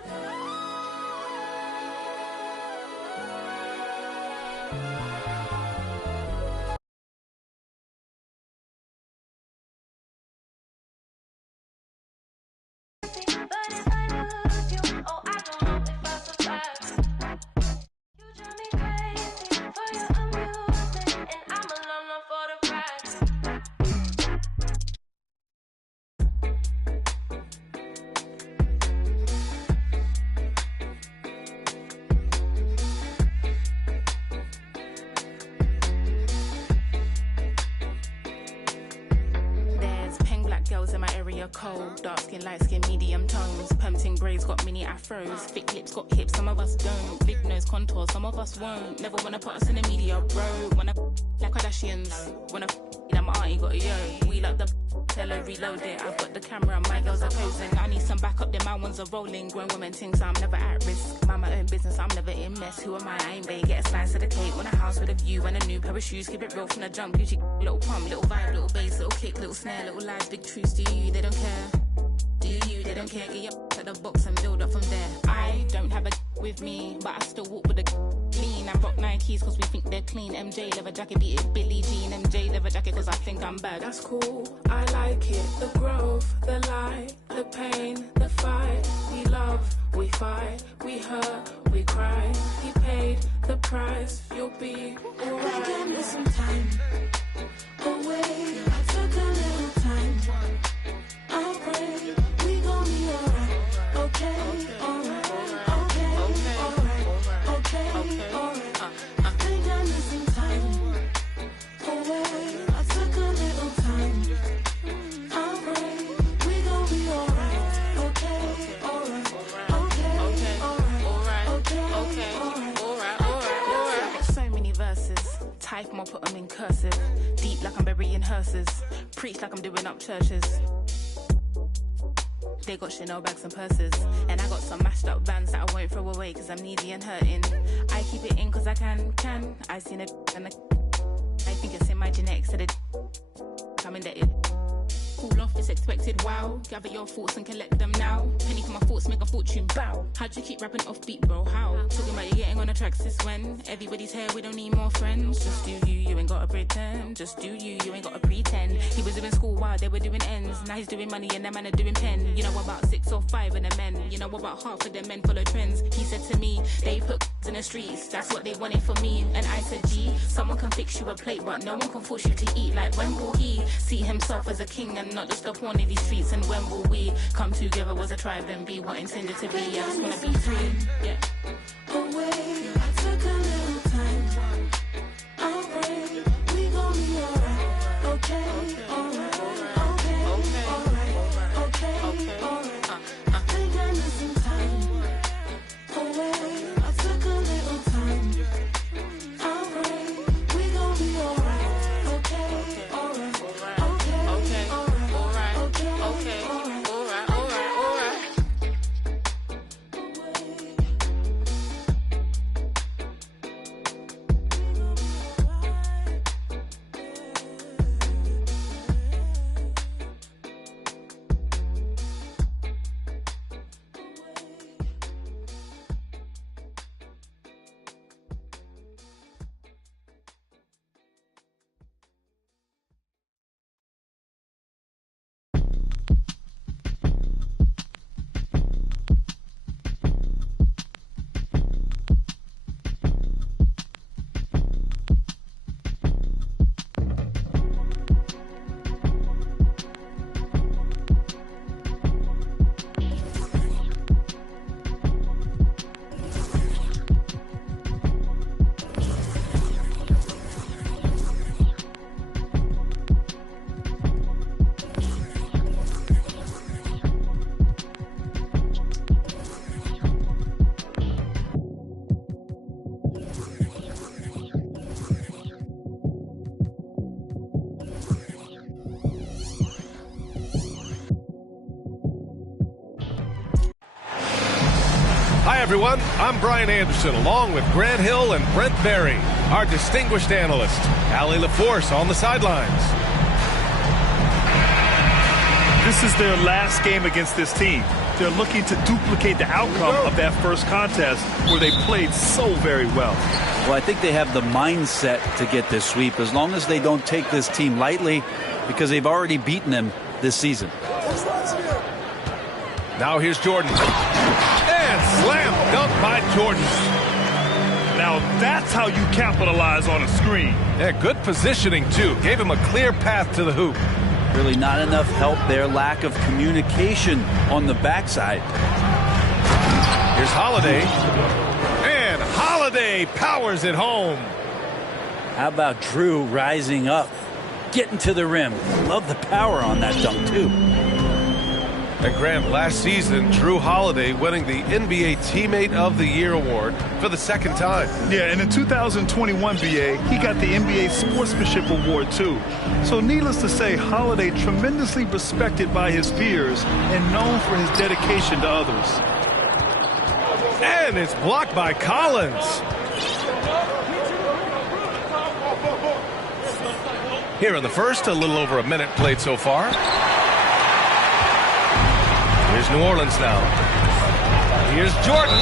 Girls in my area cold, dark skin, light skin, medium tones. Pumping braids got mini afros, thick lips got hips, some of us don't. Big nose contours, some of us won't. Never wanna put us in the media, bro. Wanna like Kardashians, wanna that my auntie got a yo. We like the tell her reload it. I've got the camera, my girls are posing. I need some backup, then my ones are rolling. Grown women things, I'm never at risk. Mind my own business, I'm never in mess. Who am I ain't babe. Get a slice of the cake, want a house with a view and a new pair of shoes. Keep it real from the jump. Gucci, little pump, little vibe, little bass, little kick, little snare, little lies, big truths. Do you? They don't care. Do you? They don't care. Get your at the box and build up from there. I don't have a with me, but I still walk with a lean. I rock Nikes cause we think they're clean. MJ leather jacket, beat it Billie Jean. MJ leather jacket cause I think I'm bad. That's cool, I like it. The growth, the light, the pain, the fight. We love, we fight, we hurt, we cry. He paid the price, you'll be alright. I got me some time away. I took a little time. I'll pray we gon' be alright. Okay, alright. Okay, alright. Okay, alright. I think I need some time away. I took a little time. I'll pray we gon' be alright. Okay, alright. Okay, alright. Okay, alright. So many verses, type them or put them in cursive. Deep like I'm burying hearses, preach like I'm doing up churches. They got Chanel bags and purses, and I got some mashed up bands that I won't throw away cause I'm needy and hurting. I keep it in cause I can. I seen it and I think it's in my genetics that it I'm indebted. Cool off, it's expected, wow. Gather your thoughts and collect them now. Penny for my thoughts, make a fortune, bow. How'd you keep rapping off beat, bro? How? Talking about you getting on the tracks since when? Everybody's here, we don't need more friends. Just do you ain't gotta pretend. Just do you ain't gotta pretend. He was doing school while they were doing ends. Now he's doing money and them man are doing pen. You know about 6 or 5 of the men. You know about half of the men follow trends. He said to me, they put in the streets. That's what they wanted for me. And I said, gee, someone can fix you a plate, but no one can force you to eat. Like when will he see himself as a king and not just a pawn in these streets? And when will we come together as a tribe and be what intended to be? I just wanna be free, yeah. Away, I took a little time. I'll pray we gon' be alright. Okay, alright. Okay, alright. Okay, alright. I think I need some time away. I took a little time. I'll pray we gon' be alright. Okay, alright. Okay, alright. Okay, alright. Hi, everyone. I'm Brian Anderson, along with Grant Hill and Brent Barry, our distinguished analyst. Allie LaForce on the sidelines. This is their last game against this team. They're looking to duplicate the outcome of that first contest where they played so very well. Well, I think they have the mindset to get this sweep as long as they don't take this team lightly because they've already beaten them this season. Now here's Jordan. And slam dunk by Jordan. Now that's how you capitalize on a screen. Yeah, good positioning, too. Gave him a clear path to the hoop. Really not enough help there. Lack of communication on the backside. Here's Holiday. And Holiday powers it home. How about Drew rising up, getting to the rim? Love the power on that dunk, too. And Graham, last season, Drew Holiday winning the NBA Teammate of the Year award for the second time. Yeah, and in 2021, BA, he got the NBA Sportsmanship Award, too. So needless to say, Holiday tremendously respected by his peers and known for his dedication to others. And it's blocked by Collins. Here in the first, a little over a minute played so far. Here's New Orleans now. Here's Jordan.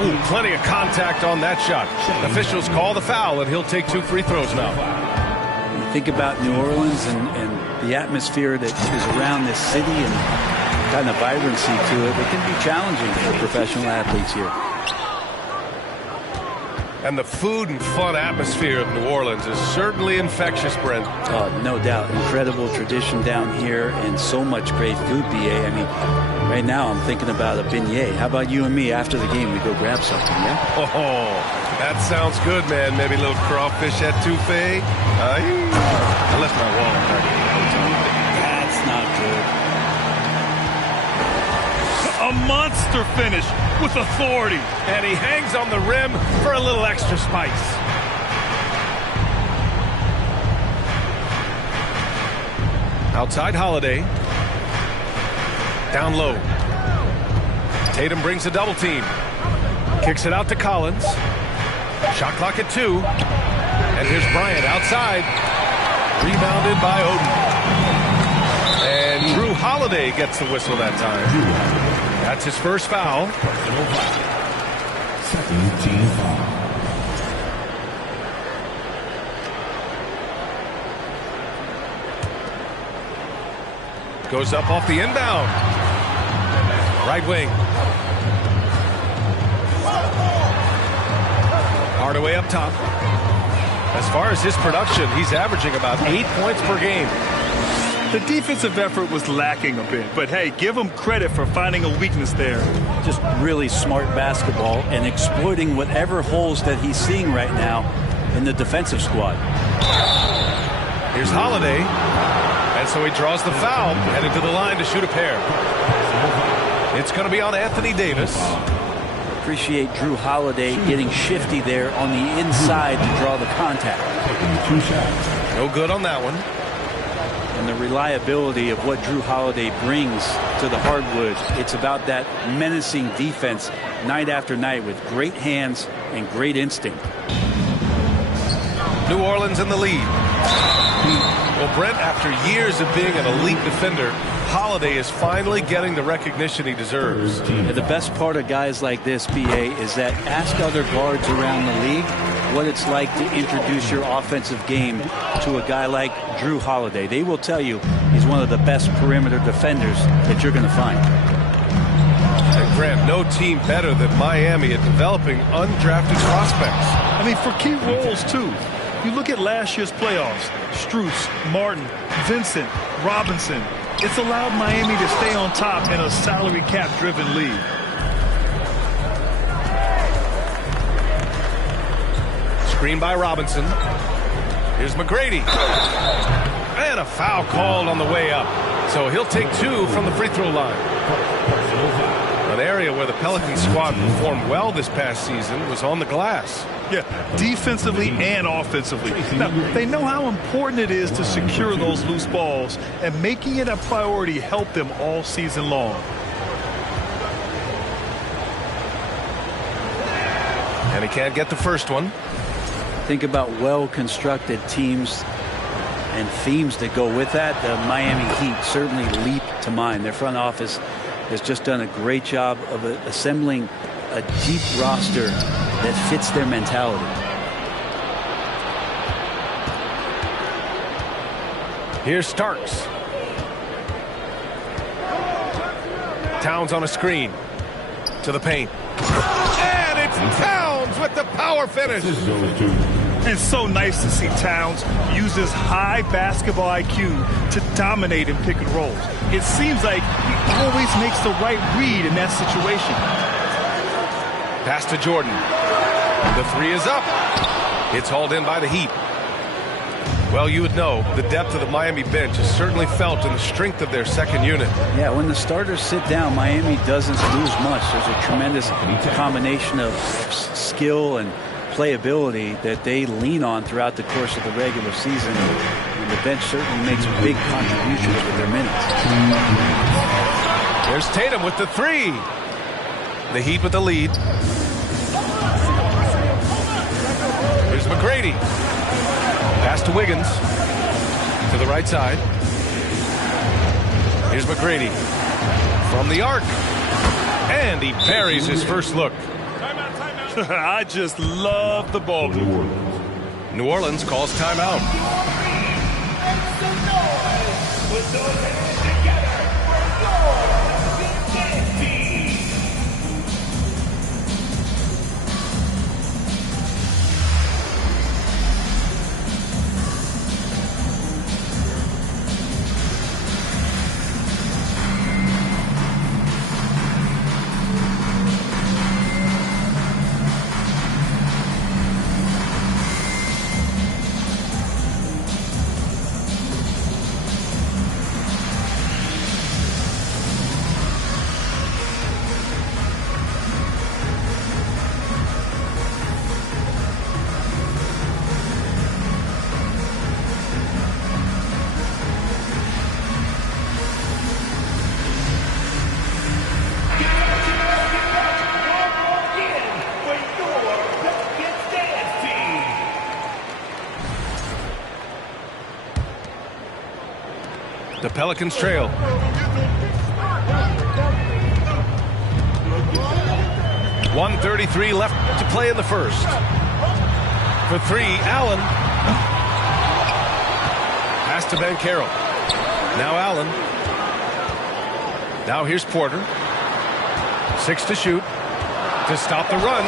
Ooh, plenty of contact on that shot. Officials call the foul, and he'll take 2 free throws now. You think about New Orleans and the atmosphere that is around this city and kind of vibrancy to it. It can be challenging for professional athletes here. And the food and fun atmosphere of New Orleans is certainly infectious, Brent. Oh, no doubt. Incredible tradition down here and so much great food, BA. I mean, right now I'm thinking about a beignet. How about you and me after the game? We go grab something, yeah? Oh, that sounds good, man. Maybe a little crawfish etouffee. I left my wallet back in the hotel. That's not good. A monster finish with authority. And he hangs on the rim for a little extra spice. Outside Holiday. Down low. Tatum brings a double team. Kicks it out to Collins. Shot clock at 2. And here's Bryant outside. Rebounded by Oden. And Drew Holiday gets the whistle that time. That's his first foul. Second team foul. Goes up off the inbound. Right wing. Hardaway up top. As far as his production, he's averaging about 8 points per game. The defensive effort was lacking a bit, but hey, give him credit for finding a weakness there. Just really smart basketball and exploiting whatever holes that he's seeing right now in the defensive squad. Here's Holiday. And so he draws the foul, headed to the line to shoot a pair. It's going to be on Anthony Davis. Appreciate Drew Holiday getting shifty there on the inside to draw the contact. No good on that one. And the reliability of what Drew Holiday brings to the hardwood, it's about that menacing defense night after night with great hands and great instinct. New Orleans in the lead. Well, Brent, after years of being an elite defender, Holiday is finally getting the recognition he deserves. And the best part of guys like this, BA, is that ask other guards around the league what it's like to introduce your offensive game to a guy like Drew Holiday. They will tell you he's one of the best perimeter defenders that you're going to find. And Grant, no team better than Miami at developing undrafted prospects. I mean, for key roles, too. You look at last year's playoffs, Strus, Martin, Vincent, Robinson. It's allowed Miami to stay on top in a salary cap-driven league. Screen by Robinson. Here's McGrady. And a foul called on the way up. So he'll take 2 from the free throw line. An area where the Pelicans squad performed well this past season was on the glass. Yeah, defensively and offensively. Now, they know how important it is to secure those loose balls, and making it a priority helped them all season long. And he can't get the first one. Think about well-constructed teams and themes that go with that, the Miami Heat certainly leap to mind. Their front office has just done a great job of assembling a deep roster that fits their mentality. Here's Starks. Towns on a screen to the paint. And it's Towns with the power finish. It's so nice to see Towns use his high basketball IQ to dominate in pick and rolls. It seems like he always makes the right read in that situation. Pass to Jordan. The three is up. It's hauled in by the Heat. Well, you would know the depth of the Miami bench is certainly felt in the strength of their second unit. Yeah, when the starters sit down, Miami doesn't lose much. There's a tremendous combination of skill and playability that they lean on throughout the course of the regular season. And the bench certainly makes big contributions with their minutes. There's Tatum with the three. The Heat with the lead. Here's McGrady. Pass to Wiggins. To the right side. Here's McGrady. From the arc. And he buries his first look. I just love the ball. New Orleans calls timeout. The Pelicans trail. .133 left to play in the first. For three, Allen. Pass to Banchero. Now Allen. Now here's Porter. 6 to shoot. To stop the run.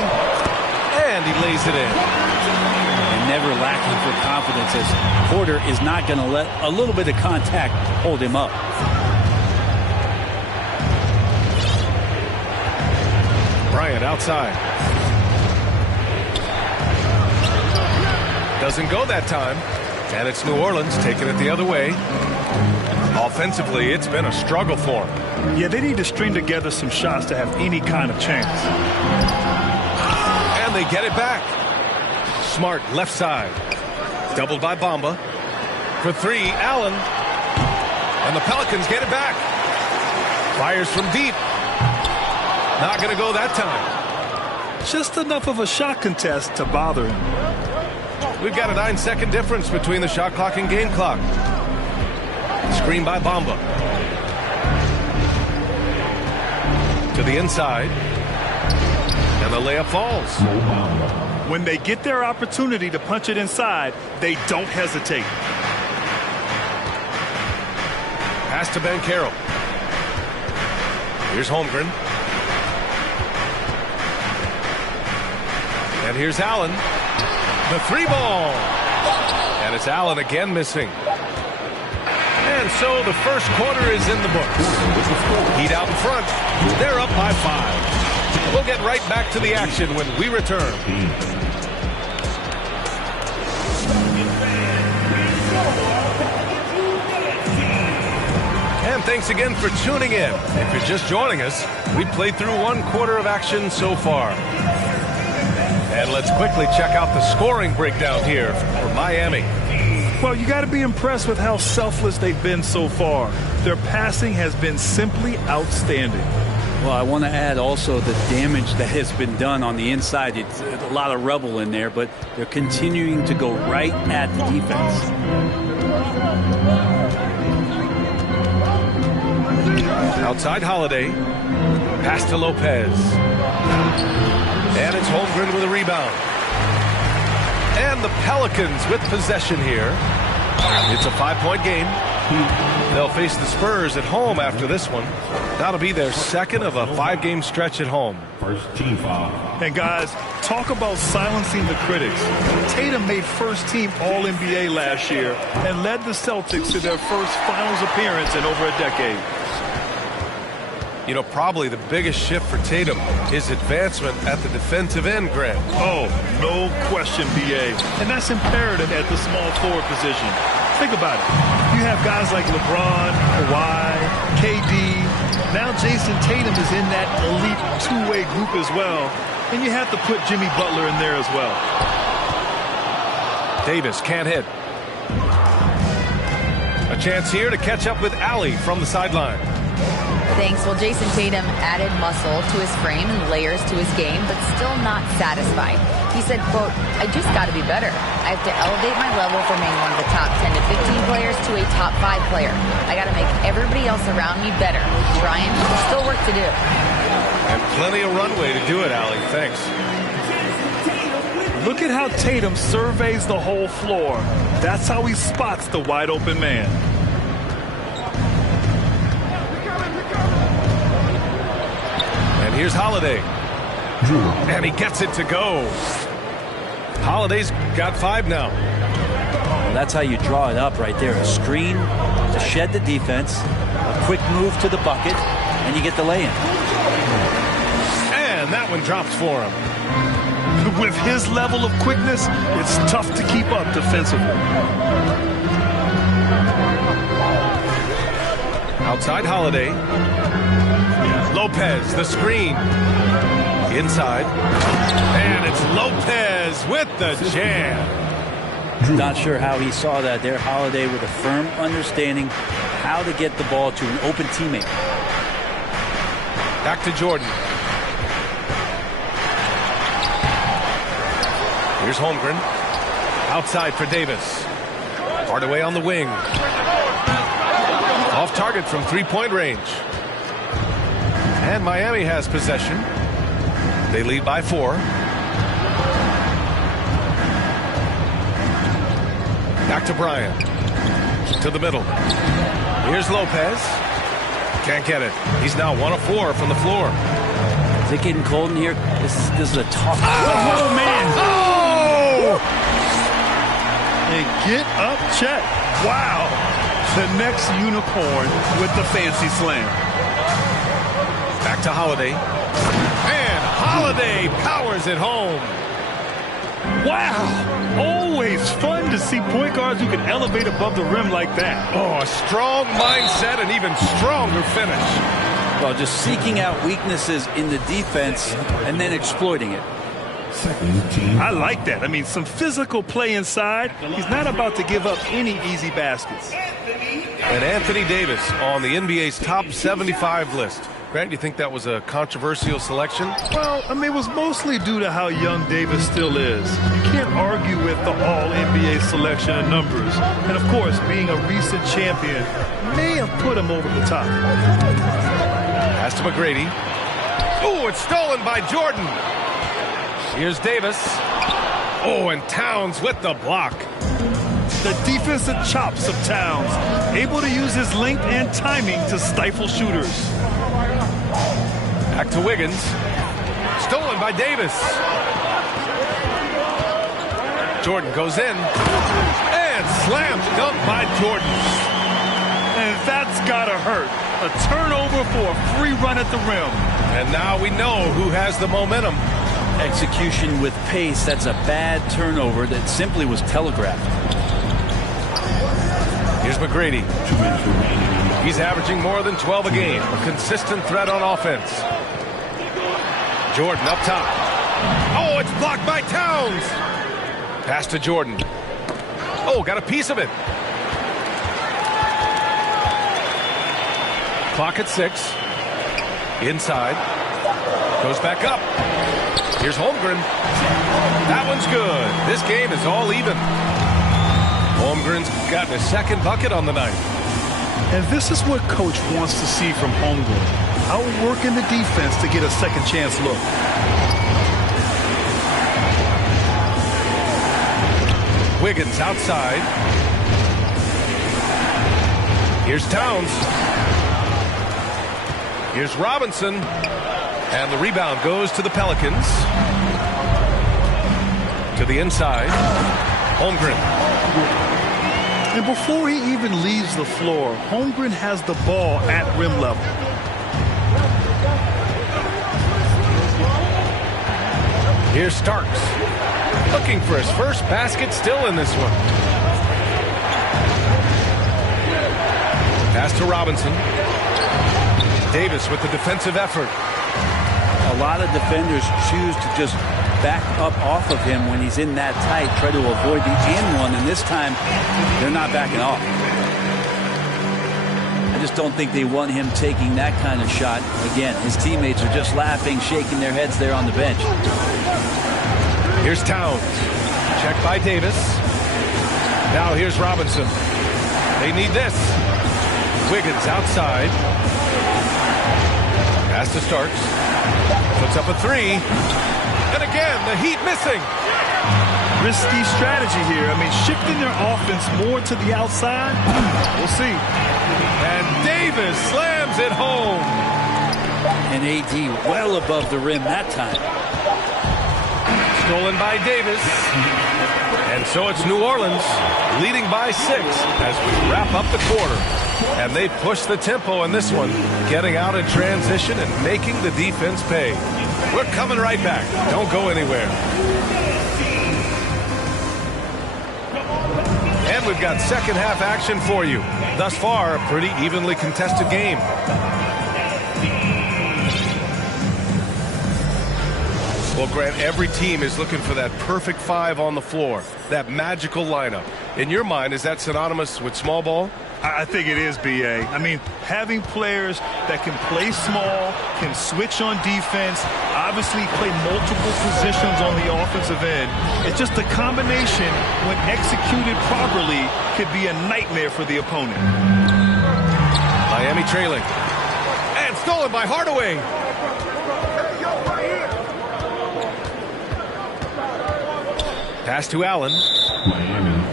And he lays it in. Never lacking for confidence, as Porter is not going to let a little bit of contact hold him up. Bryant outside. Doesn't go that time. And it's New Orleans taking it the other way. Offensively, it's been a struggle for them. Yeah, they need to string together some shots to have any kind of chance. And they get it back. Smart left side. Doubled by Bamba. For three, Allen. And the Pelicans get it back. Fires from deep. Not going to go that time. Just enough of a shot contest to bother him. We've got a 9-second difference between the shot clock and game clock. Screen by Bamba. To the inside. And the layup falls. When they get their opportunity to punch it inside, they don't hesitate. Pass to Banchero. Here's Holmgren. And here's Allen. The three ball. And it's Allen again missing. And so the first quarter is in the books. Heat out in front. They're up by 5. We'll get right back to the action when we return. And thanks again for tuning in. If you're just joining us, we played through 1 quarter of action so far. And let's quickly check out the scoring breakdown here for Miami. Well, you got to be impressed with how selfless they've been so far. Their passing has been simply outstanding. Well, I want to add also the damage that has been done on the inside. It's a lot of rubble in there, but they're continuing to go right at the defense. Outside Holiday. Pass to Lopez. And it's Holmgren with a rebound. And the Pelicans with possession here. It's a 5-point game. They'll face the Spurs at home after this one. That'll be their second of a 5-game stretch at home. First team foul. And guys, talk about silencing the critics. Tatum made first-team All-NBA last year and led the Celtics to their first finals appearance in over a decade. You know, probably the biggest shift for Tatum, his advancement at the defensive end, Grant. Oh, no question, B.A. And that's imperative at the small forward position. Think about it. You have guys like LeBron, Kawhi, KD. Now Jason Tatum is in that elite two-way group as well. And you have to put Jimmy Butler in there as well. Davis can't hit. A chance here to catch up with Allie from the sideline. Thanks. Well, Jason Tatum added muscle to his frame and layers to his game, but still not satisfied. He said, quote, "I just got to be better. I have to elevate my level from being one of the top 10 to 15 players to a top 5 player. I got to make everybody else around me better. Trying, still work to do." And plenty of runway to do it, Allie. Thanks. Look at how Tatum surveys the whole floor. That's how he spots the wide open man. And here's Holiday. And he gets it to go. Holiday's got 5 now. Well, that's how you draw it up right there. A screen to shed the defense, a quick move to the bucket, and you get the lay-in. And that one drops for him. With his level of quickness, it's tough to keep up defensively. Outside Holiday. Lopez, the screen. Inside. And it's Lopez with the jam. Not sure how he saw that there. Holiday with a firm understanding how to get the ball to an open teammate. Back to Jordan. Here's Holmgren. Outside for Davis. Hardaway on the wing. Off target from 3-point range. And Miami has possession. They lead by 4. Back to Bryant. To the middle. Here's Lopez. Can't get it. He's now 1 of 4 from the floor. Is it getting cold in here? This is a tough. Oh, man. Oh! And get up, Chet. Wow. The next unicorn with the fancy slam. Back to Holiday. And Holiday powers it home. Wow. Always fun to see point guards who can elevate above the rim like that. Oh, a strong mindset and even stronger finish. Well, just seeking out weaknesses in the defense and then exploiting it. I like that. I mean, some physical play inside. He's not about to give up any easy baskets. And Anthony Davis on the NBA's top 75 list. Grant, do you think that was a controversial selection? Well, I mean, it was mostly due to how young Davis still is. You can't argue with the All-NBA selection and numbers. And, of course, being a recent champion may have put him over the top. Pass to McGrady. Oh, it's stolen by Jordan. Here's Davis. Oh, and Towns with the block. The defensive chops of Towns, able to use his length and timing to stifle shooters. Back to Wiggins. Stolen by Davis. Jordan goes in. And slam dunk by Jordan. And that's gotta hurt. A turnover for a free run at the rim. And now we know who has the momentum. Execution with pace. That's a bad turnover that simply was telegraphed. Here's McGrady. He's averaging more than 12 a game. A consistent threat on offense. Jordan up top. Oh, it's blocked by Towns. Pass to Jordan. Oh, got a piece of it. Clock at 6. Inside. Goes back up. Here's Holmgren. That one's good. This game is all even. Holmgren's gotten his second bucket on the night. And this is what Coach wants to see from Holmgren. Outworking the defense to get a second chance look. Wiggins outside. Here's Towns. Here's Robinson. And the rebound goes to the Pelicans. To the inside. Holmgren. And before he even leaves the floor, Holmgren has the ball at rim level. Here's Starks. Looking for his first basket, still in this one. Pass to Robinson. Davis with the defensive effort. A lot of defenders choose to just back up off of him when he's in that tight, try to avoid the and one, and this time they're not backing off. I just don't think they want him taking that kind of shot. Again, his teammates are just laughing, shaking their heads there on the bench. Here's Towns. Checked by Davis. Now here's Robinson. They need this. Wiggins outside. Pass to Starks. Puts up a three. And again, the Heat missing. Risky strategy here. I mean, shifting their offense more to the outside. We'll see. And Davis slams it home. And AD well above the rim that time. Stolen by Davis. And so it's New Orleans leading by 6 as we wrap up the quarter. And they push the tempo in this one, getting out in transition and making the defense pay. We're coming right back. Don't go anywhere. And we've got second half action for you. Thus far, a pretty evenly contested game. Well, Grant, every team is looking for that perfect 5 on the floor, that magical lineup. In your mind, is that synonymous with small ball? I think it is, B.A. I mean, having players that can play small, can switch on defense, obviously play multiple positions on the offensive end. It's just a combination, when executed properly, could be a nightmare for the opponent. Miami trailing. And stolen by Hardaway. Pass to Allen. Miami.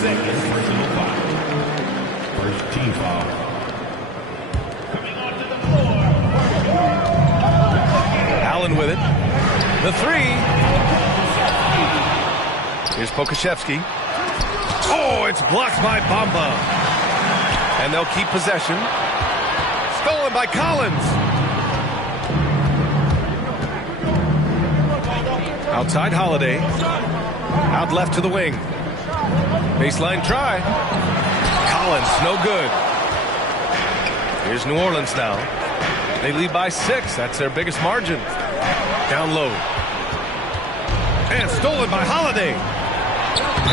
Second personal foul. First team foul. Coming onto the floor. Allen with it. The three. Here's Pokusevski. Oh, it's blocked by Bamba. And they'll keep possession. Stolen by Collins. Outside Holiday. Out left to the wing. Baseline try. Collins, no good. Here's New Orleans now. They lead by 6. That's their biggest margin. Down low. And stolen by Holiday.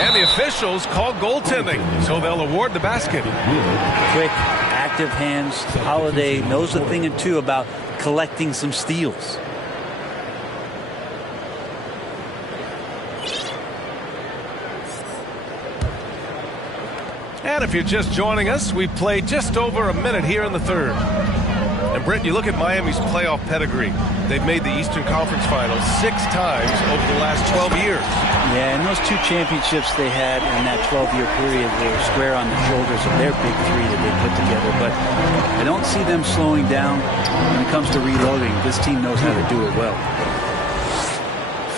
And the officials call goaltending, so they'll award the basket. Quick, active hands. Holiday knows a thing or two about collecting some steals. And if you're just joining us, we've played just over a minute here in the third. And Brent, you look at Miami's playoff pedigree. They've made the Eastern Conference Finals 6 times over the last 12 years. Yeah, and those 2 championships they had in that 12-year period were square on the shoulders of their big 3 that they put together. But I don't see them slowing down when it comes to reloading. This team knows how to do it well.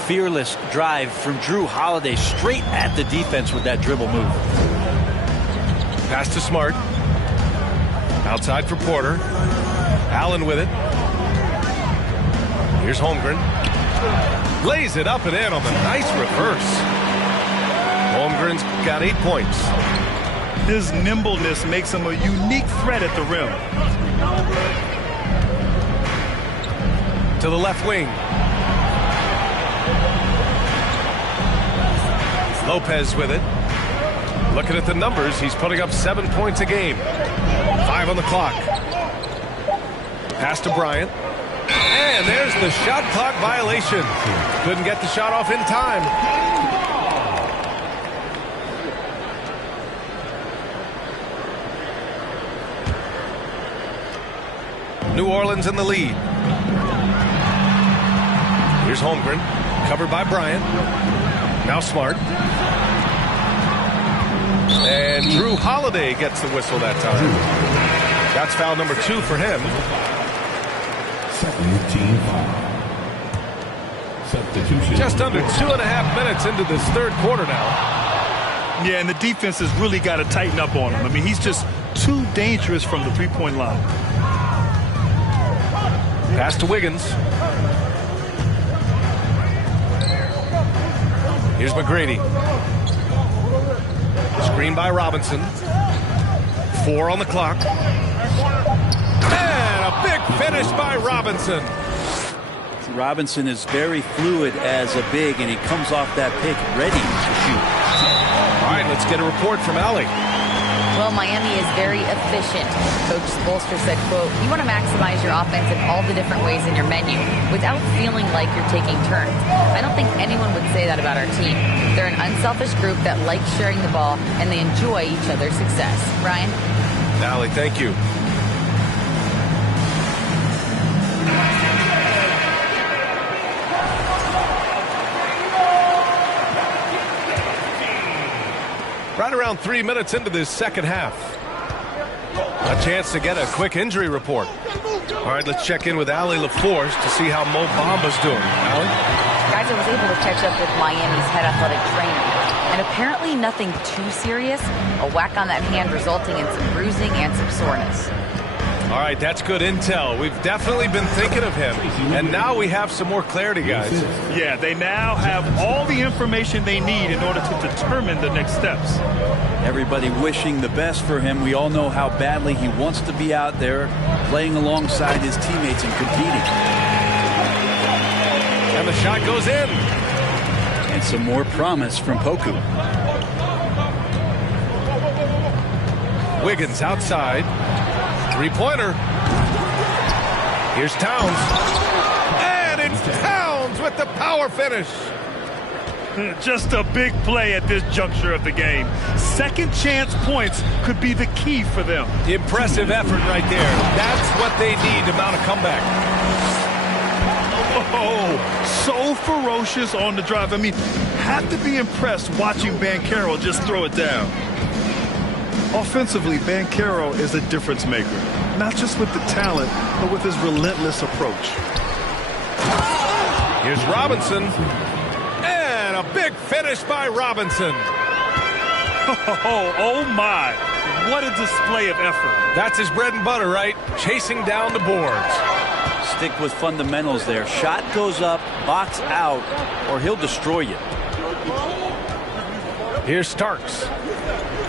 Fearless drive from Drew Holiday straight at the defense with that dribble move. Pass to Smart. Outside for Porter. Allen with it. Here's Holmgren. Lays it up and in on the nice reverse. Holmgren's got 8 points. His nimbleness makes him a unique threat at the rim. To the left wing. Lopez with it. Looking at the numbers, he's putting up 7 points a game. 5 on the clock. Pass to Bryant. And there's the shot clock violation. Couldn't get the shot off in time. New Orleans in the lead. Here's Holmgren, covered by Bryant. Now Smart. And Drew Holiday gets the whistle that time. That's foul number 2 for him. Second team foul. Substitution. Just under 2.5 minutes into this third quarter now. Yeah, and the defense has really got to tighten up on him. I mean, he's just too dangerous from the three-point line. Pass to Wiggins. Here's McGrady. Screen by Robinson. 4 on the clock. And a big finish by Robinson. Robinson is very fluid as a big, and he comes off that pick ready to shoot. All right, let's get a report from Allie. Well, Miami is very efficient. Coach Spoelstra said, quote, you want to maximize your offense in all the different ways in your menu without feeling like you're taking turns. I don't think anyone would say that about our team. They're an unselfish group that likes sharing the ball, and they enjoy each other's success. Ryan? Allie, thank you. Right around 3 minutes into this second half. A chance to get a quick injury report. All right, let's check in with Allie LaForce to see how Mo Bamba's doing. Allie? Guys, I was able to catch up with Miami's head athletic trainer. And apparently nothing too serious. A whack on that hand resulting in some bruising and some soreness. All right, that's good intel. We've definitely been thinking of him. And now we have some more clarity, guys. Yeah, they now have all the information they need in order to determine the next steps. Everybody wishing the best for him. We all know how badly he wants to be out there playing alongside his teammates and competing. And the shot goes in. And some more promise from Poku. Wiggins outside. Three-pointer. Here's Towns. And it's Towns with the power finish. Just a big play at this juncture of the game. Second chance points could be the key for them. Impressive effort right there. That's what they need to mount a comeback. Oh, so ferocious on the drive. I mean, have to be impressed watching Banchero just throw it down. Offensively, Banchero is a difference maker, not just with the talent, but with his relentless approach. Here's Robinson. And a big finish by Robinson. Oh my. What a display of effort. That's his bread and butter, right? Chasing down the boards. Stick with fundamentals there. Shot goes up, box out, or he'll destroy you. Here's Starks.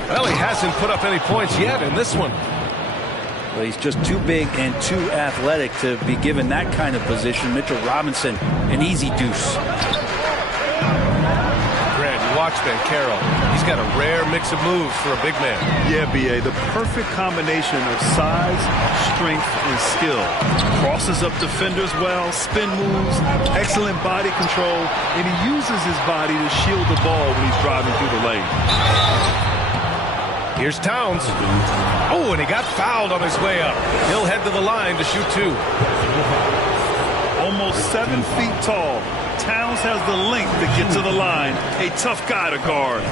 Well, he hasn't put up any points yet in this one. Well, he's just too big and too athletic to be given that kind of position. Mitchell Robinson, an easy deuce. Grant, you watch Banchero. He's got a rare mix of moves for a big man. Yeah, B.A., the perfect combination of size, strength, and skill. Crosses up defenders well, spin moves, excellent body control, and he uses his body to shield the ball when he's driving through the lane. Here's Towns. Oh, and he got fouled on his way up. He'll head to the line to shoot 2. Almost 7 feet tall. Towns has the length to get to the line. A tough guy to guard.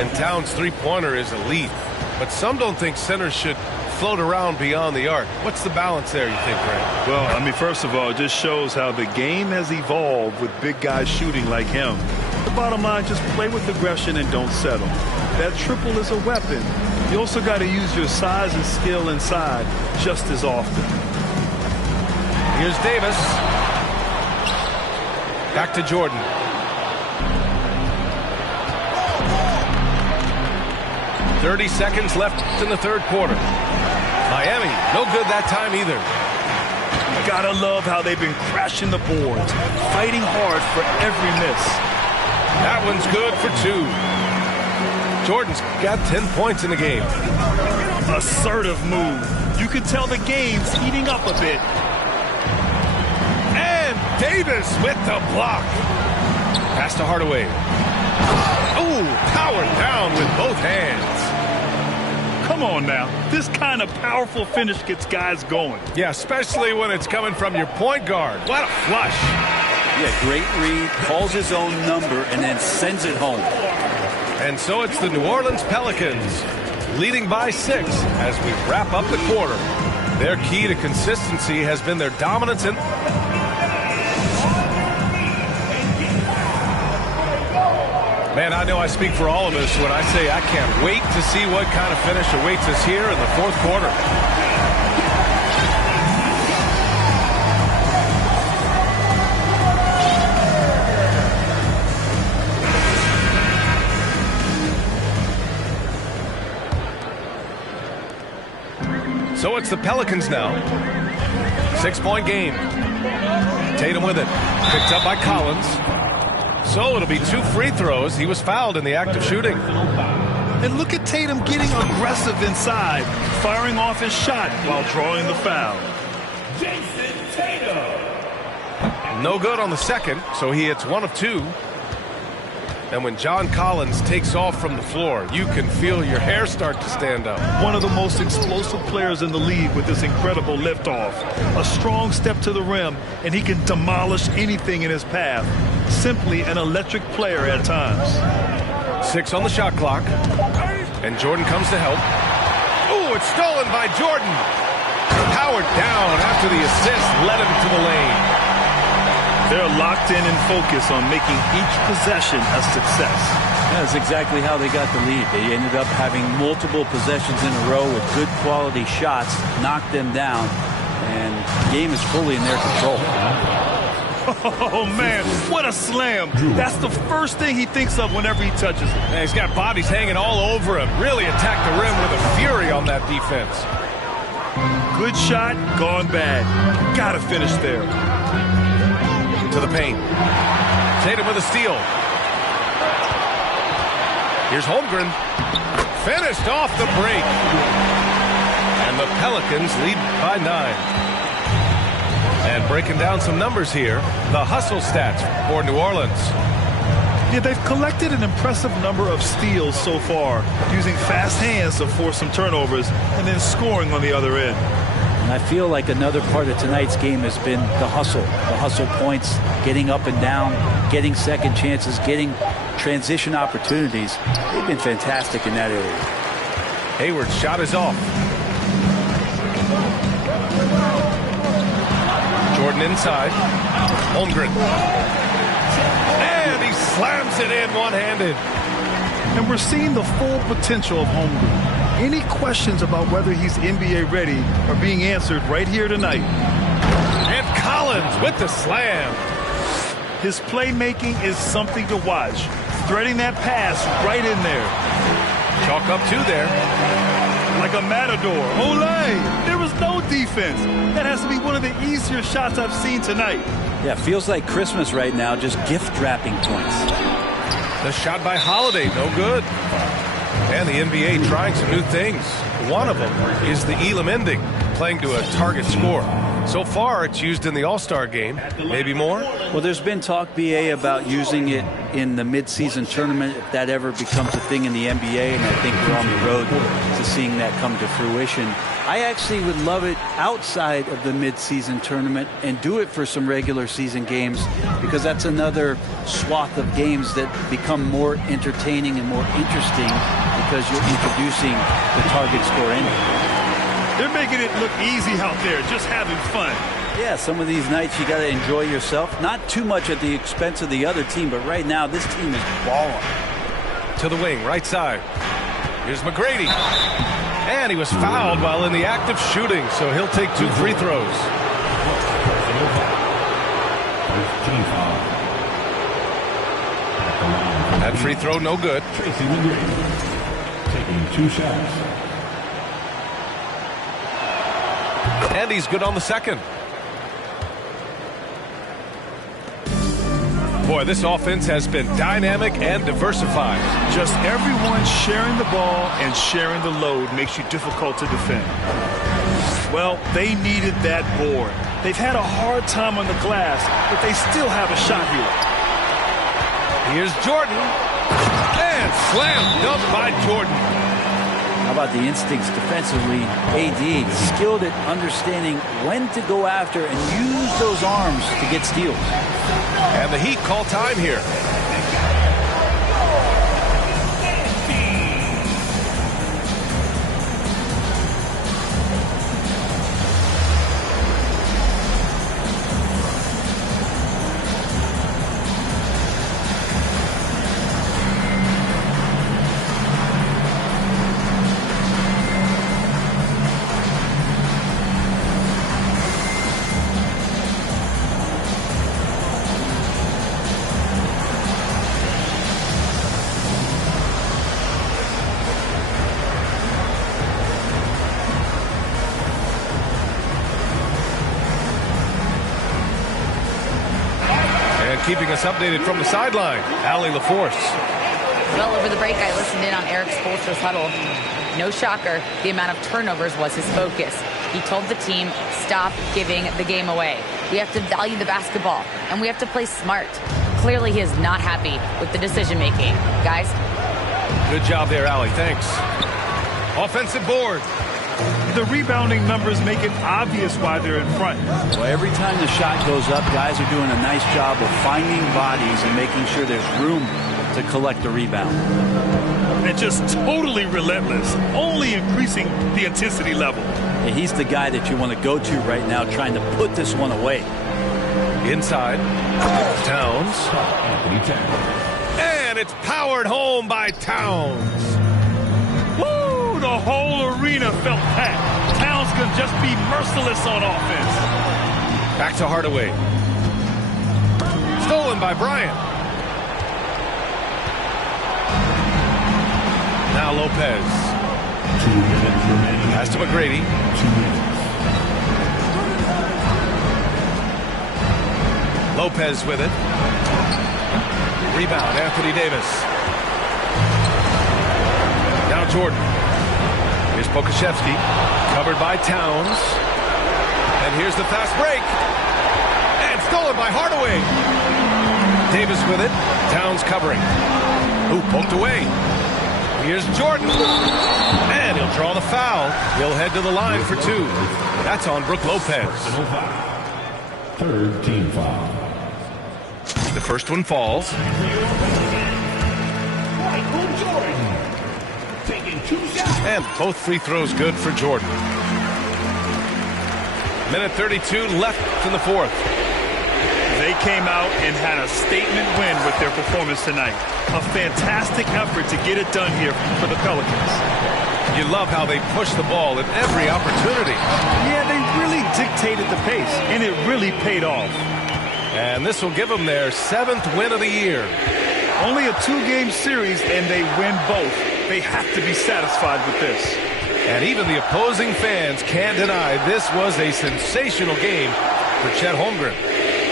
And Towns' three-pointer is elite. But some don't think centers should float around beyond the arc. What's the balance there, you think, Grant? Well, I mean, first of all, it just shows how the game has evolved with big guys shooting like him. The bottom line, just play with aggression and don't settle. That triple is a weapon. You also got to use your size and skill inside just as often. Here's Davis. Back to Jordan. .30 seconds left in the third quarter. Miami, no good that time either. Gotta love how they've been crashing the boards, fighting hard for every miss. That one's good for 2. Jordan's got 10 points in the game. Assertive move. You can tell the game's heating up a bit. And Davis with the block. Pass to Hardaway. Oh, powered down with both hands. Come on now. This kind of powerful finish gets guys going. Yeah, especially when it's coming from your point guard. What a flush. Yeah, great read, calls his own number, and then sends it home. And so it's the New Orleans Pelicans leading by 6 as we wrap up the quarter. Their key to consistency has been their dominance in... Man, I know I speak for all of us when I say I can't wait to see what kind of finish awaits us here in the fourth quarter. So it's the Pelicans now. 6-point game. Tatum with it. Picked up by Collins. So it'll be 2 free throws. He was fouled in the act of shooting. And look at Tatum getting aggressive inside, firing off his shot while drawing the foul. Jason Tatum. No good on the second, so he hits 1 of 2. And when John Collins takes off from the floor, you can feel your hair start to stand up. One of the most explosive players in the league with this incredible liftoff. A strong step to the rim, and he can demolish anything in his path. Simply an electric player at times. 6 on the shot clock. And Jordan comes to help. Ooh, it's stolen by Jordan. Powered down after the assist led him to the lane. They're locked in and focused on making each possession a success. That's exactly how they got the lead. They ended up having multiple possessions in a row with good quality shots, knocked them down, and the game is fully in their control. Oh, man, what a slam. That's the first thing he thinks of whenever he touches it. Man, he's got bodies hanging all over him. Really attacked the rim with a fury on that defense. Good shot, gone bad. Gotta finish there. To the paint. Tatum with a steal. Here's Holmgren. Finished off the break. And the Pelicans lead by 9. And breaking down some numbers here, the hustle stats for New Orleans. Yeah, they've collected an impressive number of steals so far, using fast hands to force some turnovers and then scoring on the other end. And I feel like another part of tonight's game has been the hustle points, getting up and down, getting second chances, getting transition opportunities. They've been fantastic in that area. Hayward's shot is off. Jordan inside. Holmgren. And he slams it in one-handed. And we're seeing the full potential of Holmgren. Any questions about whether he's NBA ready are being answered right here tonight. And Collins with the slam. His playmaking is something to watch. Threading that pass right in there. Chalk up 2 there. Like a matador. Olé! There was no defense. That has to be one of the easier shots I've seen tonight. Yeah, feels like Christmas right now, just gift wrapping points. The shot by Holiday, no good. And the NBA trying some new things. One of them is the Elam ending, playing to a target score. So far, it's used in the All-Star game. Maybe more? Well, there's been talk, BA, about using it in the midseason tournament, if that ever becomes a thing in the NBA, and I think we're on the road to seeing that come to fruition. I actually would love it outside of the midseason tournament and do it for some regular season games, because that's another swath of games that become more entertaining and more interesting because you're introducing the target score ending. They're making it look easy out there, just having fun. Yeah, some of these nights you got to enjoy yourself. Not too much at the expense of the other team, but right now this team is balling. To the wing, right side. Here's McGrady. And he was fouled while in the act of shooting, so he'll take 2 free throws. That free throw, no good. Tracy McGrady taking 2 shots. And he's good on the second. Boy, this offense has been dynamic and diversified. Just everyone sharing the ball and sharing the load makes you difficult to defend. Well, they needed that board. They've had a hard time on the glass, but they still have a shot here. Here's Jordan. And slam dunk by Jordan. How about the instincts defensively? AD skilled at understanding when to go after and use those arms to get steals. And the Heat call time here. Keeping us updated from the sideline, Allie LaForce. Well, over the break, I listened in on Eric Spoelstra's huddle. No shocker, the amount of turnovers was his focus. He told the team, stop giving the game away. We have to value the basketball, and we have to play smart. Clearly, he is not happy with the decision-making. Guys? Good job there, Allie. Thanks. Offensive board. The rebounding numbers make it obvious why they're in front. Well, every time the shot goes up, guys are doing a nice job of finding bodies and making sure there's room to collect the rebound. And just totally relentless, only increasing the intensity level. Yeah, he's the guy that you want to go to right now, trying to put this one away. Inside, Towns. And it's powered home by Towns. The whole arena felt packed. Towns can just be merciless on offense. Back to Hardaway. Stolen by Bryant. Now Lopez. 2 minutes remaining. Pass to McGrady. 2 minutes. Lopez with it. Rebound, Anthony Davis. Now Jordan. Here's Pokusevski, covered by Towns. And here's the fast break. And stolen by Hardaway. Davis with it. Towns covering. Ooh, poked away. Here's Jordan. And he'll draw the foul. He'll head to the line for 2. That's on Brook Lopez. Third team foul. The first one falls. Michael Jordan. Taking 2 shots. And both free throws good for Jordan. Minute 32 left in the fourth. They came out and had a statement win with their performance tonight. A fantastic effort to get it done here for the Pelicans. You love how they push the ball at every opportunity. Yeah, they really dictated the pace, and it really paid off. And this will give them their 7th win of the year. Only a 2-game series, and they win both. They have to be satisfied with this. And even the opposing fans can't deny this was a sensational game for Chet Holmgren.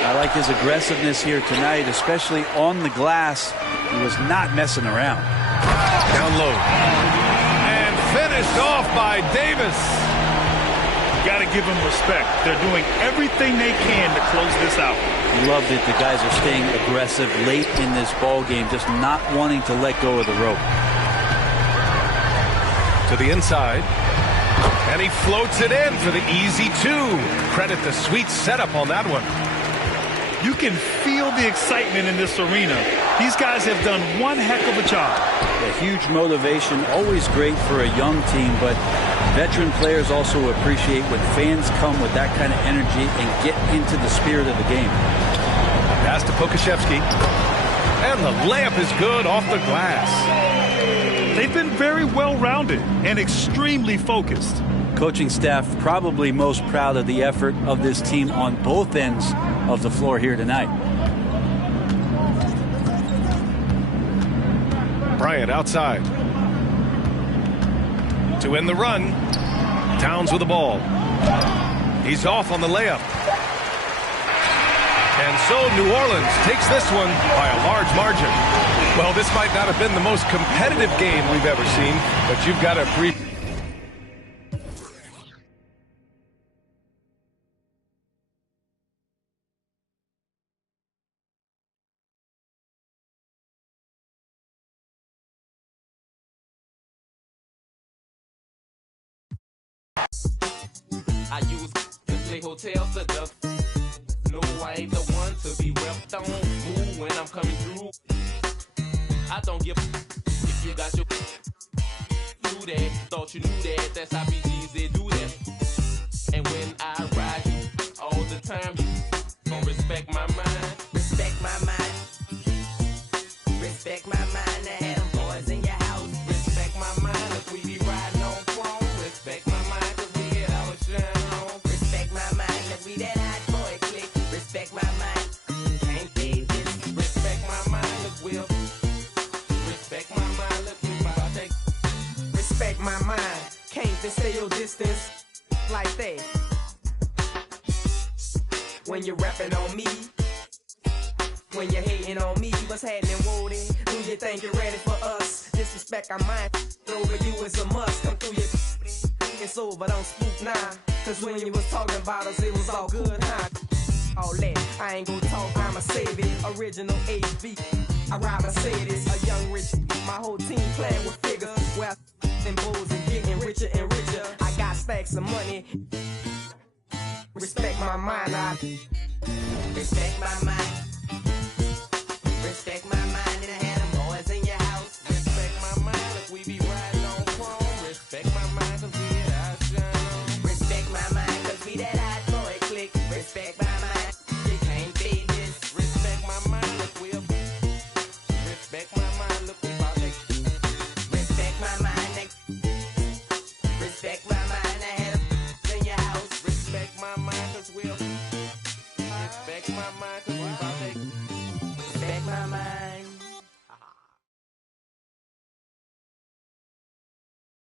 I like his aggressiveness here tonight, especially on the glass. He was not messing around. Down low. And finished off by Davis. Got to give them respect. They're doing everything they can to close this out. Love that the guys are staying aggressive late in this ball game, just not wanting to let go of the rope. To the inside. And he floats it in for the easy 2. Credit the sweet setup on that one. You can feel the excitement in this arena. These guys have done one heck of a job. A huge motivation, always great for a young team, but veteran players also appreciate when fans come with that kind of energy and get into the spirit of the game. Pass to Pokusevski. And the layup is good off the glass. They've been very well-rounded and extremely focused. Coaching staff probably most proud of the effort of this team on both ends of the floor here tonight. Bryant outside. To win the run. Towns with the ball. He's off on the layup. And And so New Orleans takes this one by a large margin. Well, this might not have been the most competitive game we've ever seen, but you've got to appreciate. I use to play hotel setup. No, I ain't the one to be repped on. Move when I'm coming through. I don't give if you got your do that. Thought you knew that. That's how BGs they do that. And when I ride you all the time, you gon' respect my mind. Respect my mind. Respect my mind. I had them boys in your house. Respect my mind. If we be riding on chrome. Respect my mind. Respect my mind, let we that hot boy click. Respect my mind, can't fade this. Respect my mind, look will. Respect my mind, look me I take. Respect my mind, can't just stay your distance like that. When you're rapping on me, when you're hating on me, what's happening, Woody? Do you think you're ready for us? Disrespect our mind, over you is a must. Come through your it's over, don't spook now. Cause when you was talking about us, it was all good, huh? All that, I ain't gon' talk, I'ma save it. Original HB, I ride Mercedes. A young rich, my whole team playing with figures. Well, them bulls and getting richer and richer. I got stacks of money. Respect my mind, I respect my mind. Respect my mind, and I had them boys in your house. Respect my mind, if we be riding on chrome. Respect my mind, cause we respect my mind, cause we that hot boy click. Respect my mind, you can't beat this. Respect my mind, look we'll. Respect my mind, look we about to. Respect my mind, respect my mind. I had a in your house. Respect my mind, cause we'll. Respect my mind.